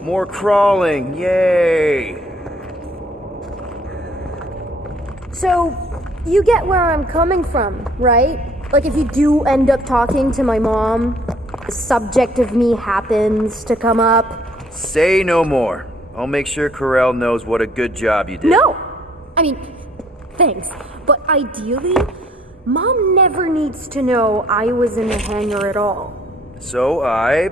More crawling, yay! So, you get where I'm coming from, right? Like if you do end up talking to my mom, the subject of me happens to come up. Say no more. I'll make sure Corell knows what a good job you did. No! I mean, thanks. But ideally, Mom never needs to know I was in the hangar at all. So I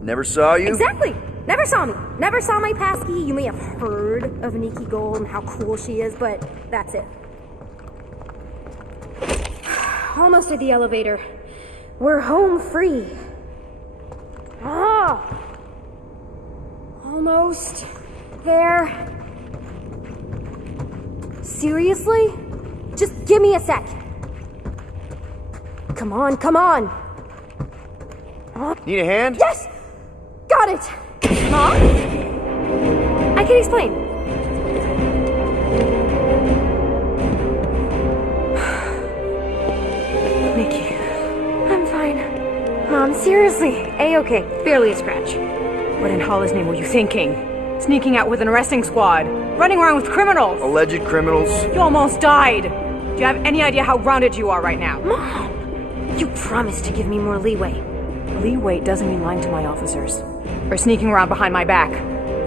never saw you? Exactly! Never saw me. Never saw my passkey. You may have heard of Nikki Gold and how cool she is, but that's it. Almost at the elevator. We're home free. Ah! Almost there. Seriously? Just give me a sec. Come on, come on. Need a hand? Yes! Got it! Mom? I can explain. Nikki, I'm fine. Mom, seriously, A-okay. Barely a scratch. What in Hollis' name were you thinking? Sneaking out with an arresting squad? Running around with criminals? Alleged criminals? You almost died! Do you have any idea how grounded you are right now? Mom! You promised to give me more leeway. Leeway doesn't mean lying to my officers. or sneaking around behind my back.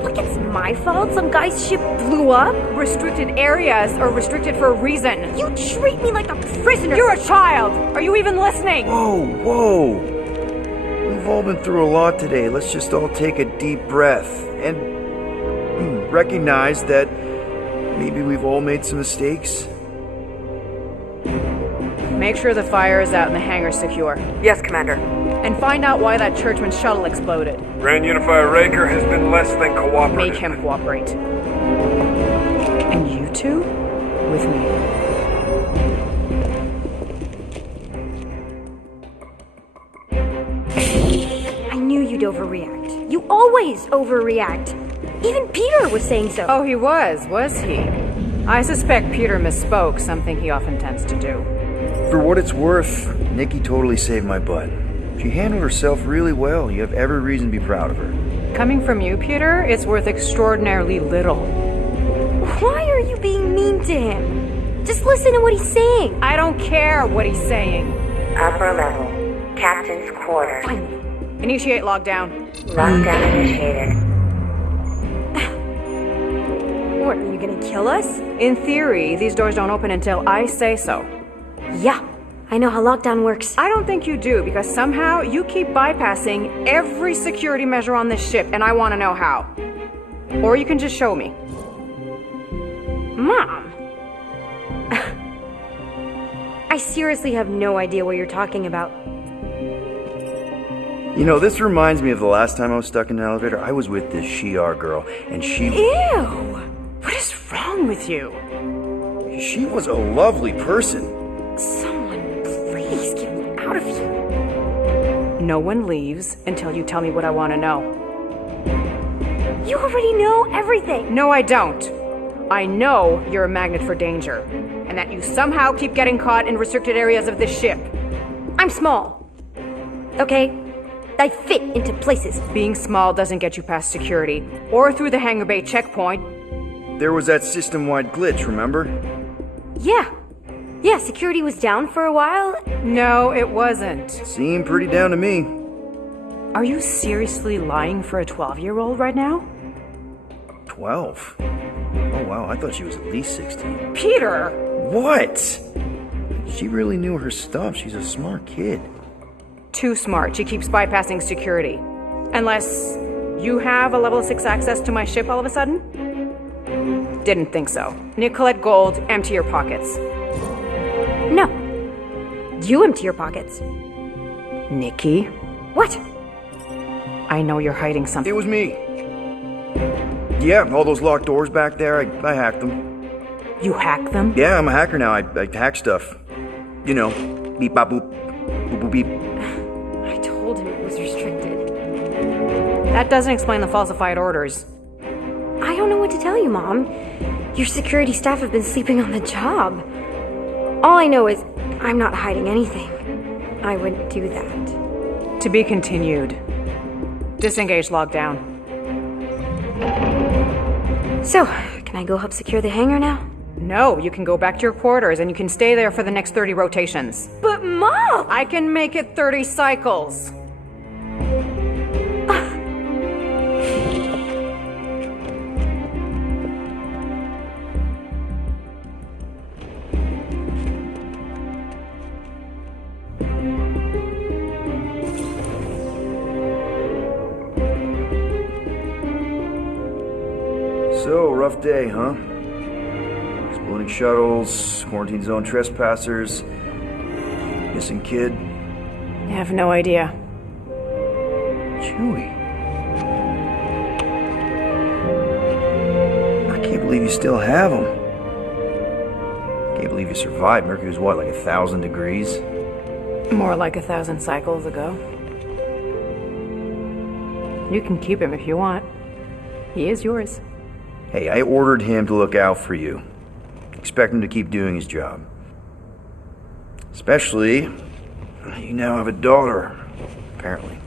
Like it's my fault some guy's ship blew up? Restricted areas are restricted for a reason. You treat me like a prisoner! You're a child! Are you even listening? Whoa. We've all been through a lot today. Let's just all take a deep breath and recognize that maybe we've all made some mistakes. Make sure the fire is out and the hangar's secure. Yes, Commander. And find out why that churchman's shuttle exploded. Grand Unifier Raker has been less than cooperative. Make him cooperate. And you two, with me. I knew you'd overreact. You always overreact. Even Peter was saying so. Oh, he was he? I suspect Peter misspoke, something he often tends to do. For what it's worth, Nikki totally saved my butt. She handled herself really well. You have every reason to be proud of her. Coming from you, Peter, it's worth extraordinarily little. Why are you being mean to him? Just listen to what he's saying. I don't care what he's saying. Upper level. Captain's quarters. Finally. Initiate lockdown. Lockdown initiated. What, are you gonna kill us? In theory, these doors don't open until I say so. Yeah, I know how lockdown works. I don't think you do, because somehow you keep bypassing every security measure on this ship, and I want to know how. Or you can just show me. Mom! I seriously have no idea what you're talking about. You know, this reminds me of the last time I was stuck in an elevator. I was with this Shi'ar girl, and she... Ew! What is wrong with you? She was a lovely person. Someone, please get me out of here. No one leaves until you tell me what I want to know. You already know everything. No, I don't. I know you're a magnet for danger, and that you somehow keep getting caught in restricted areas of this ship. I'm small. Okay? I fit into places. Being small doesn't get you past security, or through the hangar bay checkpoint. There was that system-wide glitch, remember? Yeah. Yeah, security was down for a while. No, it wasn't. Seemed pretty down to me. Are you seriously lying for a 12-year-old right now? 12? Oh, wow, I thought she was at least 16. Peter! What? She really knew her stuff. She's a smart kid. Too smart. She keeps bypassing security. Unless you have a level 6 access to my ship all of a sudden? Didn't think so. Nicolette Gold, empty your pockets. No. You empty your pockets. Nikki? What? I know you're hiding something. It was me. Yeah, all those locked doors back there, I hacked them. You hacked them? Yeah, I'm a hacker now. I hack stuff. You know, beep, bop, boop, boop, boop, beep. I told him it was restricted. That doesn't explain the falsified orders. I don't know what to tell you, Mom. Your security staff have been sleeping on the job. All I know is I'm not hiding anything. I wouldn't do that. To be continued. Disengage lockdown. So, can I go help secure the hangar now? No, you can go back to your quarters and you can stay there for the next 30 rotations. But Mom! I can make it 30 cycles. So, rough day, huh? Exploding shuttles, quarantine zone trespassers, missing kid. I have no idea. Chewie. I can't believe you still have him. Can't believe you survived. Mercury was what, like 1,000 degrees? More like 1,000 cycles ago. You can keep him if you want. He is yours. Hey, I ordered him to look out for you. Expect him to keep doing his job. Especially, you now have a daughter, apparently.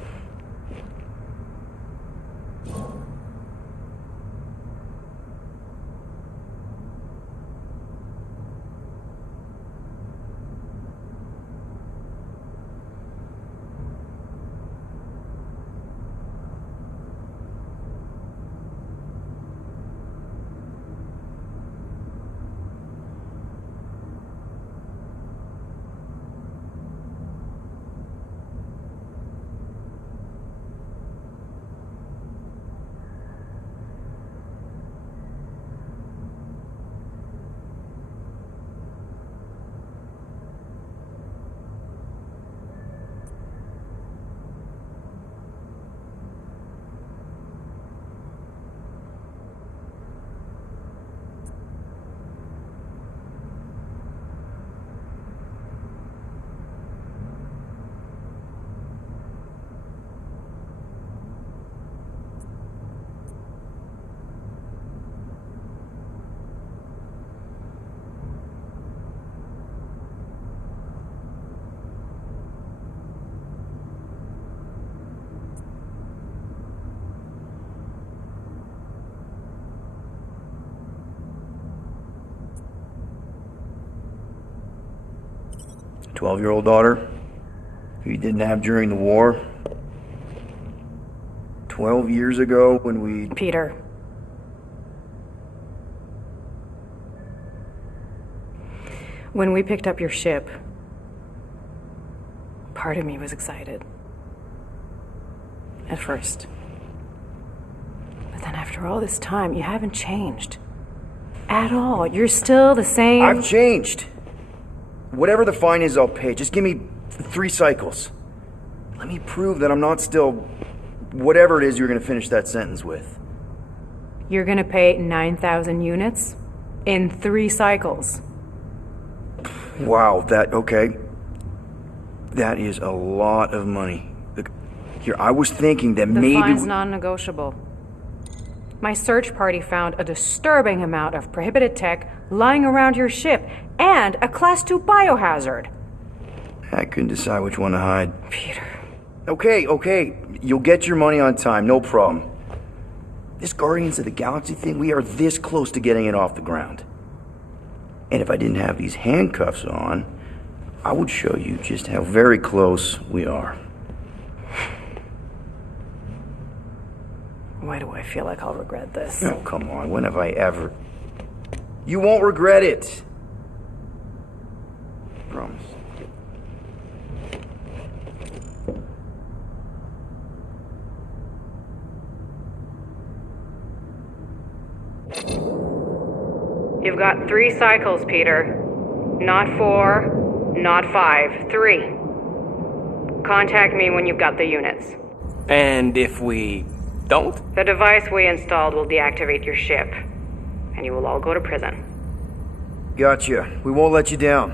12-year-old daughter, who you didn't have during the war. 12 years ago when we... Peter. When we picked up your ship, part of me was excited. At first. But then after all this time, you haven't changed. At all. You're still the same... I've changed. Whatever the fine is, I'll pay. Just give me 3 cycles. Let me prove that I'm not still... whatever it is you're gonna finish that sentence with. You're gonna pay 9,000 units? In 3 cycles. Wow, okay. That is a lot of money. Look, here, I was thinking that The maybe... fine's non-negotiable. My search party found a disturbing amount of prohibited tech lying around your ship, and a Class 2 biohazard. I couldn't decide which one to hide. Peter. Okay. You'll get your money on time, no problem. This Guardians of the Galaxy thing, we are this close to getting it off the ground. And if I didn't have these handcuffs on, I would show you just how very close we are. Why do I feel like I'll regret this? Oh, come on. When have I ever... You won't regret it. Promise. You've got 3 cycles, Peter. Not 4, not 5, 3. Contact me when you've got the units. And if we don't? The device we installed will deactivate your ship, and you will all go to prison. Gotcha. We won't let you down.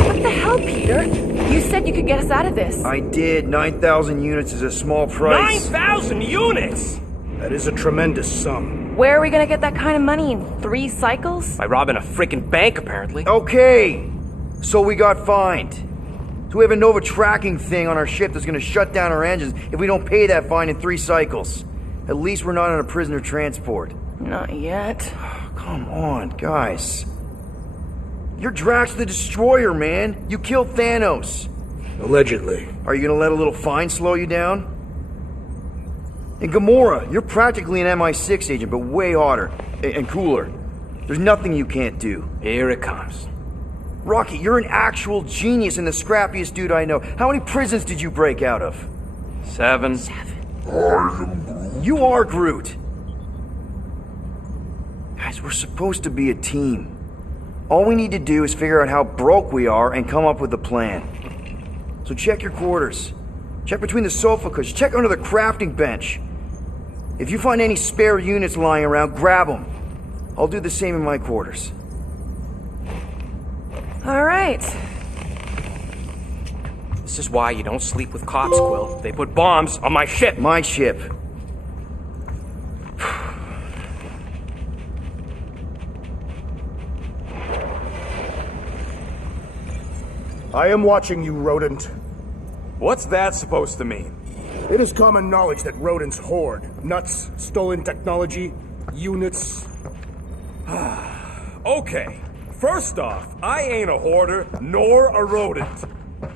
What the hell, Peter? You said you could get us out of this. I did. 9,000 units is a small price. 9,000 units?! That is a tremendous sum. Where are we gonna get that kind of money in 3 cycles? By robbing a freaking bank, apparently. Okay, so we got fined. So we have a Nova tracking thing on our ship that's gonna shut down our engines if we don't pay that fine in 3 cycles. At least we're not on a prisoner transport. Not yet. Come on, guys. You're Drax the Destroyer, man. You killed Thanos. Allegedly. Are you gonna let a little fine slow you down? And Gamora, you're practically an MI6 agent, but way hotter and cooler. There's nothing you can't do. Here it comes. Rocky, you're an actual genius and the scrappiest dude I know. How many prisons did you break out of? 7. You are Groot. Guys, we're supposed to be a team. All we need to do is figure out how broke we are and come up with a plan. So check your quarters. Check between the sofa cushions. Check under the crafting bench. If you find any spare units lying around, grab them. I'll do the same in my quarters. All right. This is why you don't sleep with cops, Quill. They put bombs on my ship. My ship. I am watching you, rodent. What's that supposed to mean? It is common knowledge that rodents hoard nuts, stolen technology, units. Okay, first off, I ain't a hoarder nor a rodent.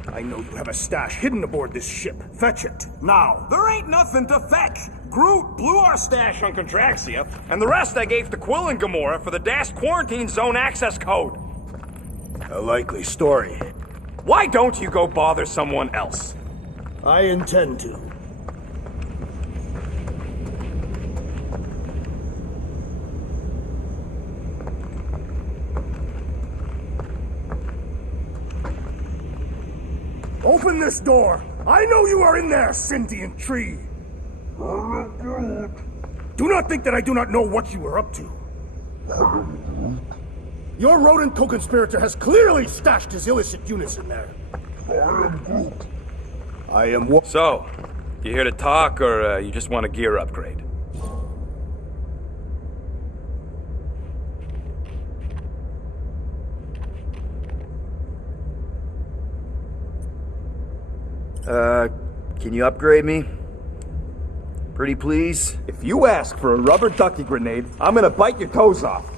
I know you have a stash hidden aboard this ship. Fetch it, now. There ain't nothing to fetch. Groot blew our stash on Contraxia, and the rest I gave to Quill and Gamora for the DAS quarantine zone access code. A likely story. Why don't you go bother someone else? I intend to. Open this door! I know you are in there, sentient tree! Do not think that I do not know what you are up to. Your rodent co-conspirator has clearly stashed his illicit units in there. I am what? So, you here to talk, or you just want a gear upgrade? Can you upgrade me? Pretty please? If you ask for a rubber ducky grenade, I'm gonna bite your toes off.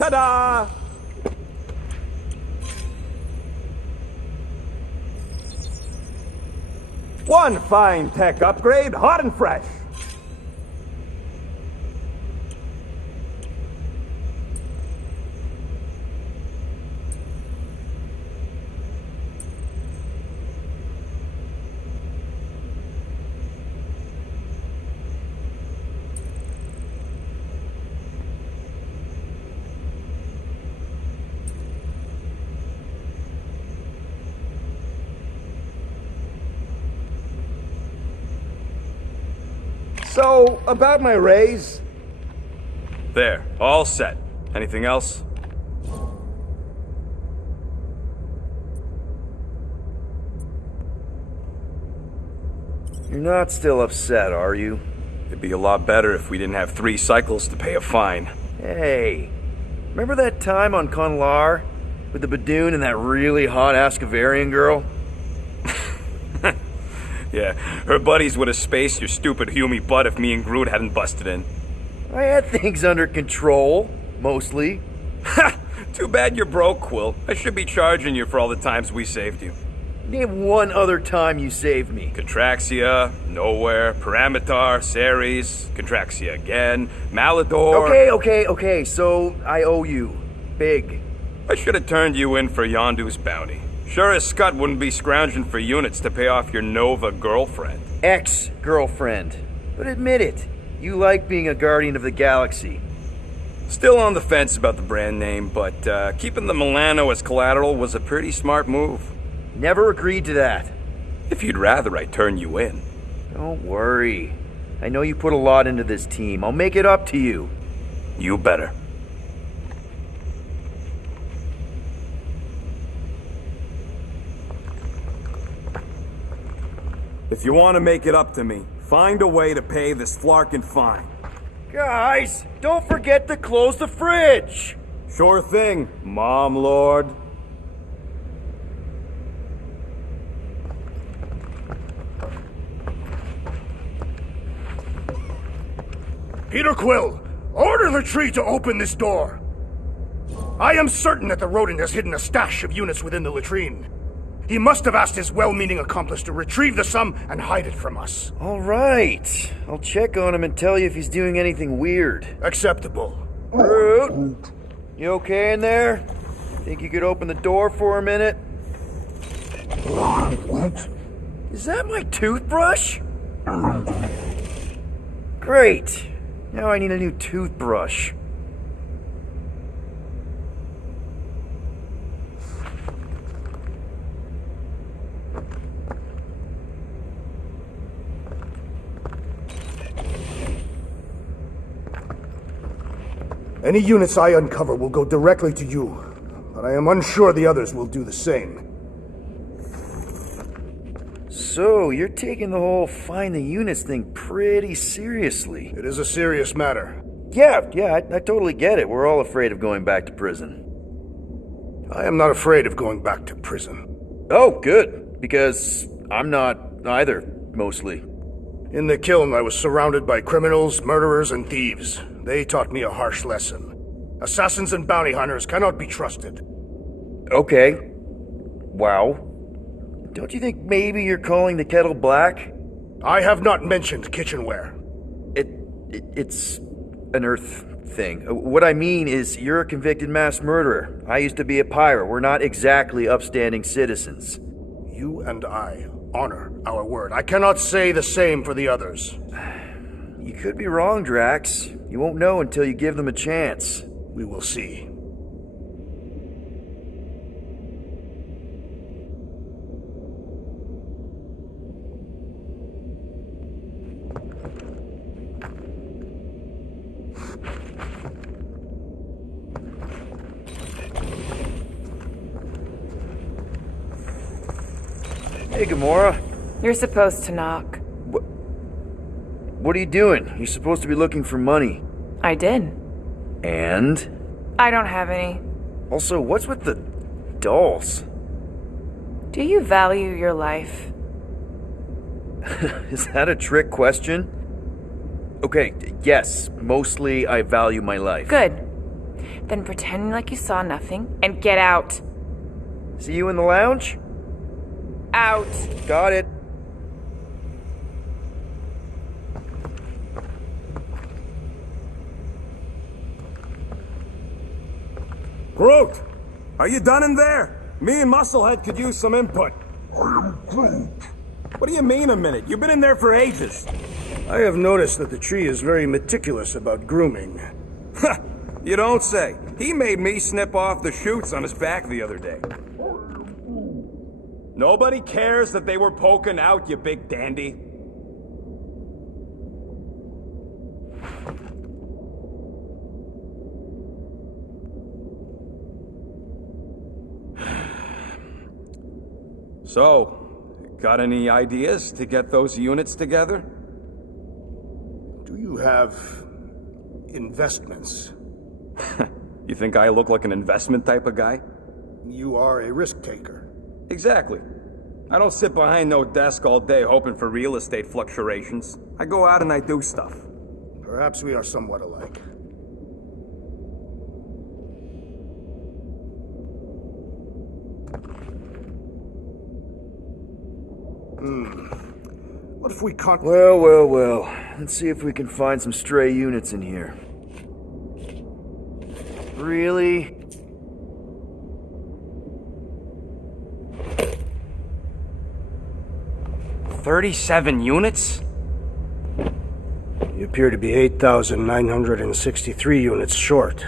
Ta-da! One fine tech upgrade, hot and fresh. So, about my raise, There, all set. Anything else? You're not still upset, are you? It'd be a lot better if we didn't have 3 cycles to pay a fine. Hey, remember that time on Conlar with the Badoon and that really hot Ascavarian girl? Yeah, her buddies would have spaced your stupid Hume butt if me and Groot hadn't busted in. I had things under control, mostly. Ha! Too bad you're broke, Quill. I should be charging you for all the times we saved you. Name one other time you saved me. Contraxia, Nowhere, Paramitar, Ceres, Contraxia again, Malador... Okay, so I owe you. Big. I should have turned you in for Yondu's bounty. Sure as Scott wouldn't be scrounging for units to pay off your Nova girlfriend. Ex-girlfriend. But admit it, you like being a Guardian of the Galaxy. Still on the fence about the brand name, but keeping the Milano as collateral was a pretty smart move. Never agreed to that. If you'd rather, I'd turn you in. Don't worry. I know you put a lot into this team. I'll make it up to you. You better. If you want to make it up to me, find a way to pay this Flarkin fine. Guys, don't forget to close the fridge! Sure thing, Mom Lord. Peter Quill, order the tree to open this door. I am certain that the rodent has hidden a stash of units within the latrine. He must have asked his well-meaning accomplice to retrieve the sum and hide it from us. All right. I'll check on him and tell you if he's doing anything weird. Acceptable. Groot, you okay in there? Think you could open the door for a minute? What? Is that my toothbrush? Great. Now I need a new toothbrush. Any units I uncover will go directly to you, but I am unsure the others will do the same. So, you're taking the whole find the units thing pretty seriously. It is a serious matter. Yeah, I totally get it. We're all afraid of going back to prison. I am not afraid of going back to prison. Oh, good. Because I'm not either, mostly. In the kiln, I was surrounded by criminals, murderers, and thieves. They taught me a harsh lesson. Assassins and bounty hunters cannot be trusted. Okay. Wow. Don't you think maybe you're calling the kettle black? I have not mentioned kitchenware. It's an Earth thing. What I mean is, you're a convicted mass murderer. I used to be a pirate. We're not exactly upstanding citizens. You and I honor our word. I cannot say the same for the others. You could be wrong, Drax. You won't know until you give them a chance. We will see. Hey, Gamora. You're supposed to knock. What are you doing? You're supposed to be looking for money. I did. And? I don't have any. Also, what's with the dolls? Do you value your life? Is that a trick question? Okay, yes, mostly I value my life. Good. then pretend like you saw nothing, and get out. See you in the lounge? Out. Got it. Groot! Are you done in there? Me and Musclehead could use some input. I am Groot. What do you mean a minute? You've been in there for ages. I have noticed that the tree is very meticulous about grooming. Ha! You don't say. He made me snip off the shoots on his back the other day. Nobody cares that they were poking out, you big dandy. So, got any ideas to get those units together? Do you have investments? You think I look like an investment type of guy? You are a risk taker. Exactly. I don't sit behind no desk all day hoping for real estate fluctuations. I go out and I do stuff. Perhaps we are somewhat alike. What if we can't... Well. Let's see if we can find some stray units in here. Really? $37 units? You appear to be 8,963 units short.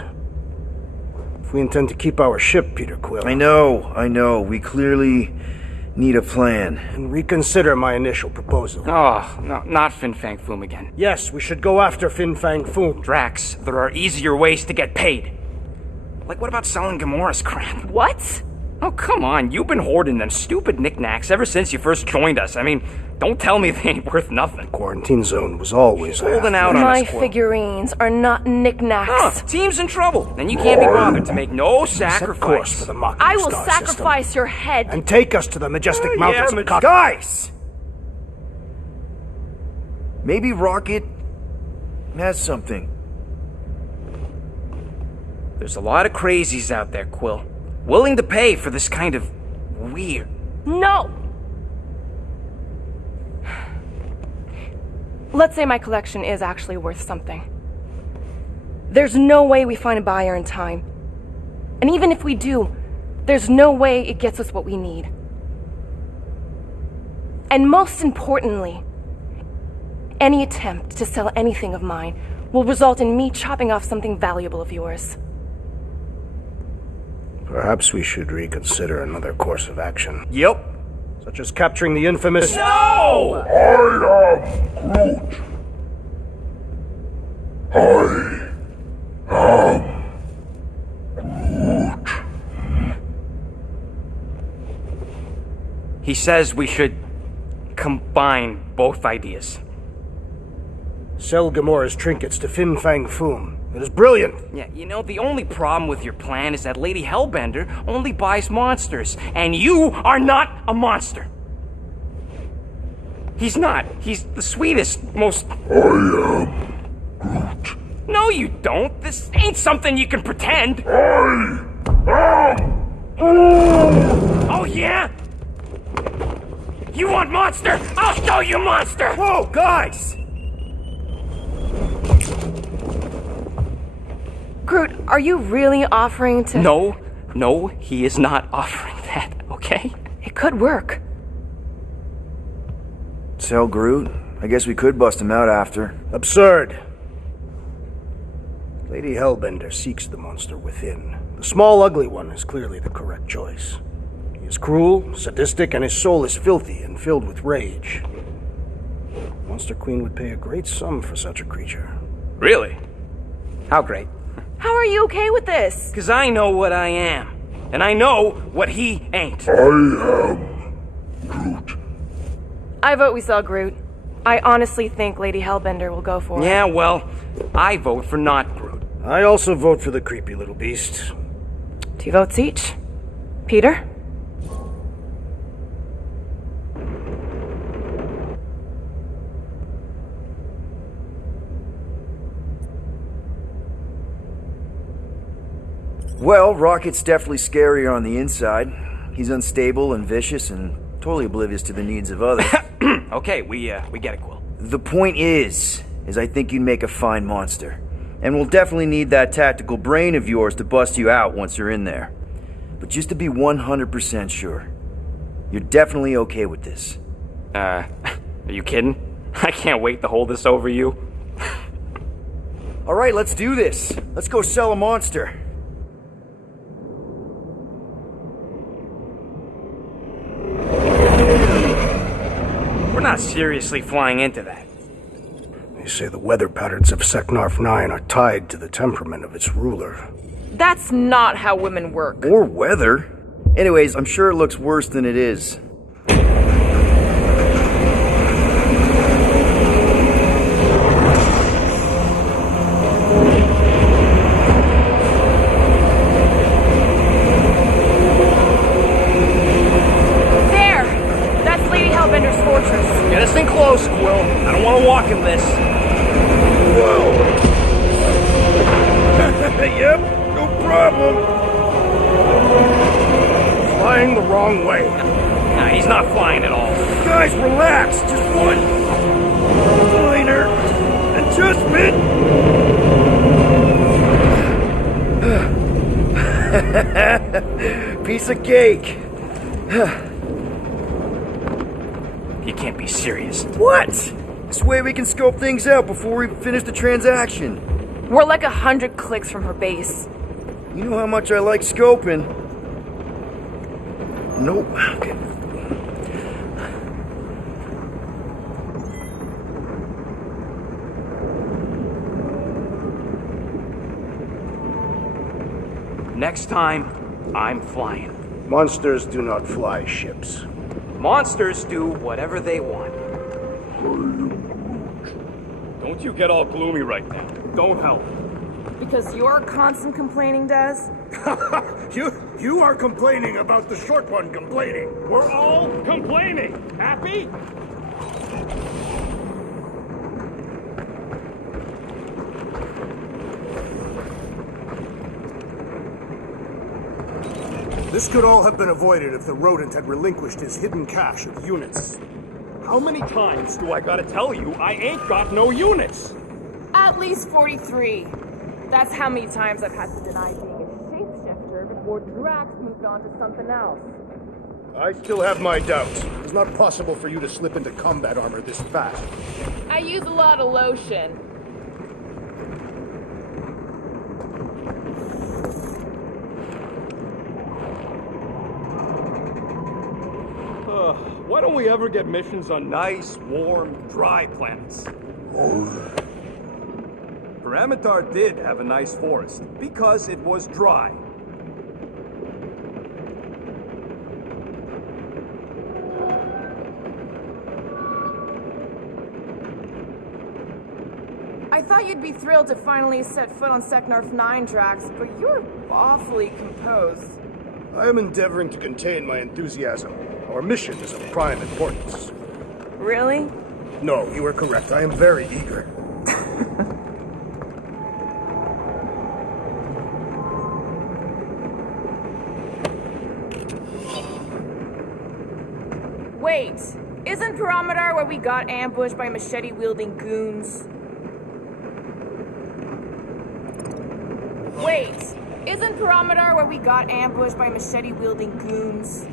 If we intend to keep our ship, Peter Quill... I know. We clearly need a plan. And reconsider my initial proposal. Oh, no, not Fin Fang Foom again. Yes, we should go after Fin Fang Foom. Drax, there are easier ways to get paid. Like, what about selling Gamora's crap? What? Oh, come on. You've been hoarding them stupid knickknacks ever since you first joined us. I mean, don't tell me they ain't worth nothing. Quarantine zone was always holding out on My us, Quill. figurines are not knickknacks. Team's in trouble, and you can't be bothered to make no sacrifice. For the Mocking I will Star sacrifice system. your head. And take us to the majestic mountains of Kak- Guys! Maybe Rocket has something. There's a lot of crazies out there, Quill. Willing to pay for this kind of weird. No! Let's say my collection is actually worth something. There's no way we find a buyer in time. And even if we do, there's no way it gets us what we need. And most importantly, any attempt to sell anything of mine will result in me chopping off something valuable of yours. Perhaps we should reconsider another course of action. Yep. Such as capturing the infamous... No! He says we should combine both ideas. Sell Gamora's trinkets to Fin Fang Foom. It is brilliant. Yeah, you know, the only problem with your plan is that Lady Hellbender only buys monsters, and you are not a monster. He's not. He's the sweetest, most... I am Groot. No, you don't. This ain't something you can pretend. I am... Oh, yeah? You want monster? I'll show you monster! Whoa, guys! Groot, are you really offering to... No, he is not offering that, okay? It could work. Sell Groot? I guess we could bust him out after. Absurd. Lady Hellbender seeks the monster within. The small, ugly one is clearly the correct choice. He is cruel, sadistic, and his soul is filthy and filled with rage. Monster Queen would pay a great sum for such a creature. Really? How great? How are you okay with this? Because I know what I am. And I know what he ain't. I am Groot. I vote we sell Groot. I honestly think Lady Hellbender will go for it. Yeah, well, I vote for not Groot. I also vote for the creepy little beast. 2 votes each. Peter? Well, Rocket's definitely scarier on the inside. He's unstable and vicious and totally oblivious to the needs of others. Okay, we get it, Quill. The point is I think you'd make a fine monster. And we'll definitely need that tactical brain of yours to bust you out once you're in there. But just to be 100% sure, you're definitely okay with this. Are you kidding? I can't wait to hold this over you. Alright, let's do this. Let's go sell a monster. We're not seriously flying into that. They say the weather patterns of Seknarf 9 are tied to the temperament of its ruler. That's not how women work. Or weather. Anyways, I'm sure it looks worse than it is. There! That's Lady Hellbender's fortress. Get us in close, Quill. I don't want to walk in this. Whoa! Yep, no problem. Flying the wrong way. Nah, he's not flying at all. Guys, relax. Just one minor adjustment. Piece of cake. You can't be serious. What? This way we can scope things out before we finish the transaction. We're like 100 clicks from her base. You know how much I like scoping. Nope. Okay. Next time, I'm flying. Monsters do not fly ships. Monsters do whatever they want. Don't you get all gloomy right now. Don't help. Because your constant complaining does? You are complaining about the short one complaining. We're all complaining. Happy? This could all have been avoided if the rodent had relinquished his hidden cache of units. How many times do I gotta tell you I ain't got no units? At least 43. That's how many times I've had to deny being a shapeshifter before Drax moved on to something else. I still have my doubts. It's not possible for you to slip into combat armor this fast. I use a lot of lotion. Why don't we ever get missions on nice, warm, dry planets? Paramitar did have a nice forest, because it was dry. I thought you'd be thrilled to finally set foot on Seknarf 9, Drax, but you're awfully composed. I am endeavoring to contain my enthusiasm. Our mission is of prime importance. Really? No, you are correct. I am very eager. Wait, isn't Pyramidar where we got ambushed by machete-wielding goons? Wait, isn't Pyramidar where we got ambushed by machete-wielding goons?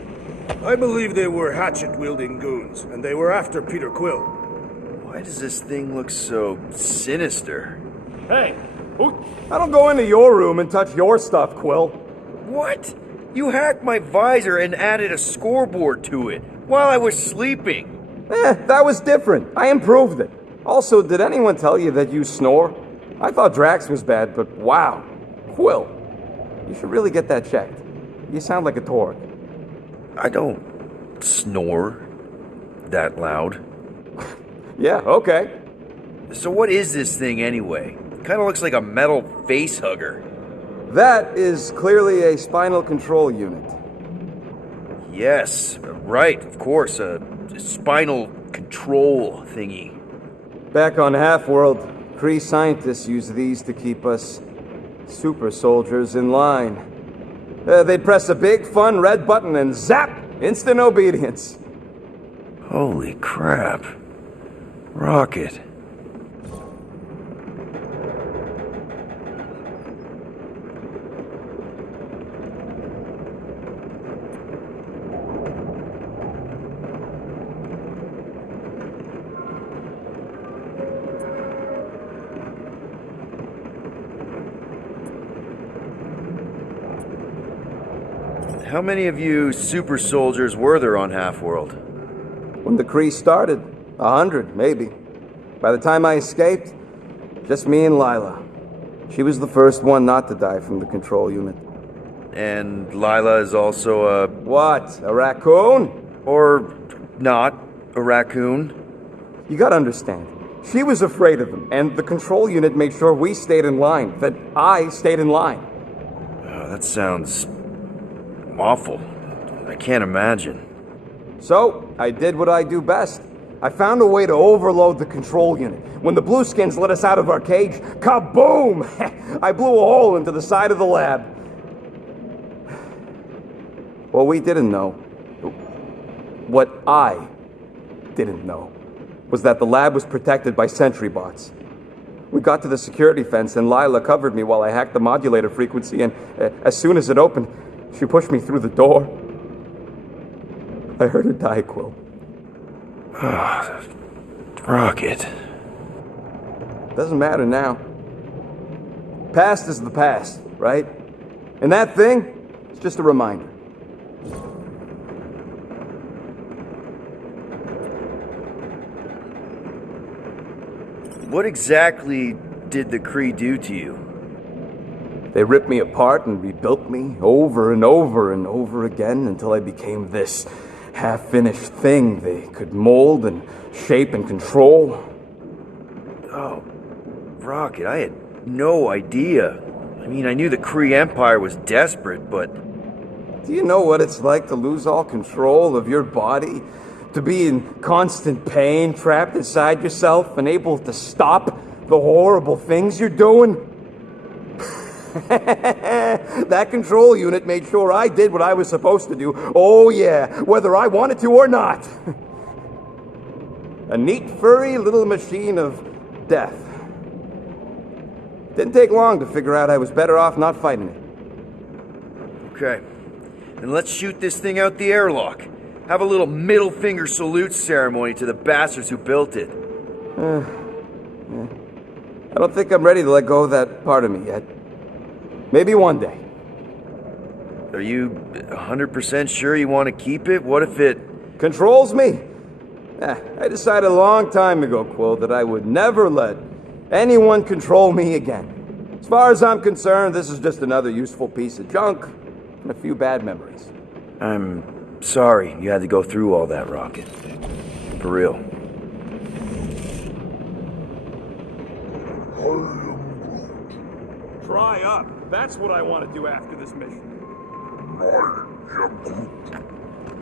I believe they were hatchet-wielding goons, and they were after Peter Quill. Why does this thing look so sinister? Hey, I don't go into your room and touch your stuff, Quill. What? You hacked my visor and added a scoreboard to it while I was sleeping. That was different. I improved it. Also, did anyone tell you that you snore? I thought Drax was bad, but wow. Quill, you should really get that checked. You sound like a Torg. I don't snore that loud. Yeah, okay. So what is this thing anyway? Kind of looks like a metal face hugger. That is clearly a spinal control unit. Yes, right, of course, a spinal control thingy. Back on Half-World, Kree scientists use these to keep us super soldiers in line. They'd press a big, fun red button and zap! Instant obedience. Holy crap. Rocket. How many of you super soldiers were there on Half-World? When the Kree started, 100, maybe. By the time I escaped, just me and Lila. She was the first one not to die from the control unit. And Lila is also a... What? A raccoon? Or not a raccoon? You gotta understand. She was afraid of them, and the control unit made sure we stayed in line, that I stayed in line. Oh, that sounds... awful. I can't imagine. So, I did what I do best. I found a way to overload the control unit. When the Blueskins let us out of our cage, kaboom! I blew a hole into the side of the lab. What we didn't know, what I didn't know, was that the lab was protected by sentry bots. We got to the security fence and Lila covered me while I hacked the modulator frequency, and as soon as it opened, she pushed me through the door. I heard her die, Quill. Rocket. Doesn't matter now. Past is the past, right? And that thing, it's just a reminder. What exactly did the Kree do to you? They ripped me apart and rebuilt me over and over and over again until I became this half-finished thing they could mold and shape and control. Oh, Rocket, I had no idea. I mean, I knew the Kree Empire was desperate, but... Do you know what it's like to lose all control of your body? To be in constant pain, trapped inside yourself, unable to stop the horrible things you're doing? That control unit made sure I did what I was supposed to do. Oh yeah, whether I wanted to or not. A neat, furry little machine of death. Didn't take long to figure out I was better off not fighting it. Okay, then let's shoot this thing out the airlock. Have a little middle finger salute ceremony to the bastards who built it. I don't think I'm ready to let go of that part of me yet. Maybe one day. Are you 100% sure you want to keep it? What if it... Controls me? I decided a long time ago, Quill, that I would never let anyone control me again. As far as I'm concerned, this is just another useful piece of junk and a few bad memories. I'm sorry you had to go through all that, Rocket. For real. Try up. That's what I want to do after this mission.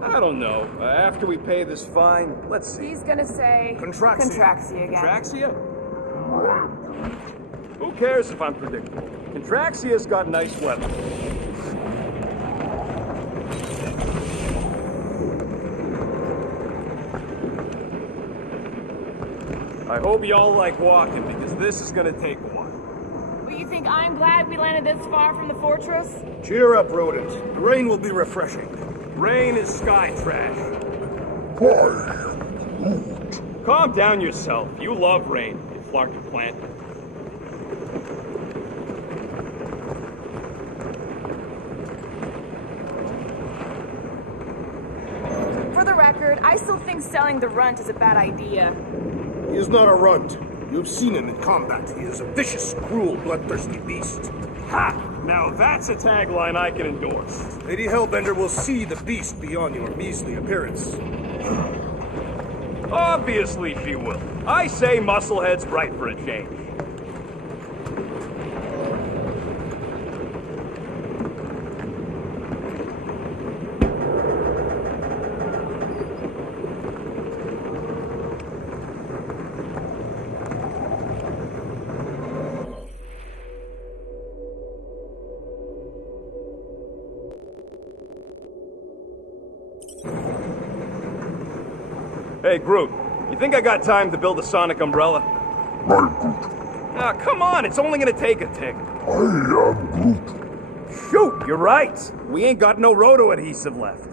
I don't know. After we pay this fine, let's see. He's gonna say... Contraxia. Contraxia again. Contraxia? Who cares if I'm predictable? Contraxia's got nice weather. I hope y'all like walking, because this is gonna take a while. Well, you think I'm glad we landed this far from the fortress? Cheer up, rodent. The rain will be refreshing. Rain is sky trash. Calm down yourself. You love rain, you flarky plant. For the record, I still think selling the runt is a bad idea. He is not a runt. You've seen him in combat. He is a vicious, cruel, bloodthirsty beast. Ha! Now that's a tagline I can endorse. Lady Hellbender will see the beast beyond your measly appearance. Obviously she will. I say Musclehead's right for a change. Hey, Groot, you think I got time to build a sonic umbrella? Ah, come on, it's only gonna take a tick. I am Groot. Shoot, you're right. We ain't got no roto adhesive left.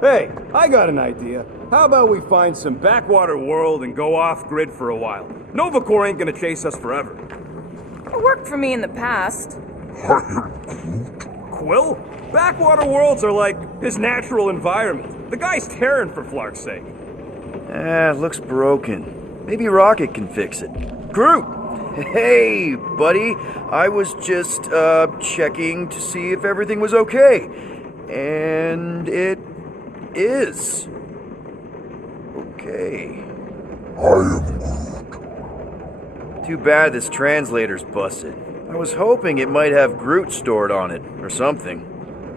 Hey, I got an idea. How about we find some backwater world and go off-grid for a while? Novacore ain't gonna chase us forever. It worked for me in the past. Quill? Backwater worlds are like his natural environment. The guy's tearing for Flark's sake. Looks broken. Maybe Rocket can fix it. Groot! Hey, buddy. I was just, checking to see if everything was okay. And it is. Okay. I am Groot. Too bad this translator's busted. I was hoping it might have Groot stored on it, or something.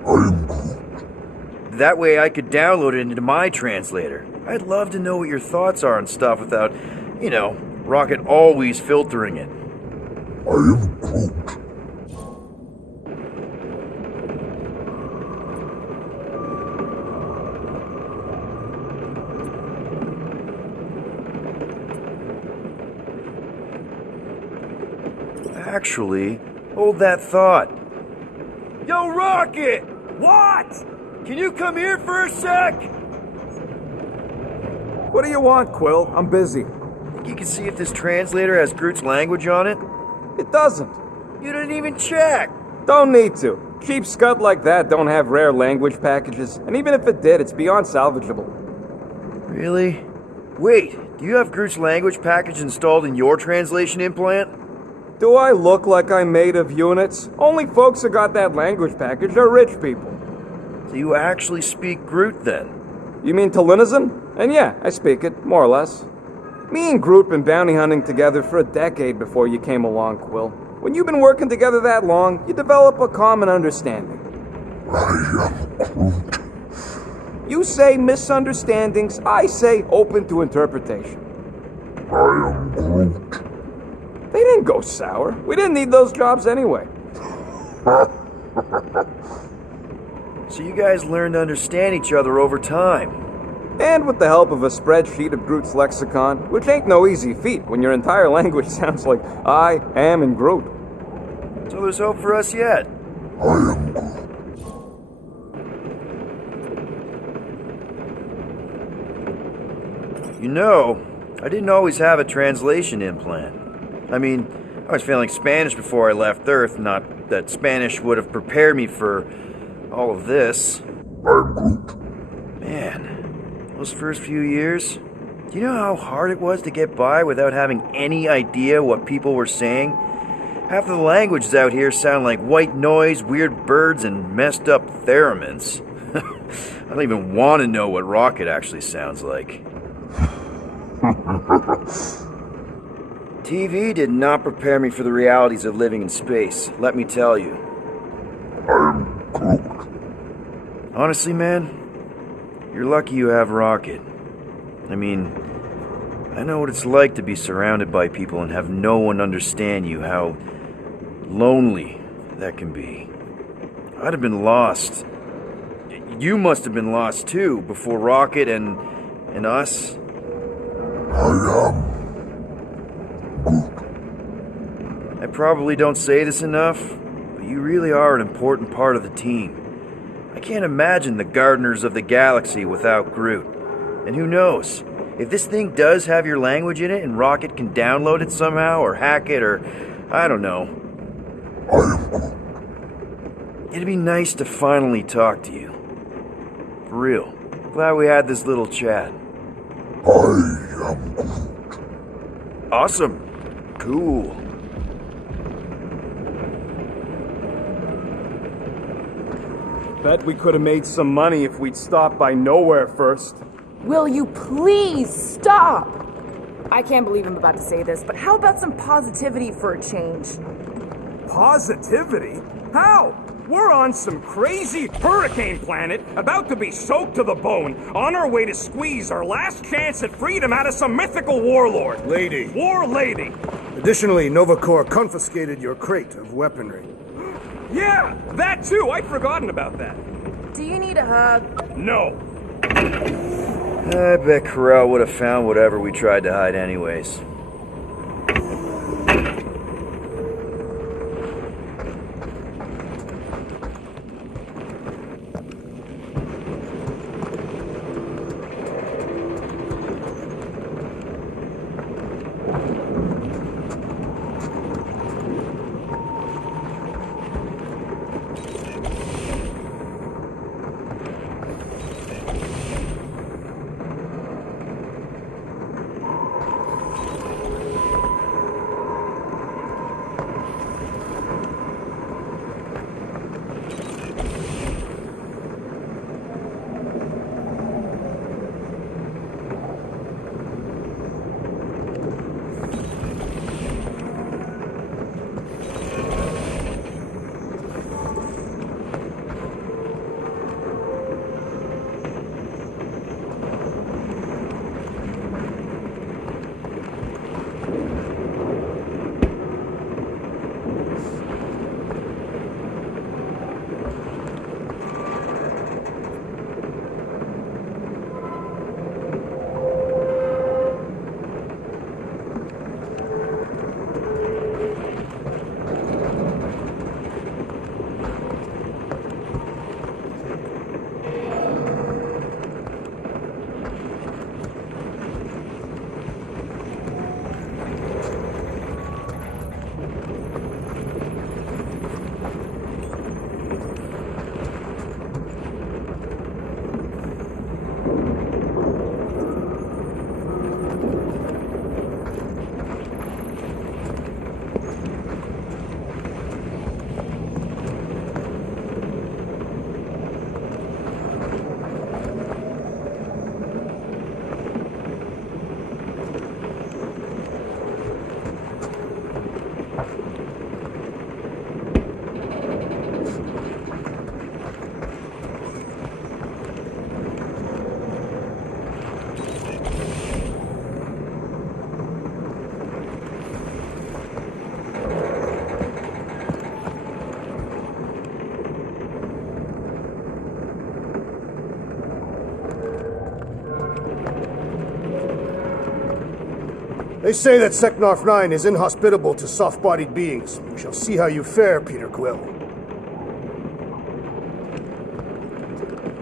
I am Groot. That way I could download it into my translator. I'd love to know what your thoughts are on stuff without, Rocket always filtering it. I am Groot. Actually, hold that thought. Yo, Rocket! What? Can you come here for a sec? What do you want, Quill? I'm busy. Think you can see if this translator has Groot's language on it? It doesn't. You didn't even check. Don't need to. Cheap scud like that don't have rare language packages, and even if it did, it's beyond salvageable. Really? Wait, do you have Groot's language package installed in your translation implant? Do I look like I'm made of units? Only folks who got that language package are rich people. So you actually speak Groot then? You mean Talinisan? And yeah, I speak it, more or less. Me and Groot been bounty hunting together for a decade before you came along, Quill. When you've been working together that long, you develop a common understanding. I am Groot. You say misunderstandings, I say open to interpretation. I am Groot. They didn't go sour. We didn't need those jobs anyway. So you guys learned to understand each other over time. And with the help of a spreadsheet of Groot's lexicon, which ain't no easy feat when your entire language sounds like I am and Groot. So there's hope for us yet. I am Groot. I didn't always have a translation implant. I mean, I was failing Spanish before I left Earth, not that Spanish would have prepared me for all of this. I'm Groot. Man, those first few years, do you know how hard it was to get by without having any idea what people were saying? Half of the languages out here sound like white noise, weird birds, and messed up theremins. I don't even want to know what Rocket actually sounds like. TV did not prepare me for the realities of living in space, let me tell you. I'm Groot. Honestly, man, you're lucky you have Rocket. I mean, I know what it's like to be surrounded by people and have no one understand you, how lonely that can be. I'd have been lost. You must have been lost too, before Rocket and us. I am I probably don't say this enough, but you really are an important part of the team. I can't imagine the Gardeners of the Galaxy without Groot. And who knows, if this thing does have your language in it and Rocket can download it somehow or hack it or, I don't know. It'd be nice to finally talk to you. For real. Glad we had this little chat. I am Groot. Awesome. Cool. Bet we could have made some money if we'd stopped by Nowhere first. Will you please stop? I can't believe I'm about to say this, but how about some positivity for a change? Positivity? How? We're on some crazy hurricane planet, about to be soaked to the bone, on our way to squeeze our last chance at freedom out of some mythical warlord. Lady. War lady. Additionally, Nova Corps confiscated your crate of weaponry. Yeah, that too. I'd forgotten about that. Do you need a hug? No. I bet Corral would have found whatever we tried to hide anyways. They say that Seknarf 9 is inhospitable to soft-bodied beings. We shall see how you fare, Peter Quill.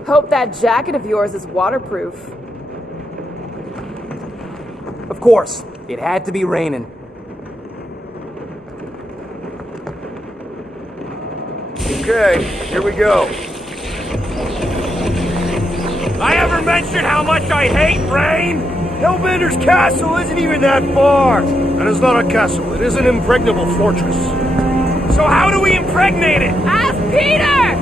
Hope that jacket of yours is waterproof. Of course, it had to be raining. Okay, here we go. I ever mention how much I hate rain? Hellbender's castle isn't even that far. That is not a castle. It is an impregnable fortress. So how do we impregnate it? Ask Peter!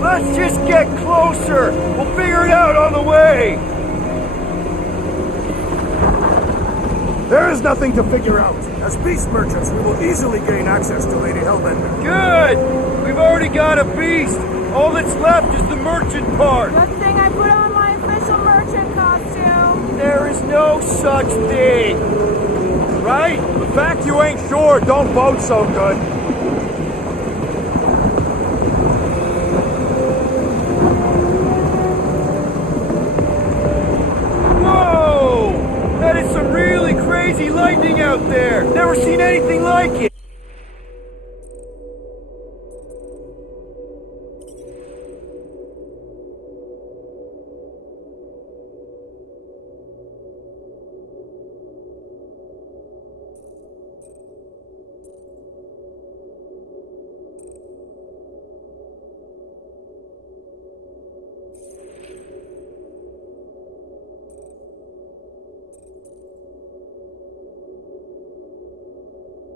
Let's just get closer. We'll figure it out on the way. There is nothing to figure out. As beast merchants, we will easily gain access to Lady Hellbender. Good! We've already got a beast. All that's left is the merchant part. Good thing I put on my official merchant costume. There is no such thing. Right? The fact you ain't sure don't bode so good. Whoa! That is some really crazy lightning out there. Never seen anything like it.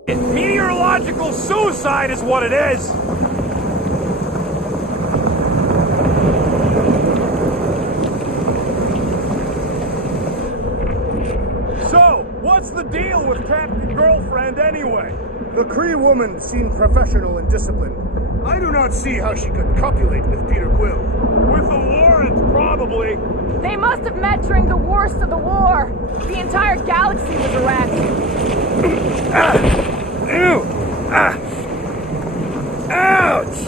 Meteorological suicide is what it is! So, what's the deal with Captain Girlfriend anyway? The Kree woman seemed professional and disciplined. I do not see how she could copulate with Peter Quill. With the Lawrence, probably. They must have met during the worst of the war. The entire galaxy was a wreck. Ew! Ouch!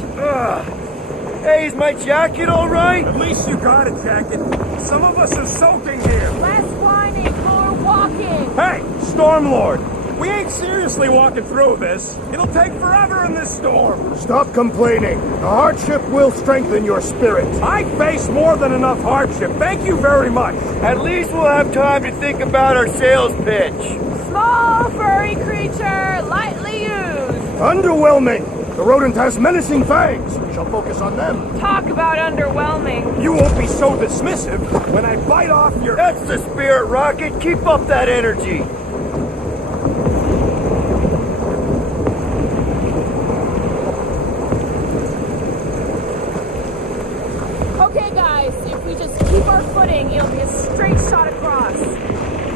Hey, is my jacket all right? At least you got a jacket. Some of us are soaking here. Less whining, more walking. Hey, Stormlord! We ain't seriously walking through this. It'll take forever in this storm. Stop complaining. The hardship will strengthen your spirit. I face more than enough hardship. Thank you very much. At least we'll have time to think about our sales pitch. Small furry creature, lightly used. Underwhelming. The rodent has menacing fangs. We shall focus on them. Talk about underwhelming. You won't be so dismissive when I bite off your... That's the spirit, Rocket. Keep up that energy. Okay, guys, if we just keep our footing, it'll be a straight shot across.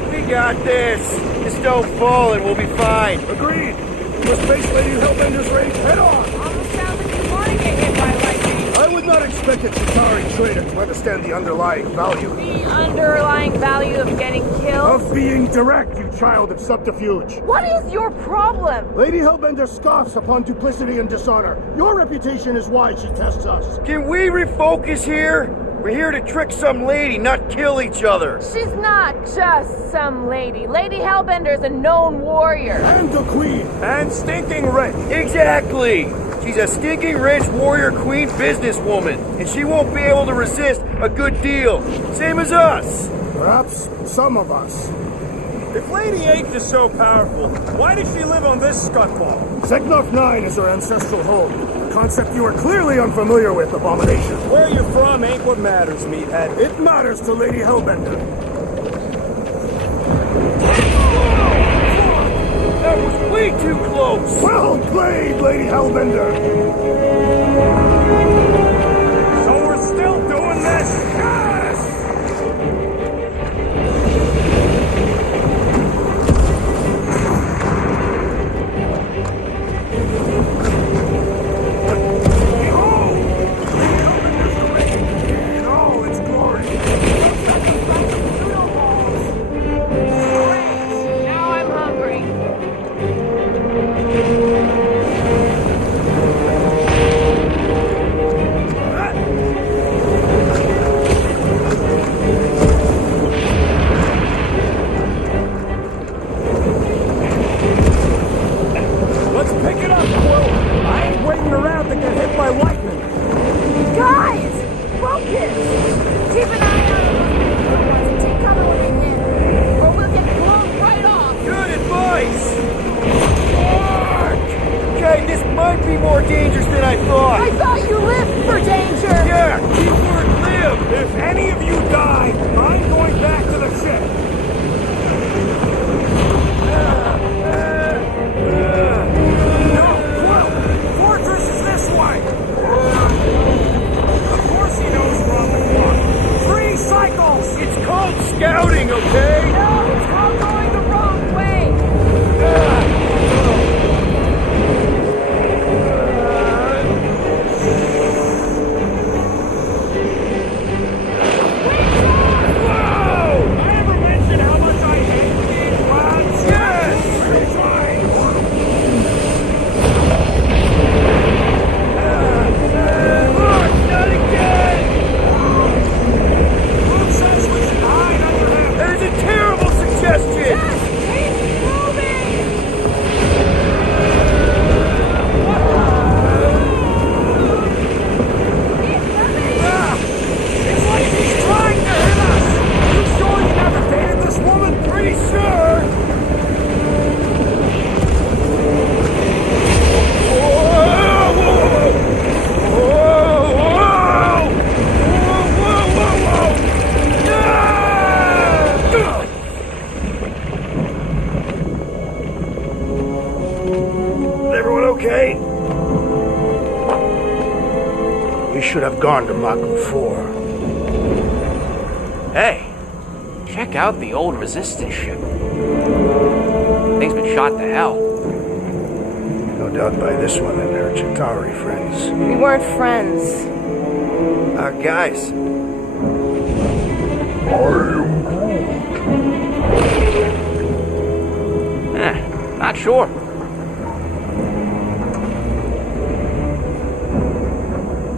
We got this. Just don't fall and we'll be fine. Agreed. The Space Lady Hellbender's rage head on. Almost sounds like you want to get hit by lightning. I would not expect a Chitauri trader to understand the underlying value. The underlying value of getting killed? Of being direct, you child of subterfuge. What is your problem? Lady Hellbender scoffs upon duplicity and dishonor. Your reputation is why she tests us. Can we refocus here? We're here to trick some lady, not kill each other. She's not just some lady. Lady Hellbender's a known warrior. And a queen. And stinking rich. Exactly. She's a stinking rich warrior queen businesswoman, and she won't be able to resist a good deal. Same as us. Perhaps some of us. If Lady H is so powerful, why does she live on this scutball? Seknarf 9 is her ancestral home. A concept you are clearly unfamiliar with, Abomination. Where you're from ain't what matters, meathead. It matters to Lady Hellbender. That was way too close. Well played, Lady Hellbender. So we're still doing this? Yes! Now I'm hungry. Let's pick it up, Quill. I ain't waiting around to get hit by lightning. Guys! Focus! Keep an eye on those ones and take cover when they hit, or we'll get blown right off. Good advice. Okay, this might be more dangerous than I thought. I thought you lived for danger! Yeah, keyword live. If any of you die, I'm going back to the ship. No, Quill! Fortress is this way! Of course he knows we're on the clock. 3 cycles! It's called scouting, okay? No, it's all going the wrong way! I ever mention how much I hate these lads? Yes! Look, not again! Who says we should hide under him? That is a terrible suggestion! Keep moving! It's like he's trying to hit us! You sure you never dated this woman? Pretty sure! Everyone okay? We should have gone to Mako 4. Hey, check out the old Resistance ship. Thing's been shot to hell. No doubt by this one and their Chitauri friends. We weren't friends. Guys. Not sure.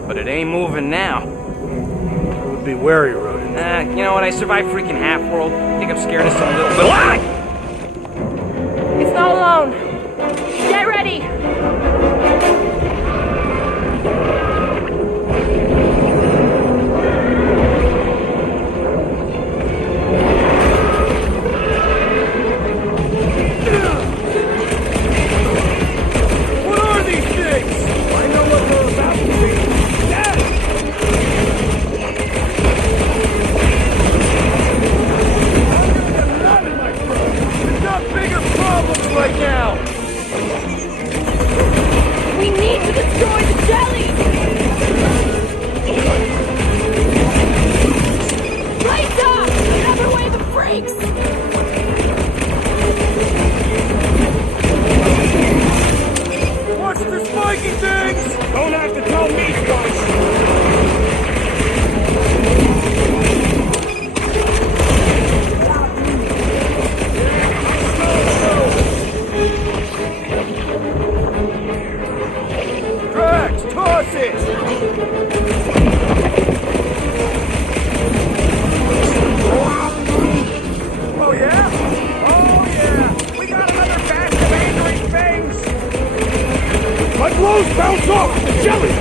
But it ain't moving now. Be wary, Rodin. You know what? I survived freaking Half-World. Think I'm scared of some little... Ah! It's not alone. Get ready. What are these things? I know what they're about to be. Death! We've got bigger problems right now! We need to destroy the jelly! Lights up! Another way the brakes! Watch the spiky things! Don't have to tell me twice! Drax, toss it! Oh yeah? Oh yeah! We got another batch of angry things! My blows bounce off the jelly!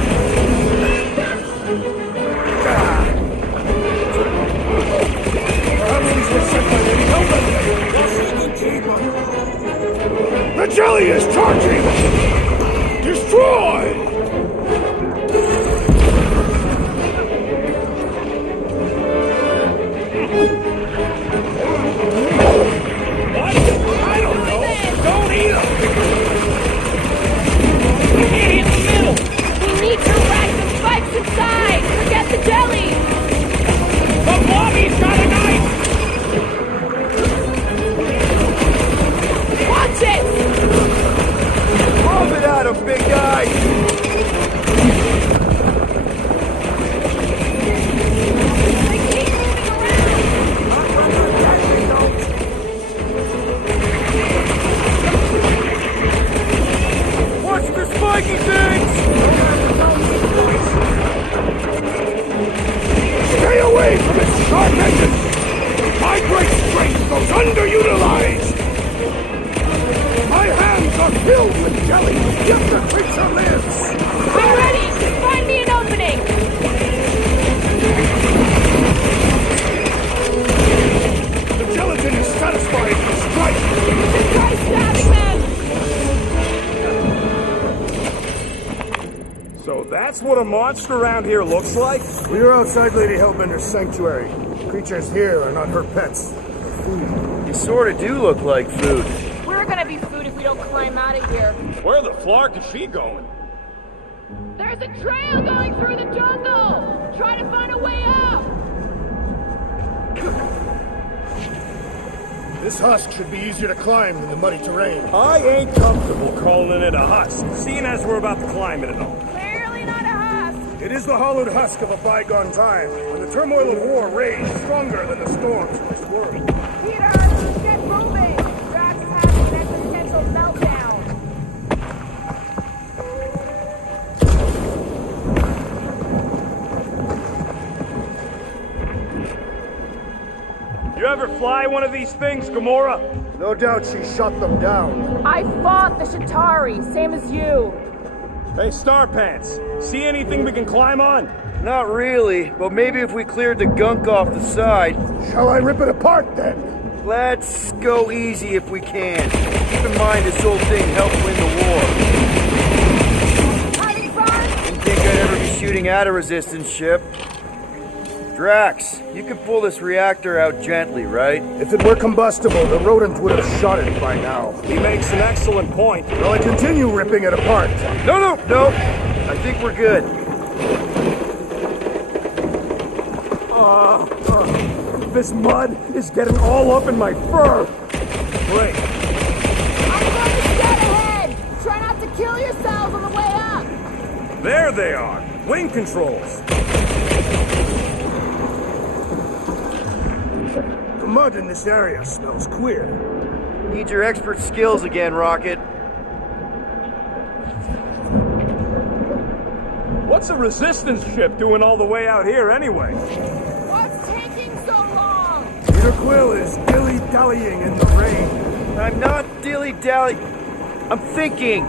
Perhaps these were sent by Lady Hellbender. The jelly is charging! Destroy! What? I don't know! Don't eat them! In the middle! We need to rack the spikes inside! Forget the jelly! The Blobby's got a knife! Watch it! Move it at him, big guy! Watch the spiky things! Stay away from its sharp edges! My great strength goes underutilized! My hands are filled with jelly, yet the creature lives! I'm ready! Find me an opening! The gelatin is satisfying the strike! Try stabbing them! So that's what a monster around here looks like? We are outside Lady Hellbender's sanctuary. Creatures here are not her pets. You sort of do look like food. We're gonna be food if we don't climb out of here. Where the flark is she going? There's a trail going through the jungle! Try to find a way up! This husk should be easier to climb than the muddy terrain. I ain't comfortable calling it a husk, seeing as we're about to climb it and all. Clearly not a husk! It is the hollowed husk of a bygone time, when the turmoil of war raged stronger than the storms must worry. Peter, get moving! Drax is having an existential meltdown. You ever fly one of these things, Gamora? No doubt she shot them down. I fought the Shatari, same as you. Hey, Starpants, see anything we can climb on? Not really, but maybe if we cleared the gunk off the side. Shall I rip it apart then? Let's go easy if we can. Keep in mind this whole thing helped win the war. Having fun? Didn't think I'd ever be shooting at a resistance ship. Drax, you can pull this reactor out gently, right? If it were combustible, the rodent would have shot it by now. He makes an excellent point. Will I continue ripping it apart? No. I think we're good. This mud is getting all up in my fur. Great. I'm going to get ahead! Try not to kill yourselves on the way up! There they are. Wing controls. The mud in this area smells queer. Need your expert skills again, Rocket. What's a resistance ship doing all the way out here anyway? What's taking so long? Peter Quill is dilly-dallying in the rain. I'm not dilly-dally. I'm thinking.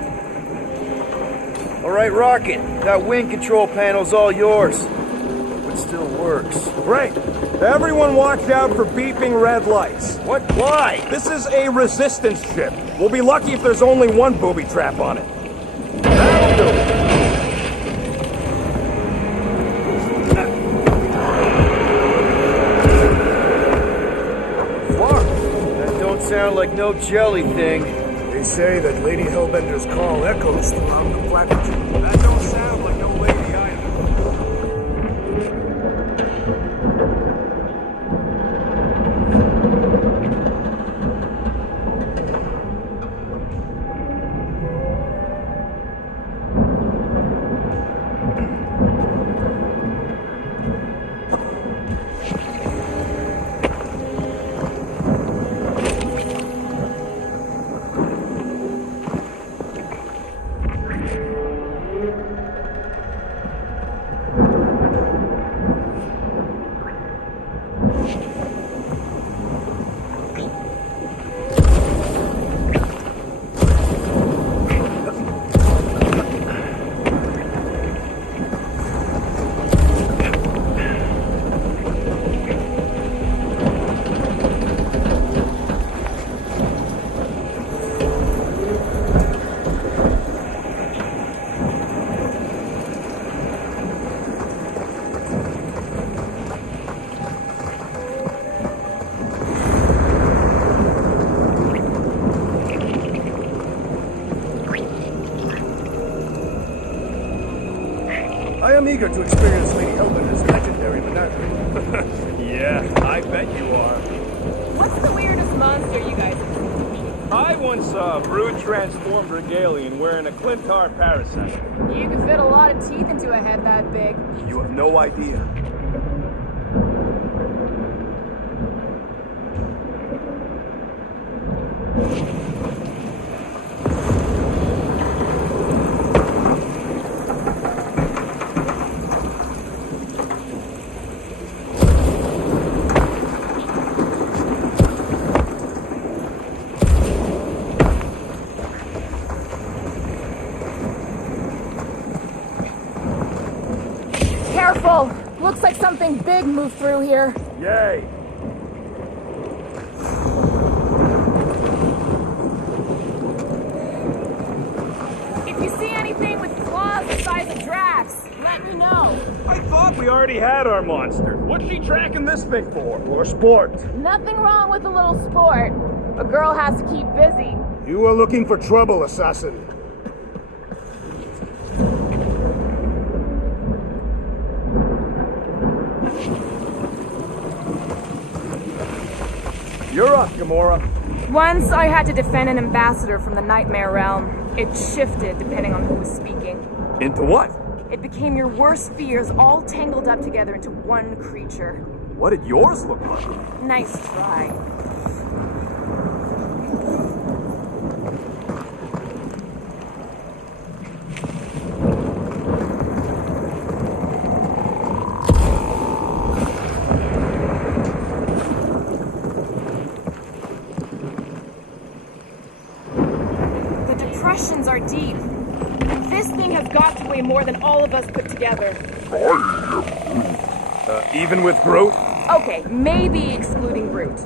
All right, Rocket. That wind control panel's all yours. It still works. Great. Everyone watch out for beeping red lights. What? Why? This is a resistance ship. We'll be lucky if there's only one booby trap on it. That'll do it. That don't sound like no jelly thing. They say that Lady Hellbender's call echoes throughout the platitude. That don't sound like no lady either. I am eager to experience Lady Hellbender's legendary menagerie. Yeah, I bet you are. What's the weirdest monster you guys have seen? I once saw a brood transformed regalian wearing a Clintar parasite. You could fit a lot of teeth into a head that big. You have no idea. Careful! Looks like something big moved through here. Yay! If you see anything with claws the size of Drax, let me know. I thought we already had our monster. What's she tracking this thing for? Or sport? Nothing wrong with a little sport. A girl has to keep busy. You are looking for trouble, assassin. You're up, Gamora. Once I had to defend an ambassador from the Nightmare Realm. It shifted depending on who was speaking. Into what? It became your worst fears all tangled up together into one creature. What did yours look like? Nice try. Depressions are deep. This thing has got to weigh more than all of us put together. Even with Groot? Okay, maybe excluding Groot.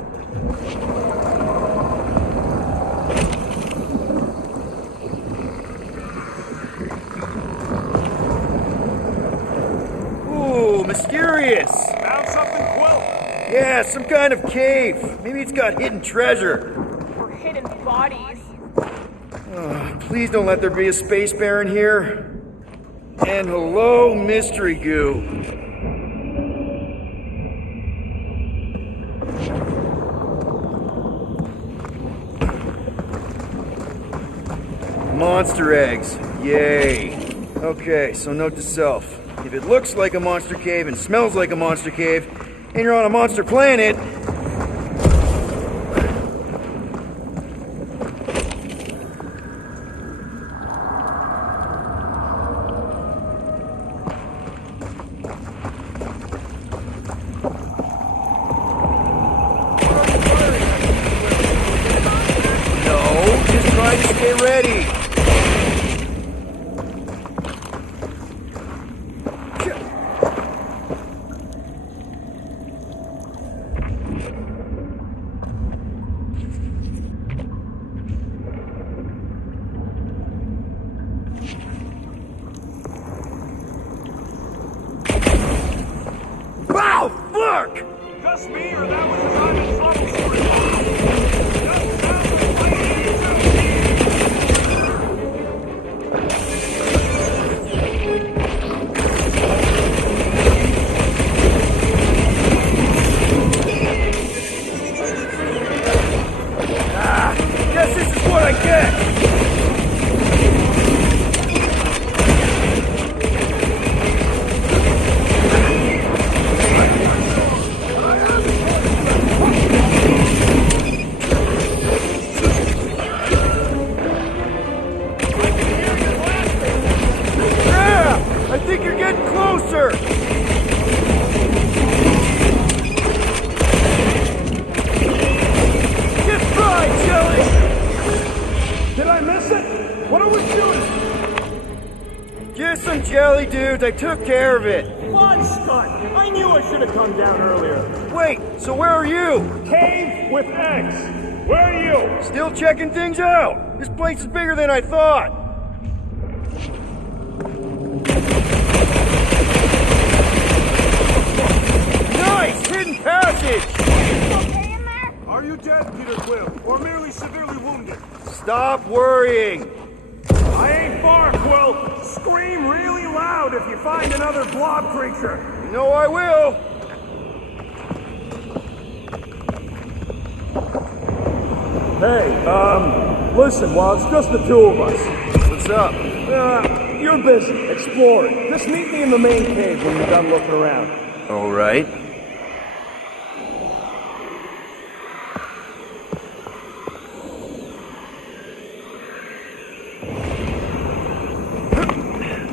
Ooh, mysterious. Found something, Quill? Yeah, some kind of cave. Maybe it's got hidden treasure. Or hidden bodies. Please don't let there be a space baron here. And hello, mystery goo. Monster eggs. Yay. Okay, so note to self. If it looks like a monster cave and smells like a monster cave, and you're on a monster planet, Get ready! Wow! Fuck! Just me, or that was I'm in trouble for it? Guess this is what I get! Yeah! I think you're getting closer! Get fried, Jelly! Did I miss it? What are we doing? Just some jelly, dudes. I took care of it. Fun stunt! I knew I should have come down earlier. Wait, so where are you? Cave with X. Where are you? Still checking things out. This place is bigger than I thought. Nice! Hidden passage! Are you dead, Peter Quill, or merely severely wounded? Stop worrying. I ain't far, Quill. Scream really loud if you find another blob creature. You know I will. Hey, listen, while it's just the two of us. What's up? You're busy, exploring. Just meet me in the main cave when you're done looking around. All right.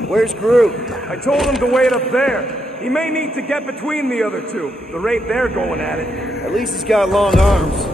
Where's Groot? I told him to wait up there. He may need to get between the other two. The rate they're going at it. At least he's got long arms.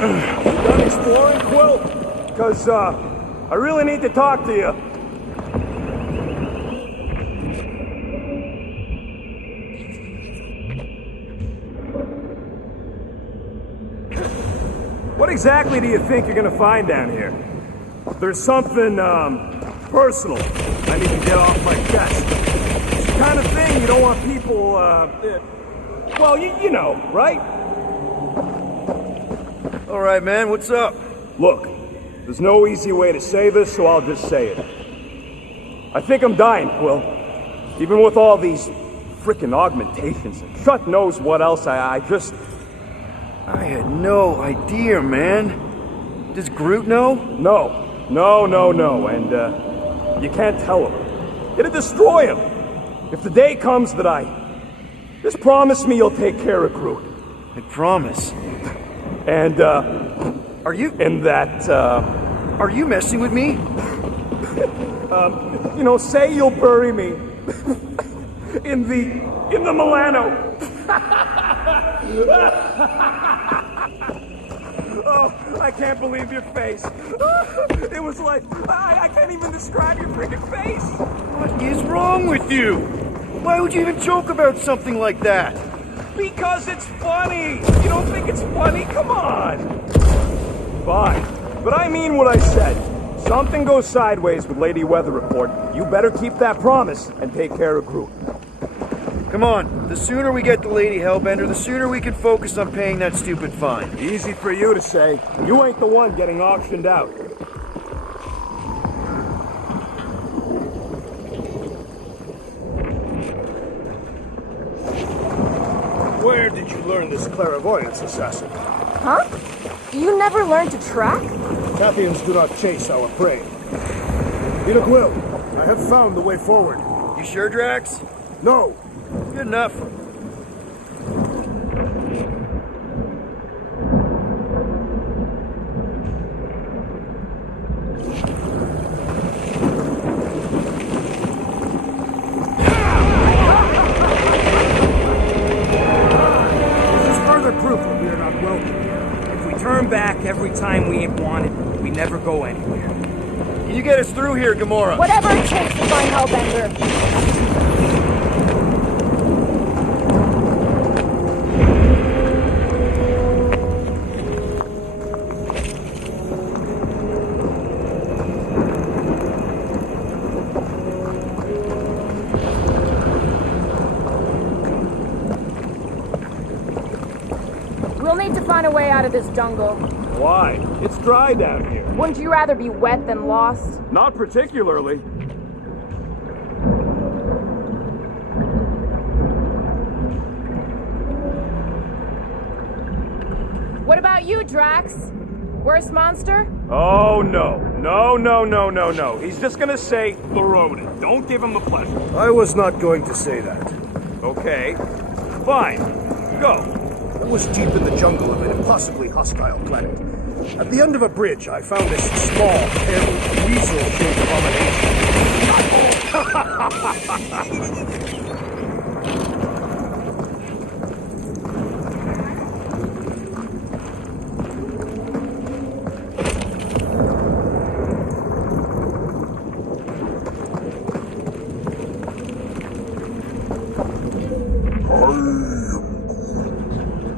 Done exploring, Quill? Because, I really need to talk to you. What exactly do you think you're gonna find down here? There's something, personal I need to get off my chest. It's the kind of thing you don't want people, well, you know, right? All right, man, what's up? Look, there's no easy way to say this, so I'll just say it. I think I'm dying, Quill. Even with all these frickin' augmentations and Shut knows what else, I I had no idea, man. Does Groot know? No, and, you can't tell him. It'd destroy him. If the day comes that just promise me you'll take care of Groot. I promise. And, Are you... And that, Are you messing with me? You know, say you'll bury me in the Milano. Oh, I can't believe your face. It was like, I can't even describe your freaking face. What is wrong with you? Why would you even joke about something like that? Because it's funny. You don't think it's funny? Come on. Fine. But I mean what I said. Something goes sideways with Lady Weather Report. You better keep that promise and take care of Groot. Come on, the sooner we get to Lady Hellbender, the sooner we can focus on paying that stupid fine. Easy for you to say. You ain't the one getting auctioned out. Where did you learn this clairvoyance, assassin? Huh? You never learned to track? Tathians do not chase our prey. Peter Quill, I have found the way forward. You sure, Drax? No. Good enough. Turn back every time we ain't wanted. We never go anywhere. Can you get us through here, Gamora? Whatever it takes to find Hellbender. We'll need to find a way out of this jungle. Why? It's dry down here. Wouldn't you rather be wet than lost? Not particularly. What about you, Drax? Worst monster? Oh, no. No. He's just gonna say the rodent. Don't give him the pleasure. I was not going to say that. Okay. Fine. Go. I was deep in the jungle of an impossibly hostile planet. At the end of a bridge, I found this small, pale, weasel-shaped abomination.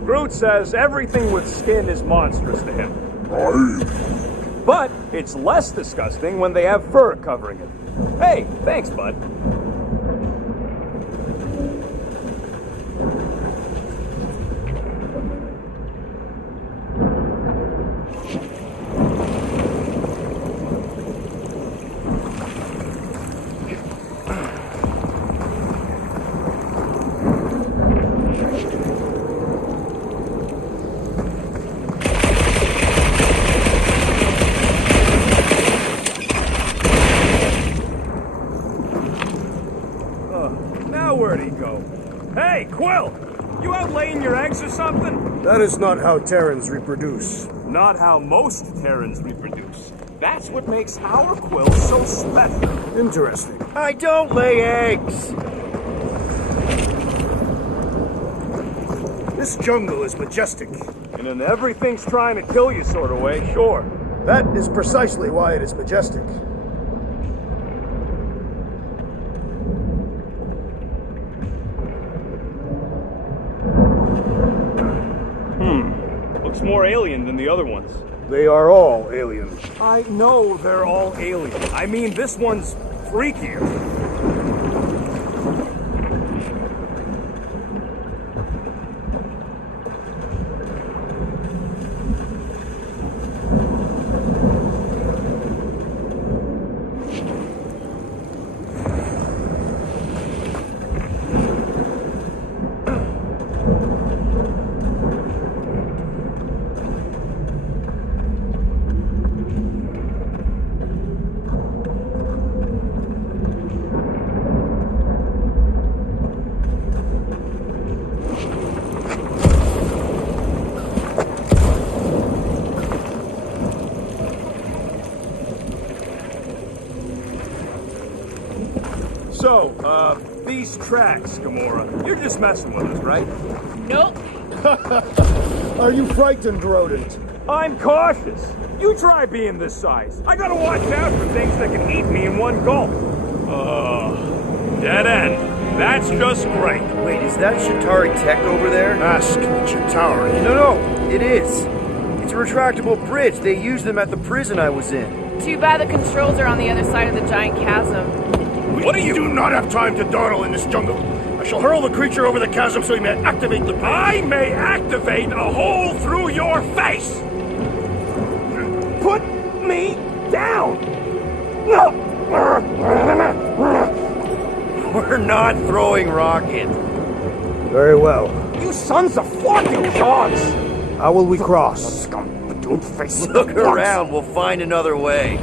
Groot says everything with skin is monstrous to him. But it's less disgusting when they have fur covering it. Hey, thanks, bud. Where'd he go? Hey, Quill! You out laying your eggs or something? That is not how Terrans reproduce. Not how most Terrans reproduce. That's what makes our Quill so special. Interesting. I don't lay eggs! This jungle is majestic. In an everything's trying to kill you sort of way, sure. That is precisely why it is majestic. much more alien than the other ones. They are all alien. I know they're all alien. I mean, this one's freakier. So, these tracks, Gamora, you're just messing with us, right? Nope. Are you frightened, rodent? I'm cautious. You try being this size. I gotta watch out for things that can eat me in one gulp. Dead end. That's just great. Wait, is that Chitauri tech over there? Ask Chitauri. No, it is. It's a retractable bridge. They used them at the prison I was in. Too bad the controls are on the other side of the giant chasm. What do you do not have time to dawdle in this jungle? I shall hurl the creature over the chasm so he may activate the bridge. I may activate a hole through your face! Put me down! We're not throwing rocket. Very well. You sons of fucking dogs! How will we cross? Look around, we'll find another way.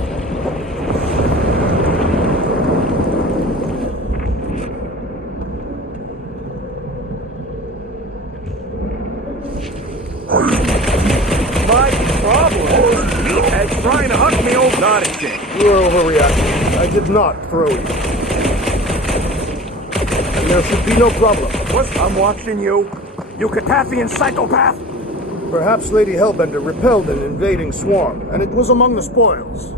My problem is Meathead trying to huck me over. Not a thing. You are overreacting. I did not throw you. And there should be no problem. What? I'm watching you. You Catathian psychopath! Perhaps Lady Hellbender repelled an invading swarm, and it was among the spoils.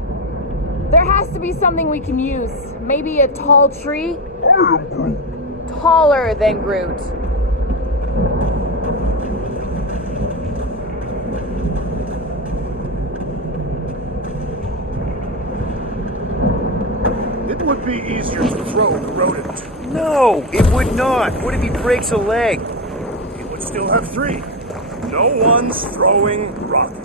There has to be something we can use. Maybe a tall tree? Taller than Groot. It would be easier to throw the rodent. No, it would not. What if he breaks a leg? He would still have 3. No one's throwing rocket.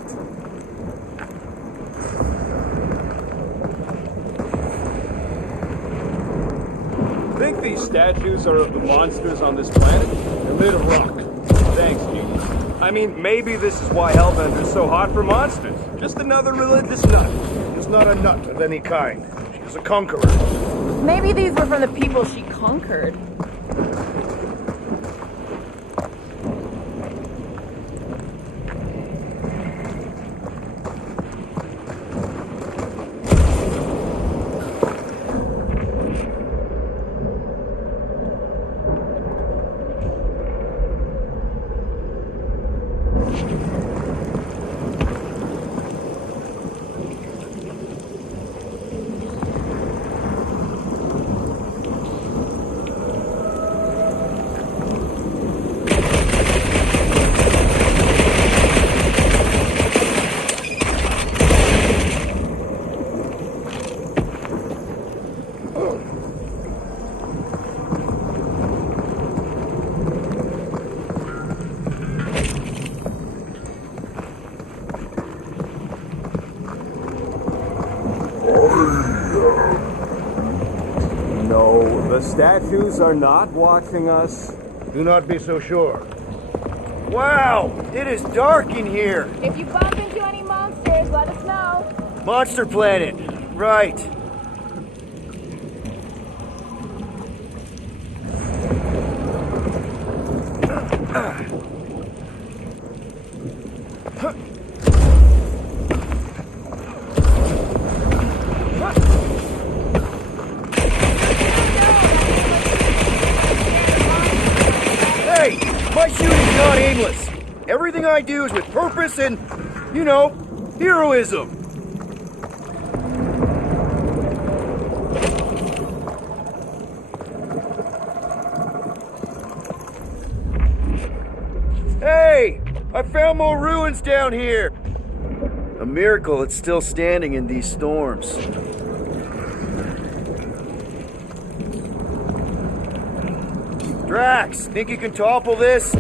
Think these statues are of the monsters on this planet? They're made of rock. Thanks, Hugh. I mean, maybe this is why Hellbender's so hot for monsters. Just another religious nut. She's not a nut of any kind. She's a conqueror. Maybe these were from the people she conquered. No, the statues are not watching us. Do not be so sure. Wow, it is dark in here. If you bump into any monsters, let us know. Monster Planet. Right. Hey, my shooting's not aimless. Everything I do is with purpose and, you know, heroism. Hey, I found more ruins down here! A miracle it's still standing in these storms. Drax, think you can topple this?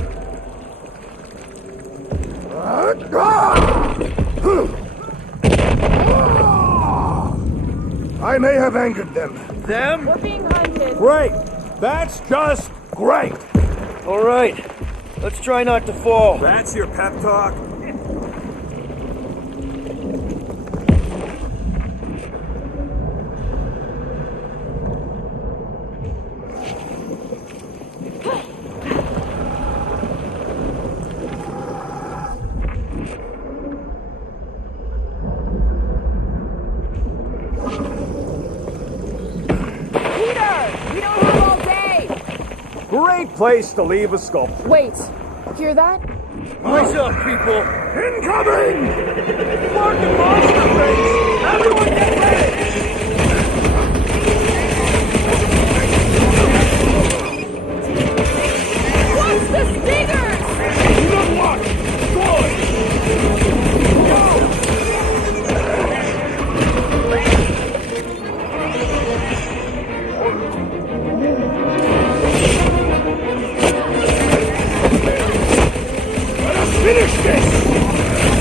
I may have angered them. Them? We're being hunted. Great! That's just great! Alright, let's try not to fall. That's your pep talk? Great place to leave a sculpture. Wait, hear that? Rise up, people! Incoming! Fucking monster face! Everyone get ready! Watch the stingers! Good luck! Finish this!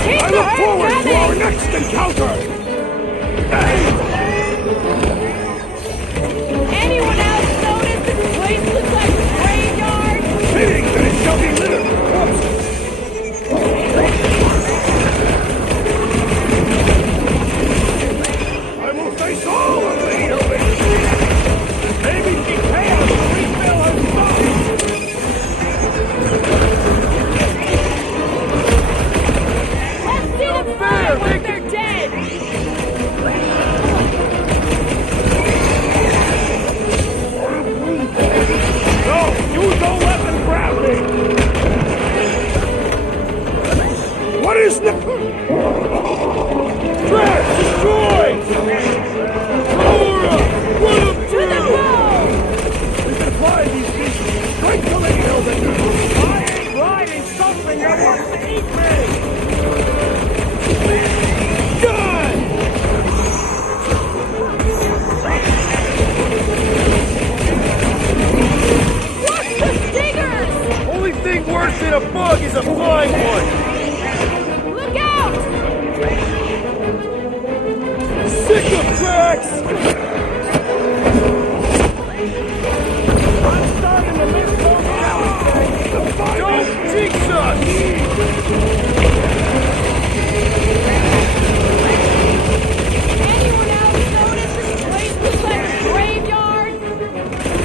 I look forward to our next encounter! Anyone else notice this place looks like a graveyard? Fitting that it shall be littered with corpses! I will face all of the Hellbenders! Maybe details will refill her stock! When they're dead! No! Use no weapon grab me! What is the... Drax, destroy! Aurora! Run up through! We can fly these beasts straight to the Hellbender! I ain't riding something that wants to eat me! Only thing worse than a bug is a flying one! Look out! Sick of Drax! I'm starting to miss those galaxies! Don't jinx us! Anyone else notice this place looks like a graveyard?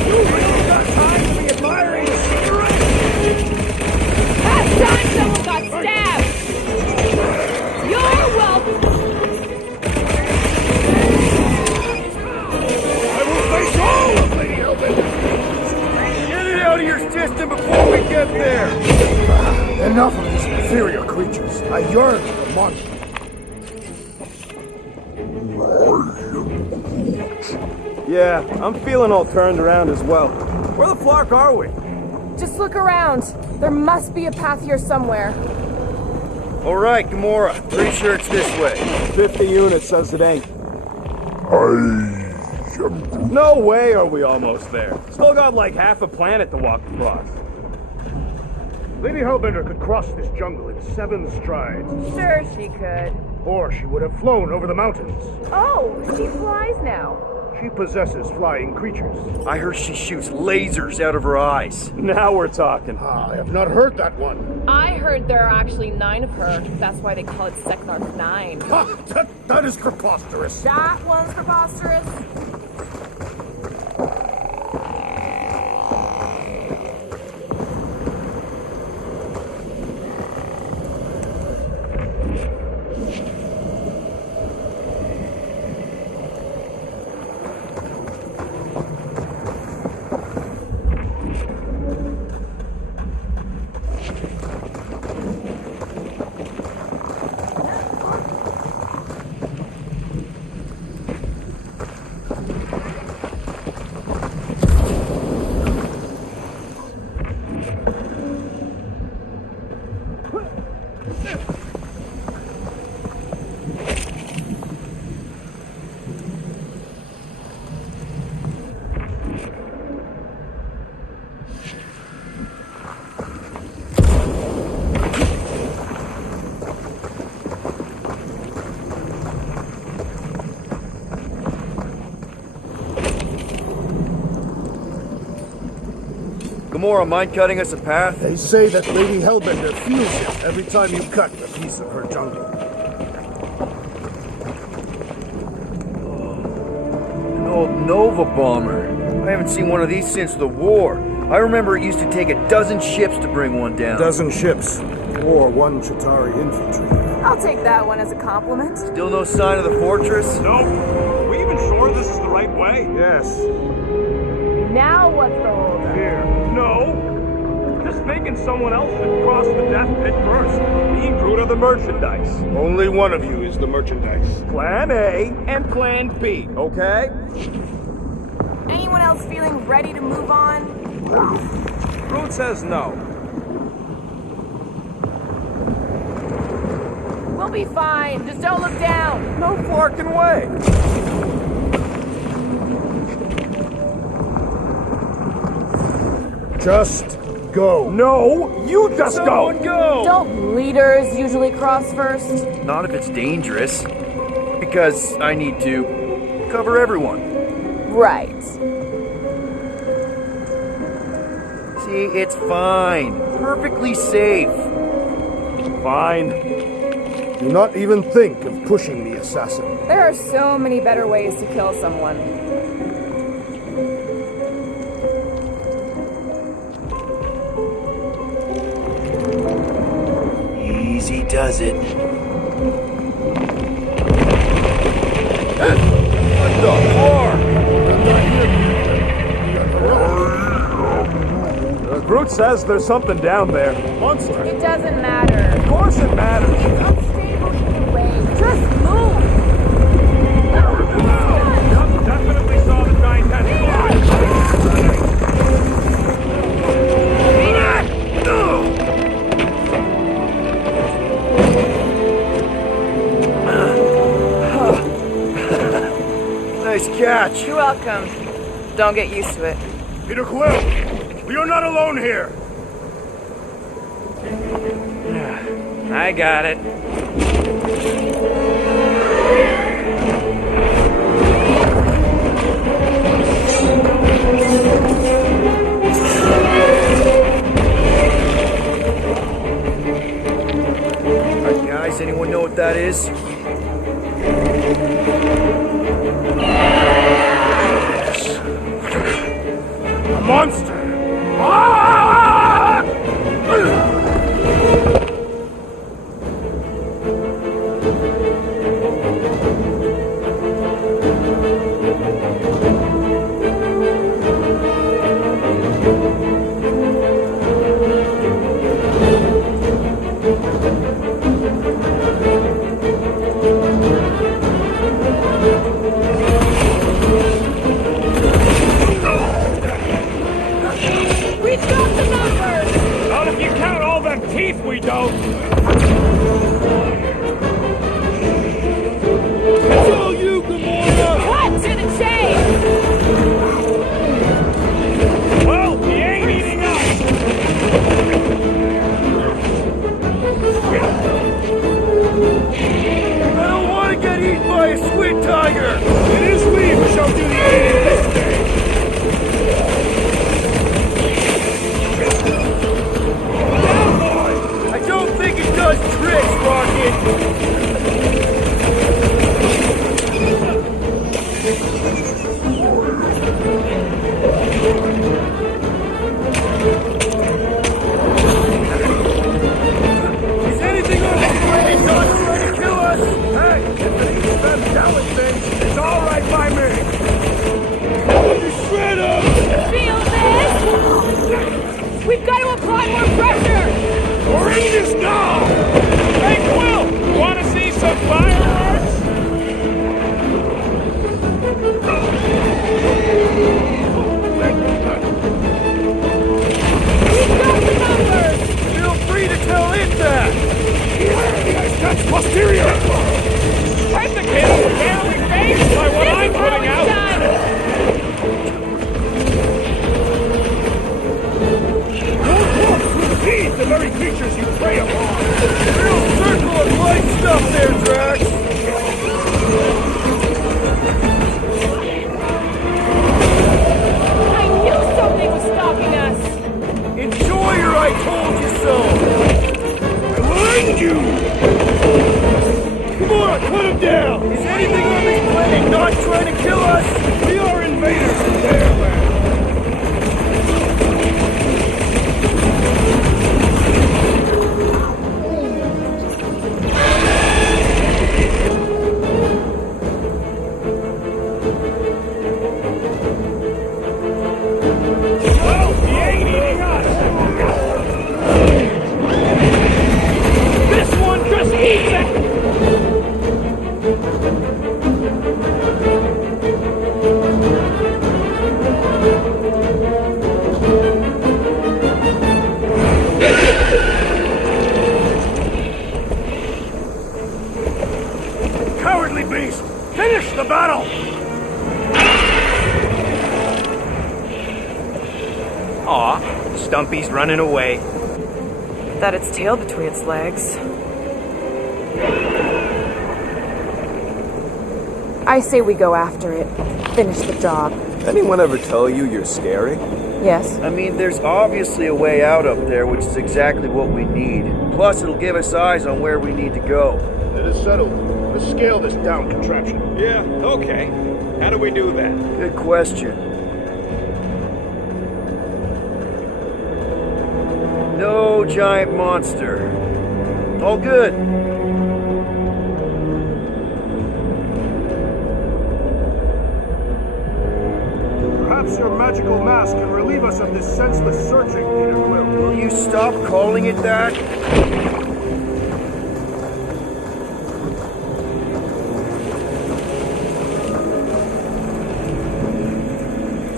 You really got time to be admiring the scenery? Last time someone got stabbed! You're welcome! I will face all of Lady Hellbender! Get it out of your system before we get there! Enough of these inferior creatures. I yearn for the monster. Yeah, I'm feeling all turned around as well. Where the fuck are we? Just look around. There must be a path here somewhere. Alright, Gamora. Pretty sure it's this way. 50 units says it ain't. I am No way are we almost there. Still got like half a planet to walk across. Lady Hellbender could cross this jungle in 7 strides. Sure she could. Or she would have flown over the mountains. Oh, she flies now. She possesses flying creatures. I heard she shoots lasers out of her eyes. Now we're talking. I have not heard that one. I heard there are actually 9 of her. That's why they call it Seknarf 9. That is preposterous. That one's preposterous. Gamora mind cutting us a path? They say that Lady Hellbender feels it every time you cut a piece of her jungle. An old Nova bomber. I haven't seen one of these since the war. I remember it used to take 12 ships to bring one down. 12 ships, or 1 Chitauri infantry. I'll take that one as a compliment. Still no sign of the fortress? Nope. Are we even sure this is the right way? Yes. Now what's the hold? Here. No. Just thinking someone else should cross the death pit first. Me and Groot are the merchandise. Only one of you is the merchandise. Plan A and Plan B, okay? Anyone else feeling ready to move on? Groot says no. We'll be fine. Just don't look down. No flarking way. Just go. No, you just Someone go! Don't leaders usually cross first? Not if it's dangerous. Because I need to cover everyone. Right. See, it's fine. Perfectly safe. Fine. Do not even think of pushing the assassin. There are so many better ways to kill someone. Easy does it. What the fuck? Groot says there's something down there. Monster. It doesn't matter. Of course it matters. It's unstable either way. Just move. Yep, definitely saw the giant tentacle. Nice catch. You're welcome. Don't get used to it. Peter Quill, we are not alone here. I got it. Alright, guys, anyone know what that is? A monster. We've got the numbers! Not if you count all them teeth we don't. It's all you, Gamora! Cut to the chase! Well, he ain't eating us. I don't want to get eaten by a squid tiger! It is we who shall do the eating this day. I don't think it does tricks, Rocket! Is anything on this planet not trying to kill us? Hey, if it eats them talent things, it's all right by me. Shred up! Feel this? We've got to apply more pressure! Bring this now! Hey, Quill! Want to see some fireworks? We've got the numbers! Feel free to tell it that! That's posterior. Tentacles are barely phased by what I'm putting out. Feed the very creatures you prey upon. Real circle of light stuff there, Drax! I knew something was stalking us! Sawyer, I told you so! I warned you! Gamora, cut him down! Is anything on this planet not trying to kill us? We are invaders in their land! Well, he ain't eating us! This one just eats it! Cowardly beast! Finish the battle! Aw, Stumpy's running away. That its tail between its legs. I say we go after it. Finish the job. Anyone ever tell you you're scary? Yes. I mean, there's obviously a way out up there, which is exactly what we need. Plus, it'll give us eyes on where we need to go. It is settled. Let's scale this down contraption. Yeah, okay. How do we do that? Good question. No giant monster. All good. Perhaps your magical mask can relieve us of this senseless searching, Peter Quill. Will you stop calling it that?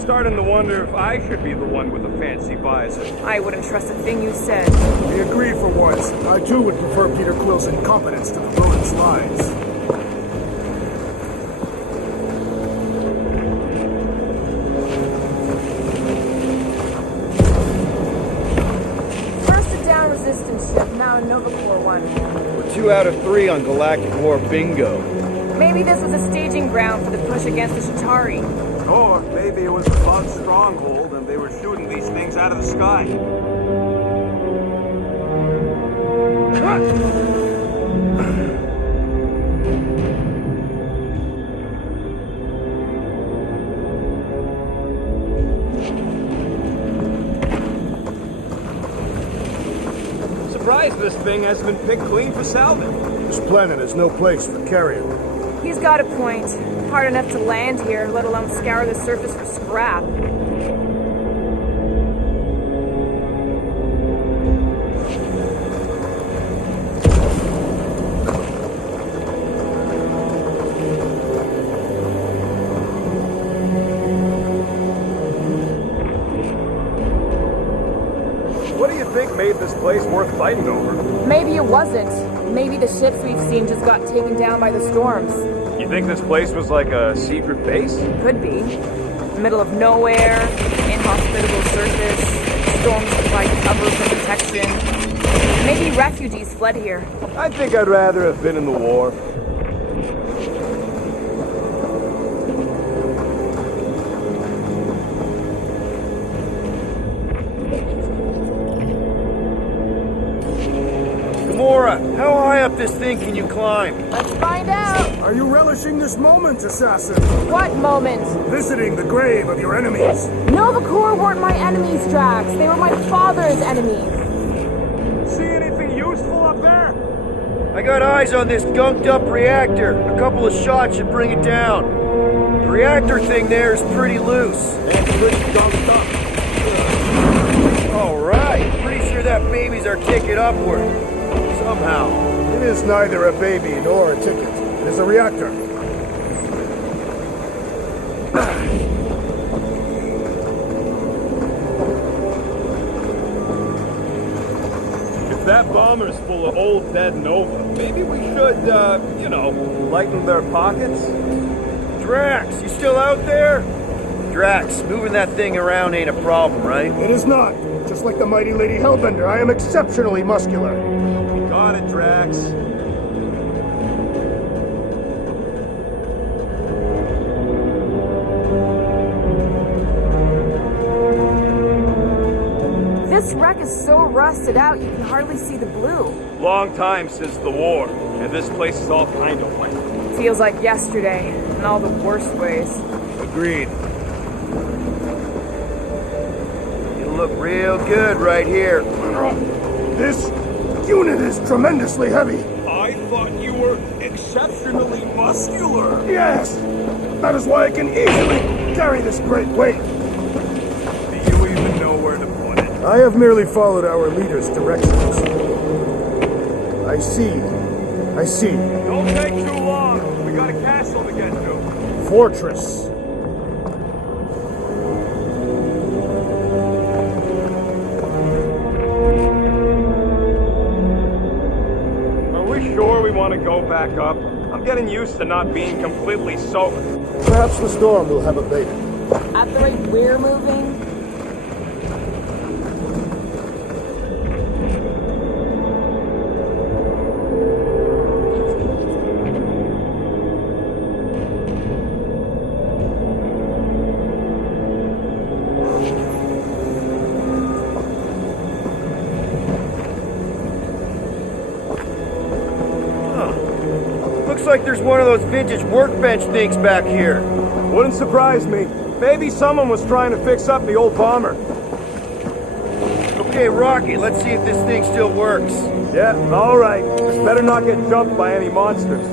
Starting to wonder if I should be the one with the fancy visor. I wouldn't trust a thing you said. We agree for once. I too would prefer Peter Quill's incompetence to the rodent's lies. First a down resistance ship, now a Nova Corps one. We're 2 out of 3 on Galactic War bingo. Maybe this was a staging ground for the push against the Chitauri. Or maybe it was a Bug stronghold and they were shooting these things out of the sky. Surprised this thing hasn't been picked clean for salvage. This planet is no place for carrion. He's got a point. Hard enough to land here, let alone scour the surface for scrap. What do you think made this place worth fighting over? Maybe it wasn't. Maybe the ships we've seen just got taken down by the storms. You think this place was like a secret base? Could be. Middle of nowhere, inhospitable surface, storms provide cover for protection. Maybe refugees fled here. I think I'd rather have been in the war. Gamora, how high up this thing can you climb? Let's find out. Are you relishing this moment, assassin? What moment? Visiting the grave of your enemies. Nova Corps weren't my enemies, Drax. They were my father's enemies. See anything useful up there? I got eyes on this gunked up reactor. A couple of shots should bring it down. The reactor thing there is pretty loose. And pretty gunked up. Alright, pretty sure that baby's our ticket upward. Somehow. It is neither a baby nor a ticket. It is a reactor. If that bomber's full of old dead Nova, maybe we should, lighten their pockets? Drax, you still out there? Drax, moving that thing around ain't a problem, right? It is not. Just like the mighty Lady Hellbender, I am exceptionally muscular. Got it, Drax. This wreck is so rusted out you can hardly see the blue. Long time since the war, and this place is all kind of wet. Feels like yesterday, in all the worst ways. Agreed. You look real good right here. This unit is tremendously heavy. I thought you were exceptionally muscular. Yes! That is why I can easily carry this great weight. Do you even know where to put it? I have merely followed our leader's directions. I see. Don't take too long. We got a castle to get to. Fortress. Are we sure we want to go back up? I'm getting used to not being completely sober. Perhaps the storm will have abated. At the rate we're moving, Looks like there's one of those vintage workbench things back here. Wouldn't surprise me. Maybe someone was trying to fix up the old bomber. Okay, Rocky, let's see if this thing still works. Yeah, all right. Just better not get jumped by any monsters.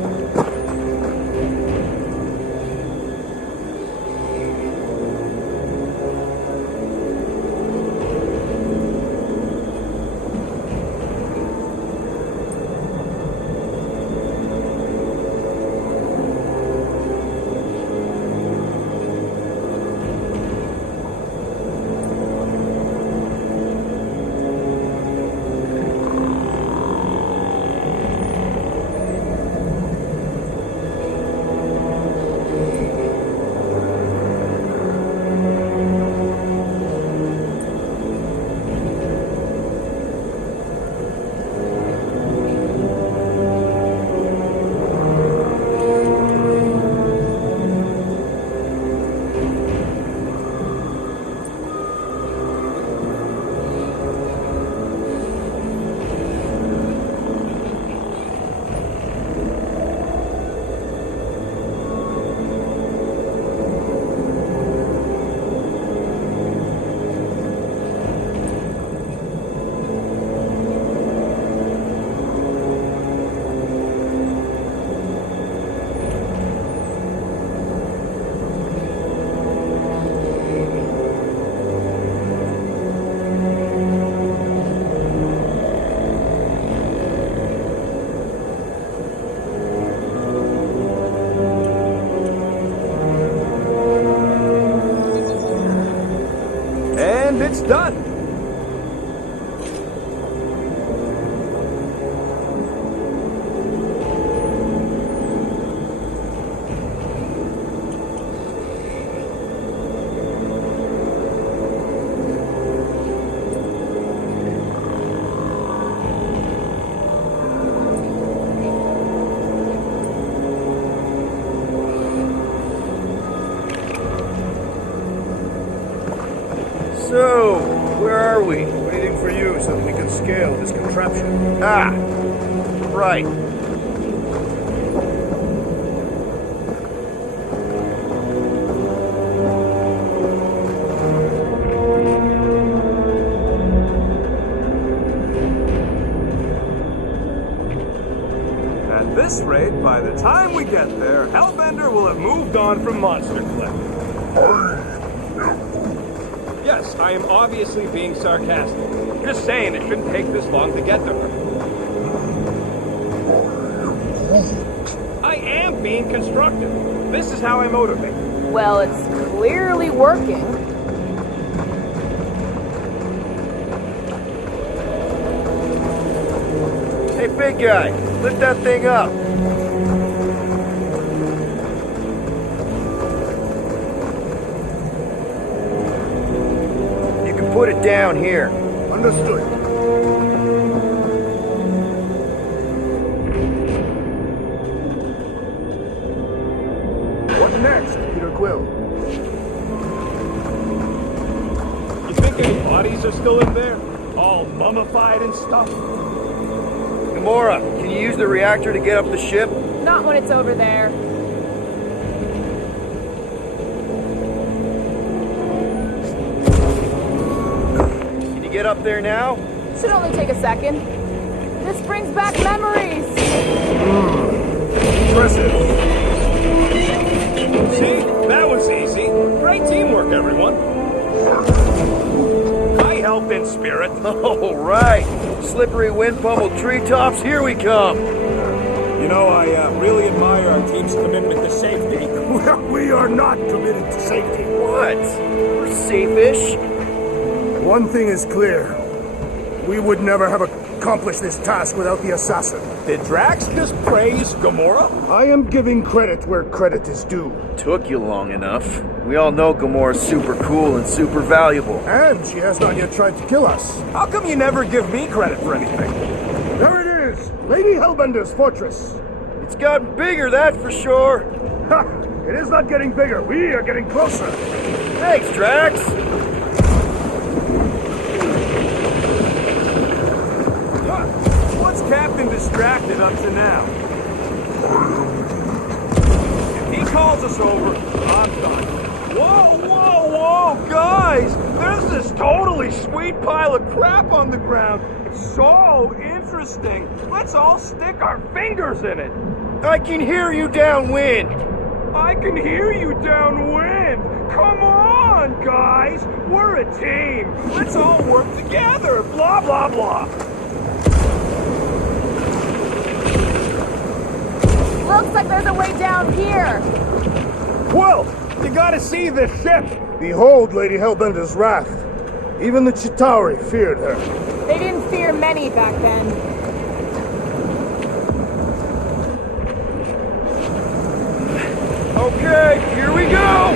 It's done. So, where are we? Waiting for you so that we can scale this contraption. Ah, right. At this rate, by the time we get there, Hellbender will have moved on from Monster Cliff. Yes, I am obviously being sarcastic. Just saying it shouldn't take this long to get there. I am being constructive. This is how I motivate. well, it's clearly working. Hey, big guy, lift that thing up. You can put it down here. Understood. What next, Peter Quill? You think any bodies are still in there? mummified and stuff. Gamora, can you use the reactor to get up the ship? Not when it's over there. Can you get up there now? Should only take a second. This brings back memories. Impressive. See? That was easy. Great teamwork, everyone. I helped in spirit. All right. Slippery wind pummeled treetops, here we come. You know, I really admire our team's commitment to safety. Well, we are not committed to safety. What? We're safe-ish. One thing is clear. We would never have accomplished this task without the assassin. Did Drax just praise Gamora? I am giving credit where credit is due. Took you long enough. We all know Gamora's super cool and super valuable. And she has not yet tried to kill us. How come you never give me credit for anything? There it is! Lady Hellbender's fortress. It's gotten bigger, that's for sure. Ha! It is not getting bigger. We are getting closer. Thanks, Drax. What's Captain Distracted up to now? If he calls us over, I'm done. Whoa, guys! There's this totally sweet pile of crap on the ground. It's so interesting. Let's all stick our fingers in it. I can hear you downwind. I can hear you downwind. Come on, guys. We're a team. Let's all work together. Blah, blah, blah. Looks like there's a way down here. Well, you gotta see this ship. Behold Lady Hellbender's wrath. Even the Chitauri feared her. They didn't fear many back then. Okay, here we go!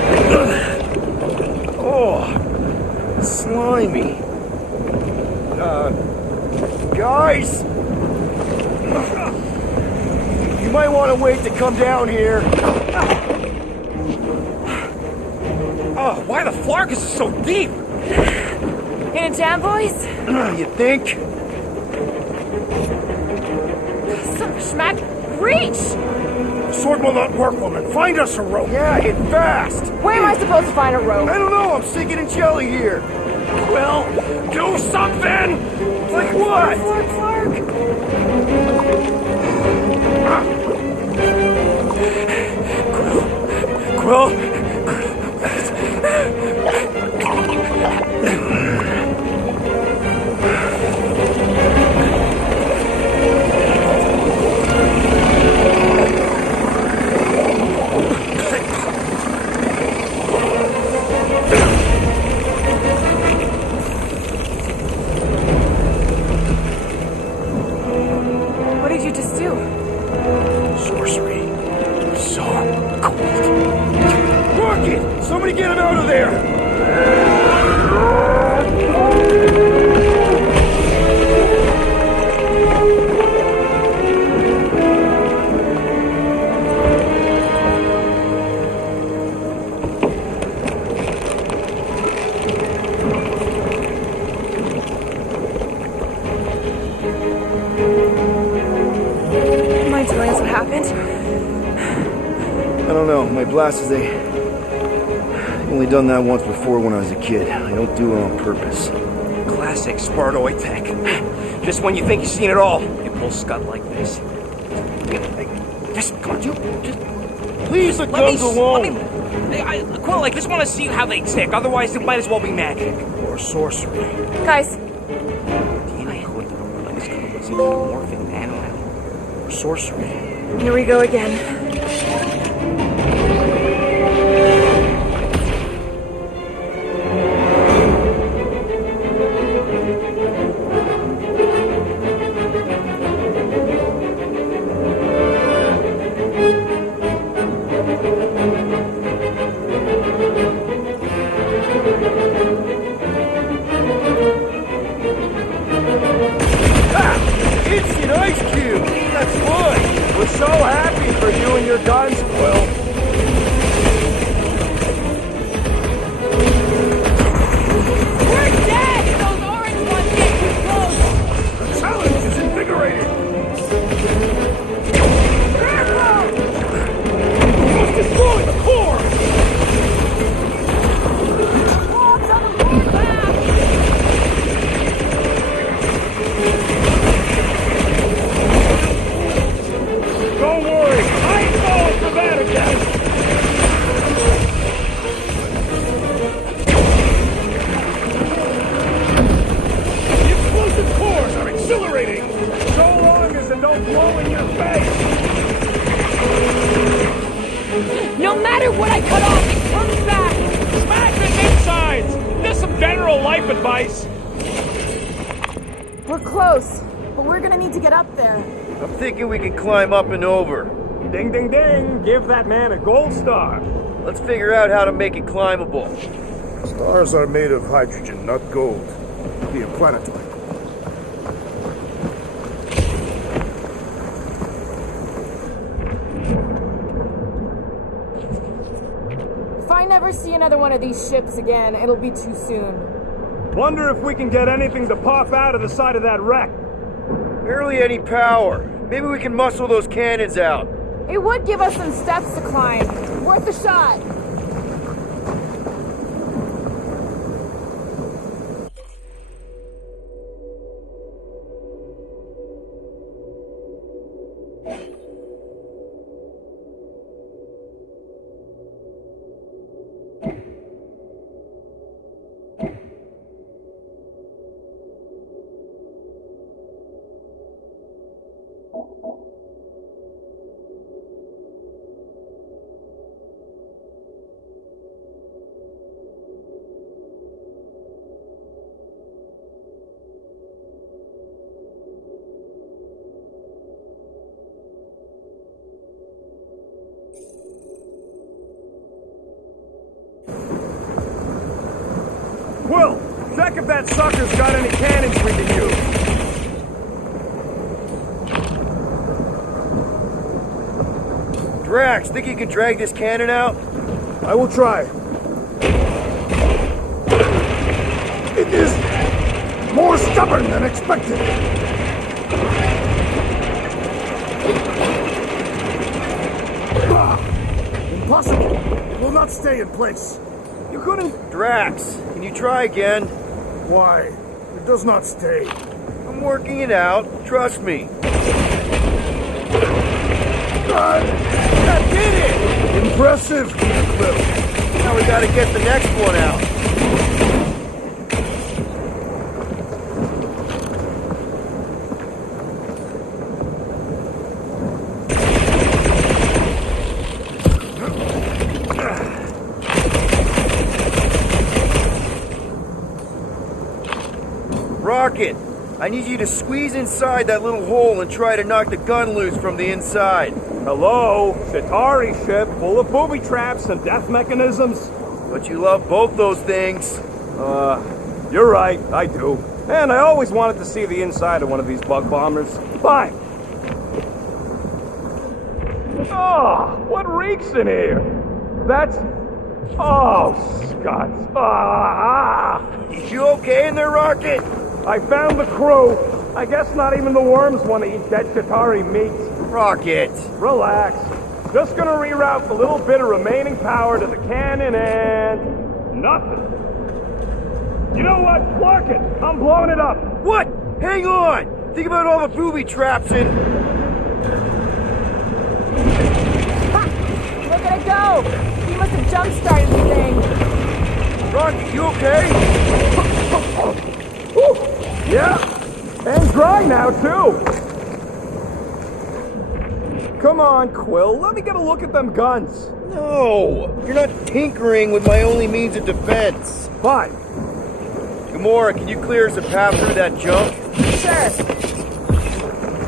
Oh, slimy. Guys! You might want to wait to come down here. Oh, why the Flarkus is so deep? In a jam, boys? You think? Some schmack. Reach! Sword will not work, woman. Find us a rope. Yeah, get fast. Where am I supposed to find a rope? I don't know. I'm sinking in jelly here. Well, do something! Like what? Flark. Quill? What did you just do? Sorcery. So cold. Rocket! Somebody get him out of there! Mind telling us what happened? I don't know. My blasters, I've only done that once before when I was a kid. I don't do it on purpose. Classic Spartoid tech. Just when you think you've seen it all, you pull scut like this. Just come on, just Please, the guns alone! Quill, I just want to see how they tick. Otherwise, it might as well be magic. Or sorcery. Guys, Or sorcery. here we go again. Instant ice cube! That's fun! We're so happy for you and exhilarating! So long as it don't blow in your face! No matter what I cut off, it comes back! Smash his insides! There's some general life advice. We're close, but we're gonna need to get up there. I'm thinking we can climb up and over. Ding, ding, ding! Give that man a gold star! Let's figure out how to make it climbable. Stars are made of hydrogen, not gold. Be a planetoid. If I never see another one of these ships again, it'll be too soon. Wonder if we can get anything to pop out of the side of that wreck. Barely any power. Maybe we can muscle those cannons out. It would give us some steps to climb. Worth a shot. Quill, check if that sucker's got any cannons we can use. Drax, think you can drag this cannon out? I will try. It is more stubborn than expected. Impossible! It will not stay in place. You couldn't... Drax, can you try again? Why? It does not stay. I'm working it out. Trust me. I did it! Impressive, Quill. Now we gotta get the next one out. Rocket, I need you to squeeze inside that little hole and try to knock the gun loose from the inside. Hello? Chitauri ship full of booby traps and death mechanisms? But you love both those things. You're right, I do. And I always wanted to see the inside of one of these bug bombers. Fine. Oh, what reeks in here? That's... Oh, Scott. You okay in there, Rocket? I found the crew. I guess not even the worms want to eat dead Chitauri meat. Rocket. Relax. Just gonna reroute the little bit of remaining power to the cannon and... nothing. You know what? Clark it. I'm blowing it up. What? Hang on. Think about all the booby traps and... Ha! Look at it go! He must have jump-started the thing. Rocket, you okay? Yeah. And dry now, too. Come on, Quill. Let me get a look at them guns. No. You're not tinkering with my only means of defense. Fine. Gamora, can you clear us a path through that junk? Sure.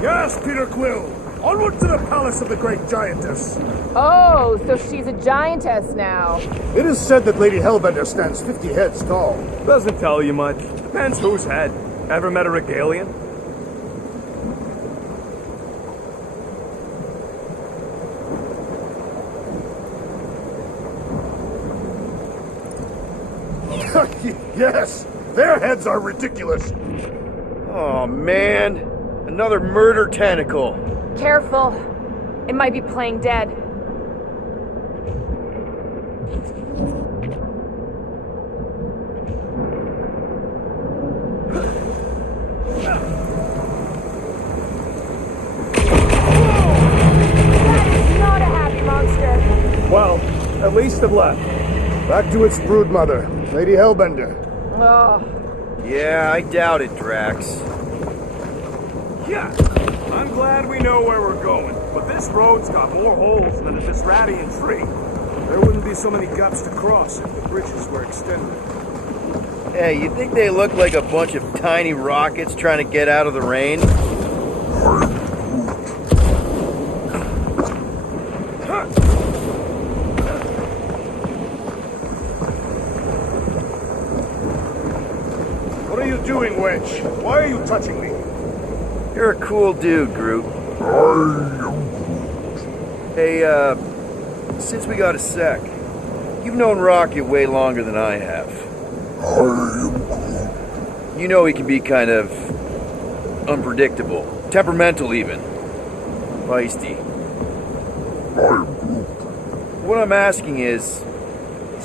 Yes, Peter Quill. Onward to the palace of the great giantess. Oh, so she's a giantess now. It is said that Lady Hellbender stands 50 heads tall. Doesn't tell you much. Depends whose head. Ever met a Regalian? Yes, their heads are ridiculous. Oh, man. Another murder tentacle. Careful. It might be playing dead. That is not a happy monster. Well, at least it left. Back to its broodmother, Lady Hellbender. Oh. Yeah, I doubt it, Drax. Yeah, I'm glad we know where we're going, but this road's got more holes than a Disradian tree. There wouldn't be so many gaps to cross if the bridges were extended. Hey, you think they look like a bunch of tiny rockets trying to get out of the rain? What are you doing, Wedge? Why are you touching me? You're a cool dude, Groot. Hey, since we got a sec, you've known Rocket way longer than I have. You know he can be kind of unpredictable, temperamental even, feisty. What I'm asking is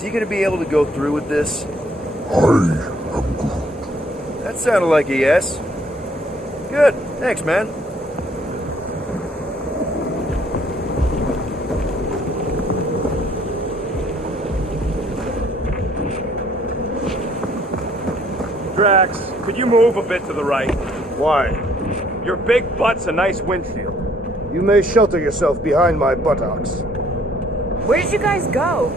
he going to be able to go through with this? That sounded like a yes. Good. Thanks, man. Drax, could you move a bit to the right? Why? Your big butt's a nice windshield. You may shelter yourself behind my buttocks. Where did you guys go?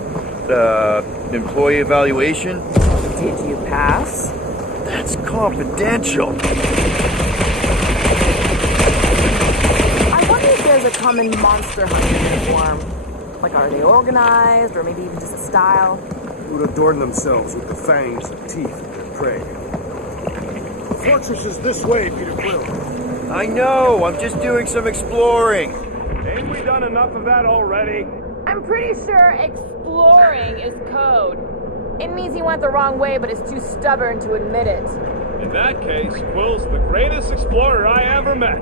Employee evaluation? Did you pass? That's confidential. I wonder if there's a common monster hunter uniform. Like, are they organized, or maybe even just a style? Who would adorn themselves with the fangs and teeth of their prey. The fortress is this way, Peter Quill. I know, I'm just doing some exploring. Ain't we done enough of that already? I'm pretty sure exploring is code. It means he went the wrong way, but is too stubborn to admit it. In that case, Quill's the greatest explorer I ever met.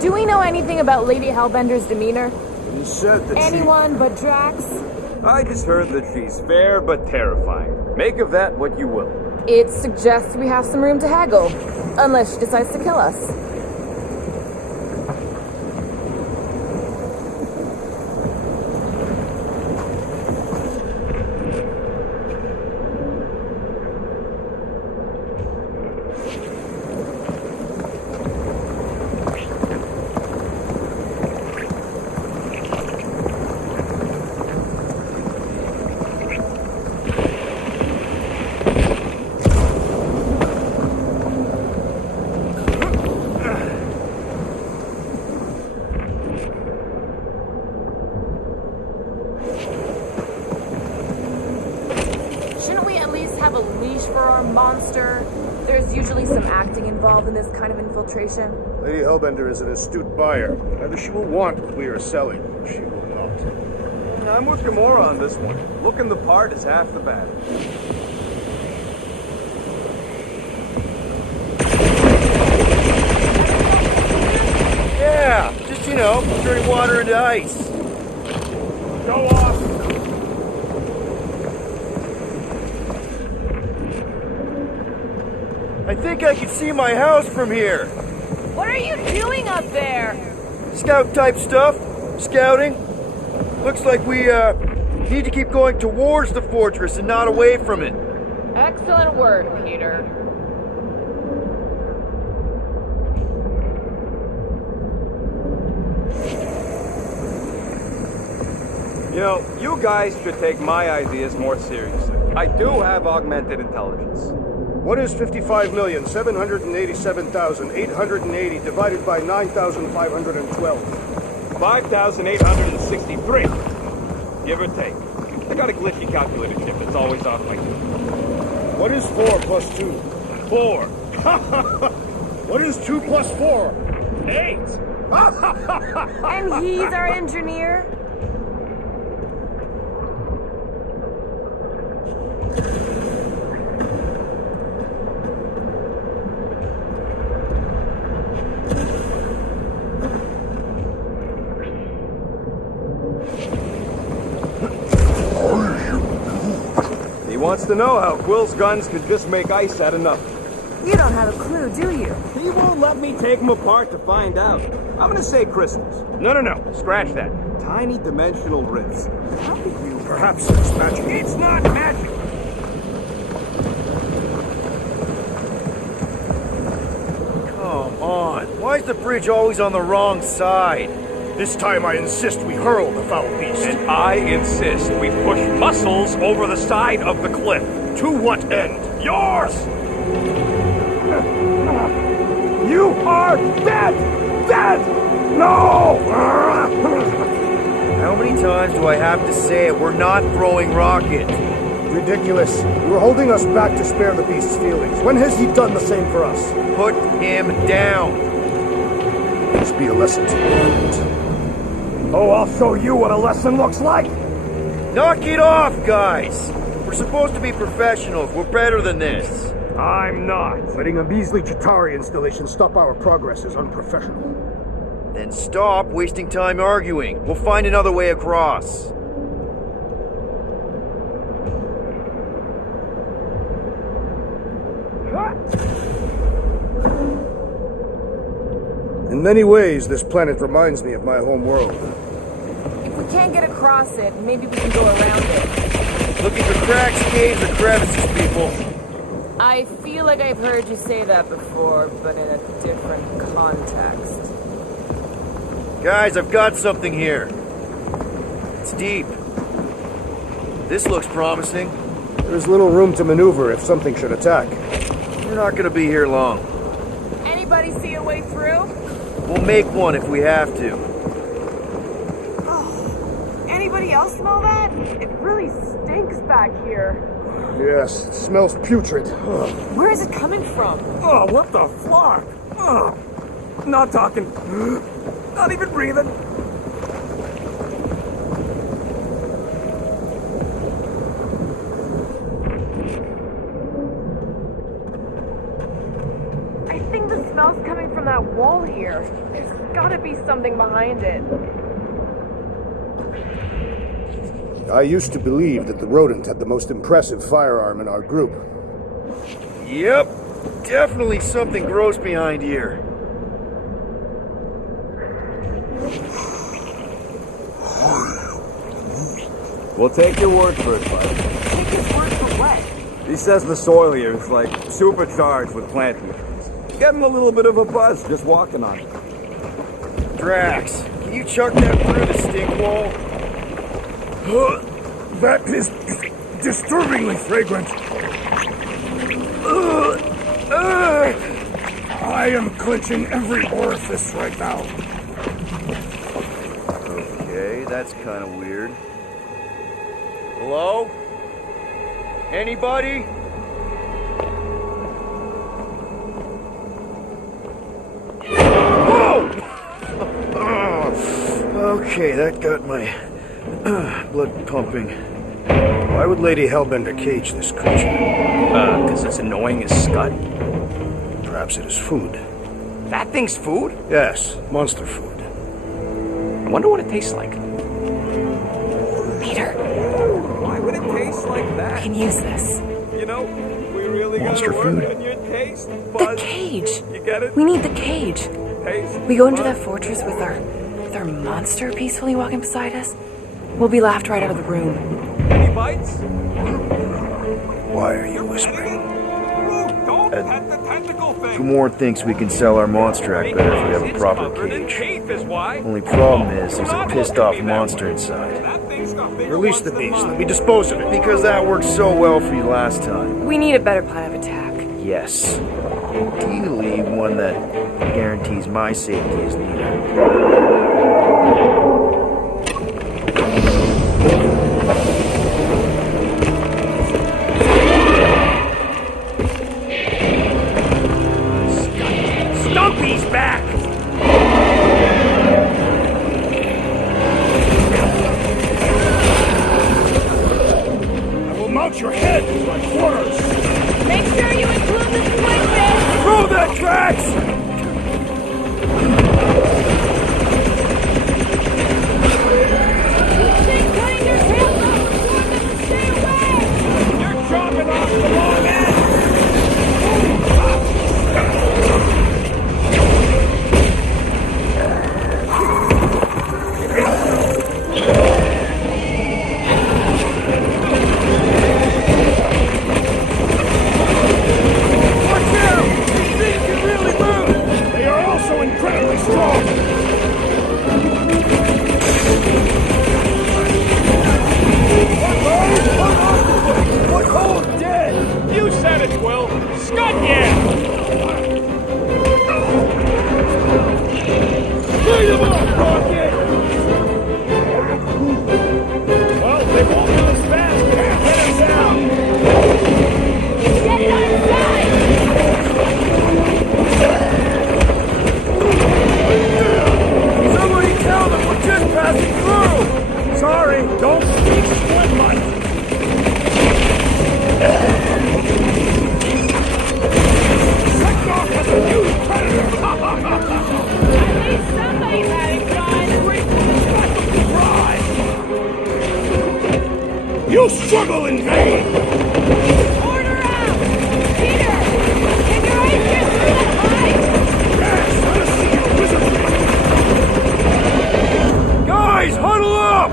Do we know anything about Lady Hellbender's demeanor? He said that Anyone but Drax? I just heard that she's fair but terrifying. Make of that what you will. It suggests we have some room to haggle. Unless she decides to kill us. Have a leash for our monster. There's usually some acting involved in this kind of infiltration. Lady Hellbender is an astute buyer. Either she will want what we are selling, or she will not. I'm with Gamora on this one. Looking the part is half the battle. Yeah, just, turning water into ice. Go off! I think I can see my house from here. What are you doing up there? Scout type stuff. Scouting. Looks like we need to keep going towards the fortress and not away from it. Excellent work, Peter. You guys should take my ideas more seriously. I do have augmented intelligence. What is 55,787,880 divided by 9,512? 5,863. Give or take. I got a glitchy calculator chip that's always off my key. What is 4 plus 2? 4. What is 2 plus 4? 8. And he's our engineer? He wants to know how Quill's guns could just make ice out of nothing. You don't have a clue, do you? He won't let me take them apart to find out. I'm gonna say crystals. No. Scratch that. Tiny dimensional rifts. Perhaps it's magic. It's not magic. is the bridge always on the wrong side? This time I insist we hurl the foul beast. And I insist we push Muscles over the side of the cliff. To what end? Yours! You are dead! Dead! No! How many times do I have to say it? We're not throwing rockets. Ridiculous. You were holding us back to spare the beast's feelings. When has he done the same for us? Put him down. This be a lesson to learn. Oh, I'll show you what a lesson looks like! Knock it off, guys! We're supposed to be professionals. We're better than this. I'm not. Letting a measly Chitauri installation stop our progress is unprofessional. Then stop wasting time arguing. We'll find another way across. In many ways, this planet reminds me of my home world. If we can't get across it, maybe we can go around it. Looking for cracks, caves, or crevices, people. I feel like I've heard you say that before, but in a different context. Guys, I've got something here. It's deep. This looks promising. There's little room to maneuver if something should attack. We're not gonna be here long. Anybody see a way through? We'll make one if we have to. Oh, anybody else smell that? It really stinks back here. Yes, it smells putrid. Ugh. Where is it coming from? Oh, what the fuck? Oh, not talking. Not even breathing. I think the smell's coming from that wall here. There's gotta be something behind it. I used to believe that the rodent had the most impressive firearm in our group. Yep, definitely something gross behind here. We'll take your word for it, bud. Take his word for what? He says the soil here is like supercharged with plant nutrients. Getting a little bit of a buzz just walking on it. Drax, can you chuck that through the stink wall? That is disturbingly fragrant. I am clenching every orifice right now. Okay, that's kind of weird. Hello? Anybody? Whoa! Okay, that got my blood pumping. Why would Lady Hellbender cage this creature? Because it's annoying as scud. Perhaps it is food. That thing's food? Yes, monster food. I wonder what it tastes like. Peter. Why would it taste like that? I can use this. You know, we really Monster gotta work food. on your taste, The bud. cage. You get it? We need the cage. Taste, We go into bud. that fortress with our monster peacefully walking beside us. We'll be laughed right out of the room. Any bites? Why are you whispering? Luke, don't pet the tentacle thing. Kumor thinks we can sell our monster act better if we have a proper cage. Chief is why. Only problem is there's a pissed off monster inside. That thing's got bigger Release the ones than beast. mine. Let me dispose of it. Because that worked so well for you last time. We need a better plan of attack. Yes. Ideally, one that guarantees my safety is needed. Stumpy's back! I will mount your head in my quarters. Make sure you include the switches! Throw that Drax! Keep cutting your tails off before them to stay away! You're chopping off the wrong end! Watch out! These things can really move! struggle in vain! Order out! Peter! Can your eyes get through that hide? Yes, let us see your wizardry! Guys, huddle up!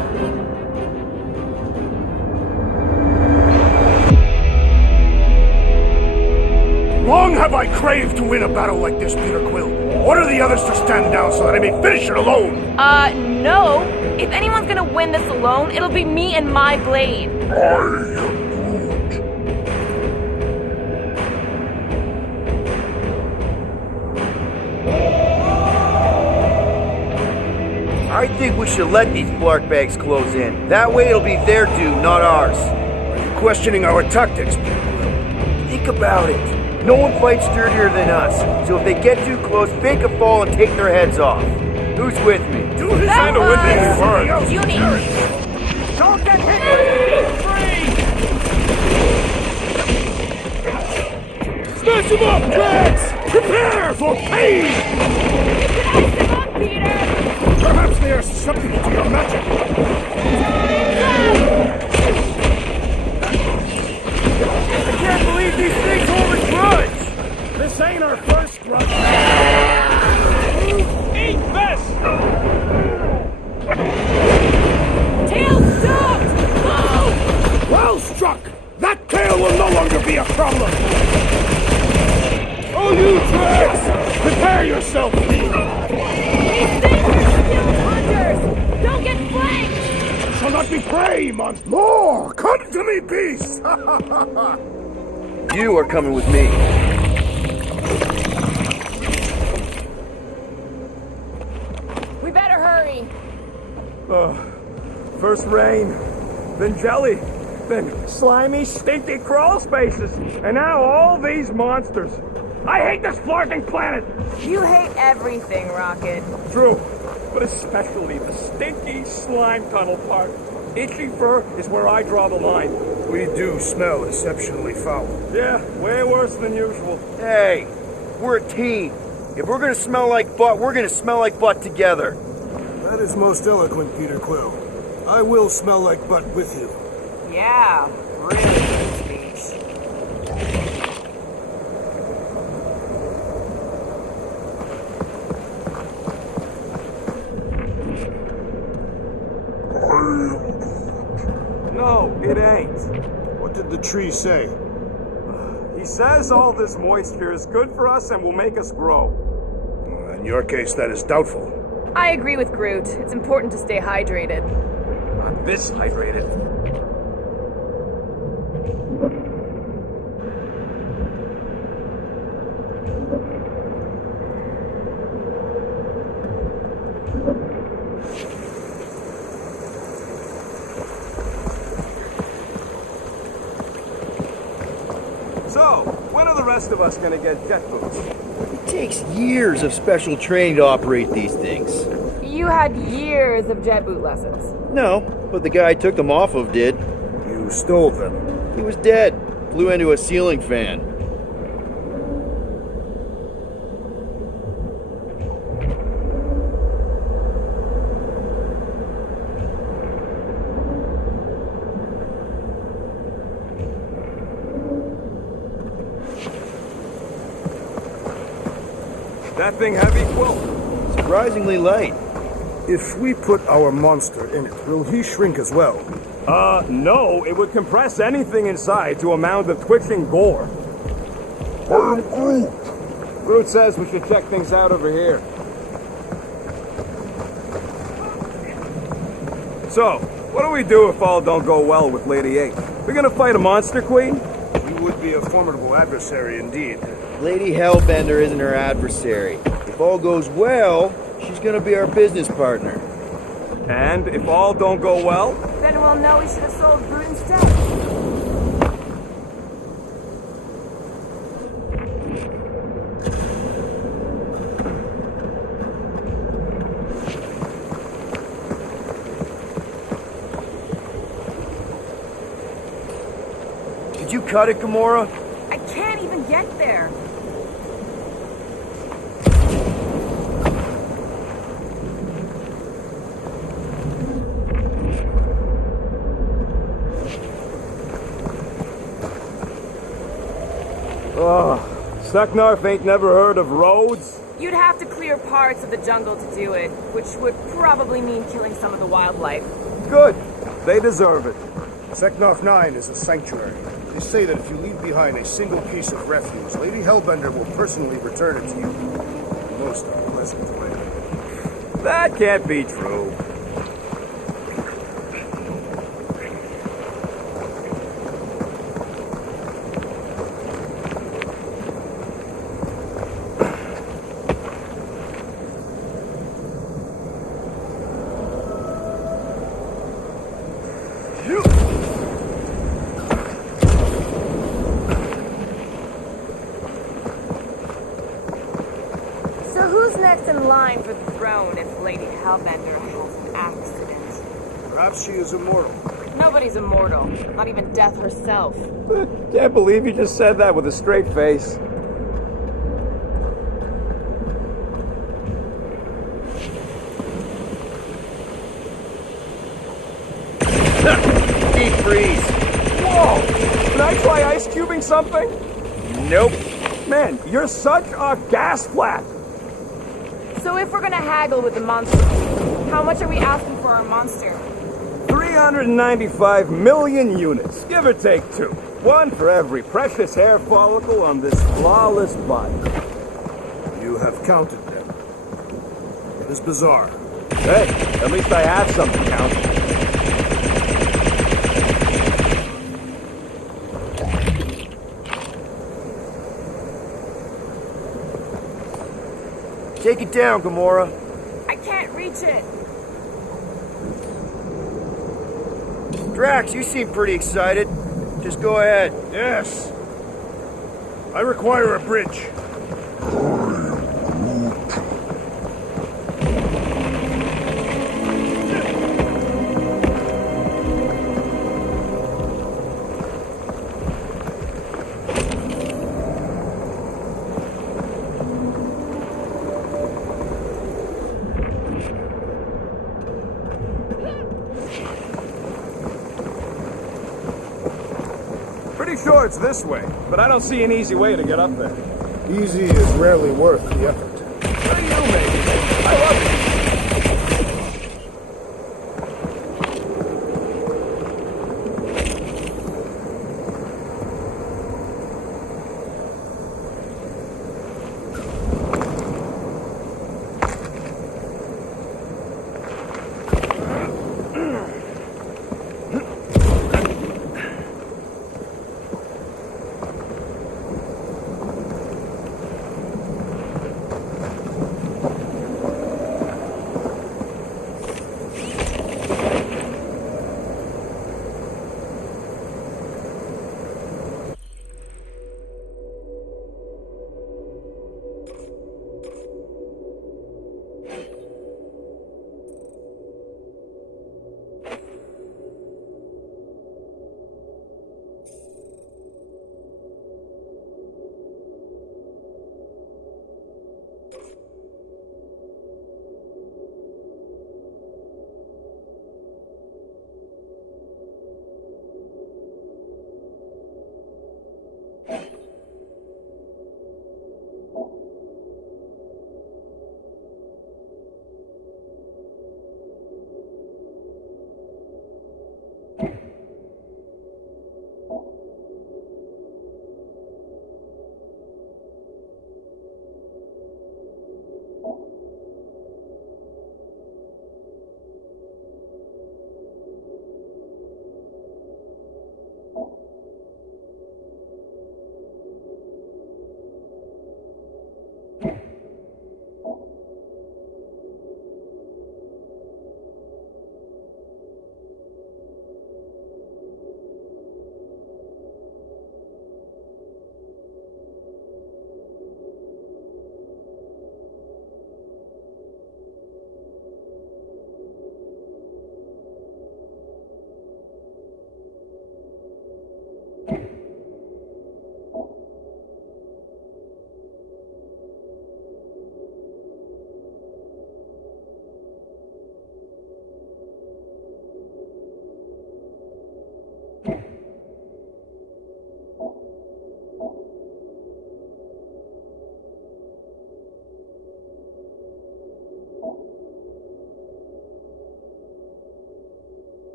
Long have I craved to win a battle like this, Peter Quill. Order the others to stand down so that I may finish it alone. No. If anyone's gonna win this alone, it'll be me and my blade. I think we should let these Blark bags close in. That way it'll be their due, not ours. Are you questioning our tactics, Peter Quill? Think about it. No one fights sturdier than us, so if they get too close, fake a fall and take their heads off. Who's with me? Do his hand with these words. Uni! Don't get hit! Smash him up, Drax! Prepare for pain! Ice him up, Peter! Perhaps they are susceptible to your magic. I can't believe these things hold a grudge! This ain't our first grudge. Eat this! Tail stopped! Oh! Well struck! That tail will no longer be a problem! Oh, you Drax! Prepare yourself, Lee! These things are skilled hunters! Don't get flanked! Shall not be prey, monster! More! Come to me, beast! You are coming with me. We better hurry! First rain, then jelly, then slimy, stinky crawl spaces, and now all these monsters. I hate this floating planet! You hate everything, Rocket. True, but especially the stinky slime tunnel part. Itchy fur is where I draw the line. We do smell exceptionally foul. Yeah, way worse than usual. Hey, we're a team. If we're gonna smell like butt, we're gonna smell like butt together. That is most eloquent, Peter Quill. I will smell like butt with you. Yeah, really good speech. No, it ain't. What did the tree say? He says all this moisture is good for us and will make us grow. In your case, that is doubtful. I agree with Groot. It's important to stay hydrated. Not this hydrated. So, when are the rest of us gonna get jet boots? It takes years of special training to operate these things. You had years of jet boot lessons. No, but the guy I took them off of did. You stole them. He was dead. Flew into a ceiling fan. That thing heavy, Quill? Surprisingly light. If we put our monster in it, will he shrink as well? No. It would compress anything inside to a mound of twitching gore. I am Groot. Groot says we should check things out over here. So, what do we do if all don't go well with Lady 8? We're gonna fight a monster queen? She would be a formidable adversary indeed. Lady Hellbender isn't her adversary. If all goes well, she's gonna be our business partner. And if all don't go well? Then we'll know we should have sold Groot instead. Did you cut it, Gamora? I can't even get there. Oh, Seknarf ain't never heard of roads? You'd have to clear parts of the jungle to do it, which would probably mean killing some of the wildlife. Good. They deserve it. Seknarf 9 is a sanctuary. They say that if you leave behind a single piece of refuse, Lady Hellbender will personally return it to you. In the most unpleasant way. That can't be true. So who's next in line for the throne if Lady Hellbender has an accident? Perhaps she is immortal. Nobody's immortal, not even death herself. Can't believe you just said that with a straight face. Deep freeze. Whoa! Can I try ice cubing something? Nope. Man, you're such a gas flat. So if we're gonna haggle with the monster, how much are we asking for our monster? 395 million units, give or take 2. One for every precious hair follicle on this flawless body. You have counted them. It is bizarre. Hey, at least I have something to count. Take it down, Gamora. I can't reach it. Drax, you seem pretty excited. Just go ahead. Yes. I require a bridge. Pretty sure it's this way, but I don't see an easy way to get up there. Easy is rarely worth the effort. For you, maybe. I love it.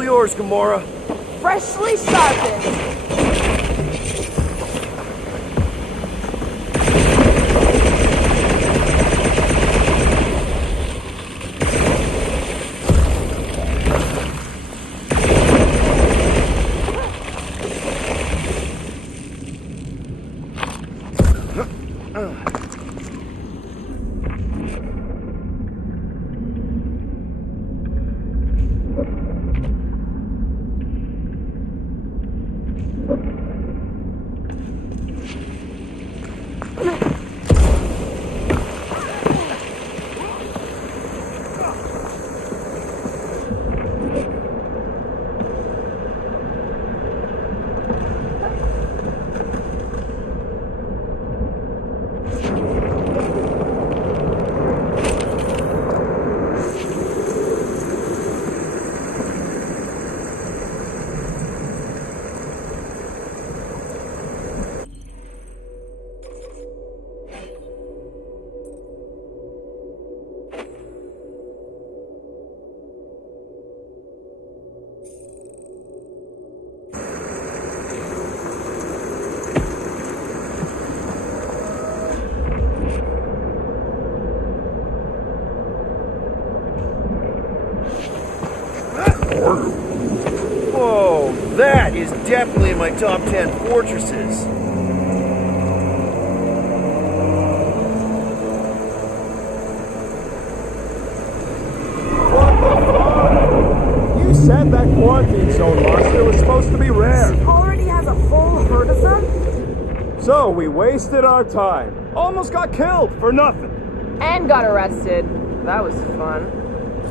All yours, Gamora. Freshly sharpened. Whoa, that is definitely in my top 10 fortresses. You said that quarantine zone monster was supposed to be rare. She already has a whole herd of them? So we wasted our time. Almost got killed for nothing. And got arrested. That was fun.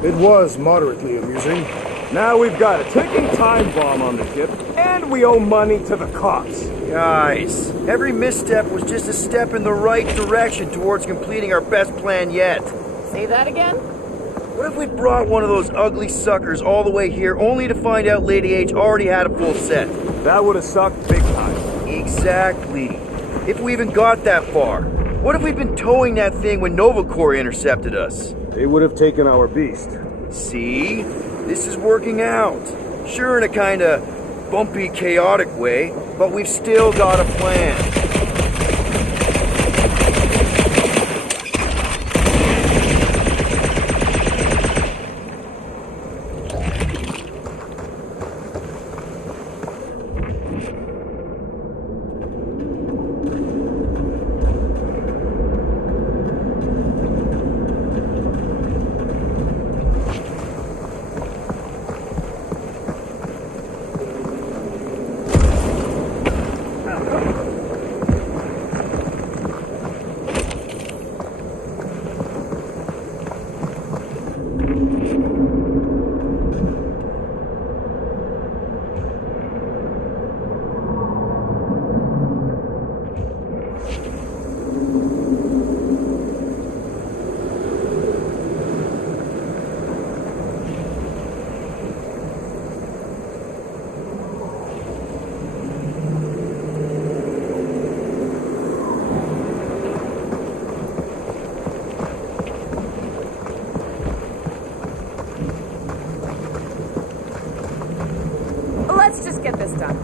It was moderately amusing. Now we've got a ticking time bomb on the ship, and we owe money to the cops. Guys, every misstep was just a step in the right direction towards completing our best plan yet. Say that again? What if we brought one of those ugly suckers all the way here only to find out Lady H already had a full set? That would have sucked big time. Exactly. If we even got that far. What if we'd been towing that thing when Nova Corps intercepted us? They would have taken our beast. See? This is working out. Sure, in a kinda bumpy, chaotic way, but we've still got a plan. Let's just get this done.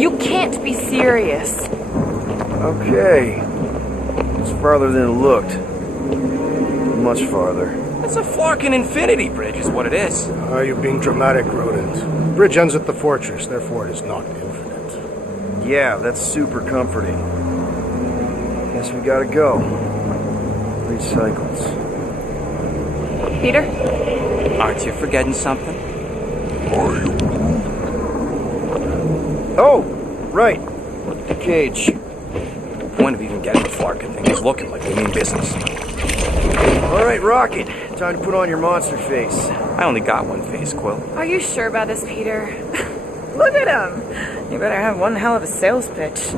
You can't be serious. Okay. It's farther than it looked. Much farther. It's a Flarkin Infinity Bridge is what it is. Are you being dramatic, Rodent? Bridge ends at the fortress, therefore it is not infinite. Yeah, that's super comforting. Guess we gotta go. 3 cycles. Peter? Aren't you forgetting something? Oh, right. The cage. Point of even getting the Flarkin thing is looking like we mean business. All right, Rocket. Time to put on your monster face. I only got one face, Quill. Are you sure about this, Peter? Look at him! You better have one hell of a sales pitch.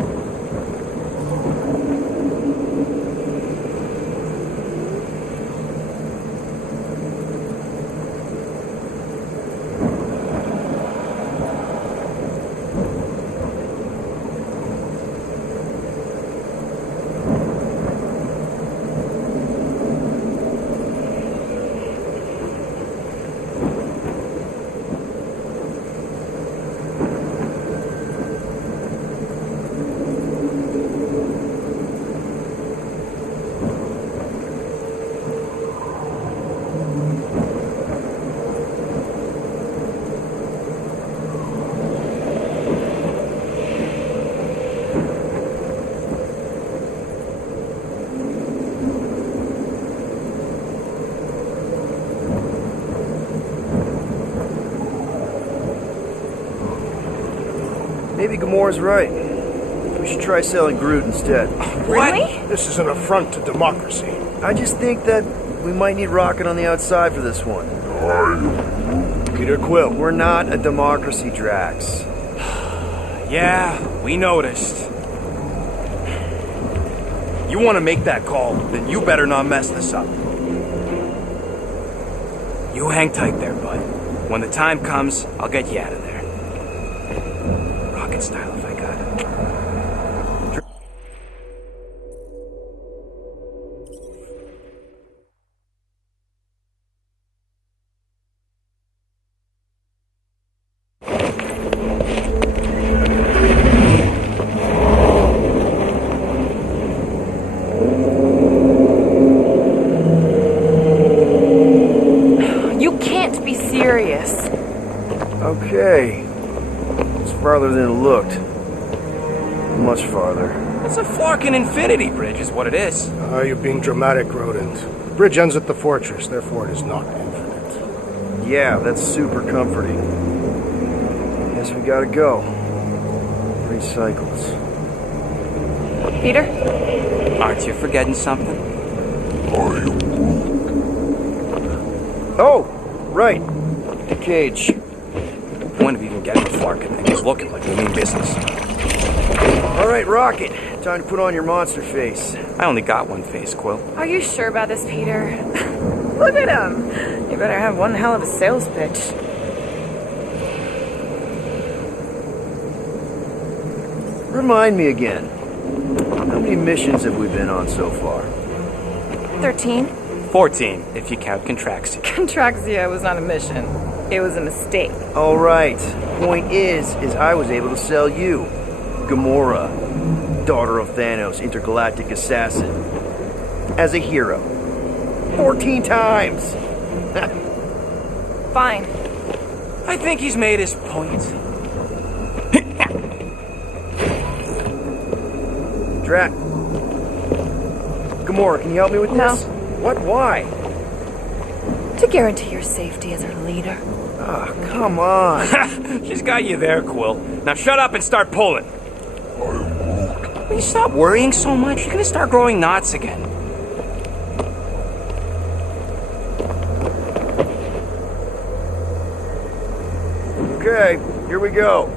Maybe Gamora's right. We should try selling Groot instead. Really? This is an affront to democracy. I just think that we might need Rocket on the outside for this one. Peter Quill. We're not a democracy, Drax. Yeah, we noticed. You want to make that call, then you better not mess this up. You hang tight there, bud. When the time comes, I'll get you out of there. Rocket style if I got it. You can't be serious. Okay. It's farther than it looked. Much farther. It's a fucking infinity bridge is what it is. You're being dramatic, Rodent. The bridge ends at the fortress, therefore it is not infinite. Yeah, that's super comforting. Guess we gotta go. 3 cycles. Peter? Aren't you forgetting something? Oh, right. The cage. Point of even getting the Flarkin thing is looking like we mean business. All right, Rocket. Time to put on your monster face. I only got one face, Quill. Are you sure about this, Peter? Look at him. You better have one hell of a sales pitch. Remind me again. How many missions have we been on so far? 13? 14, if you count Contraxia. Contraxia was not a mission. It was a mistake. All right. Point is I was able to sell you, Gamora, daughter of Thanos, intergalactic assassin, as a hero. 14 times. Fine. I think he's made his point. Drax. Gamora, can you help me with this? What? Why? To guarantee your safety as our leader. Ah, come on. She's got you there, Quill. Now shut up and start pulling. Will you stop worrying so much? You're gonna start growing knots again. Okay, here we go.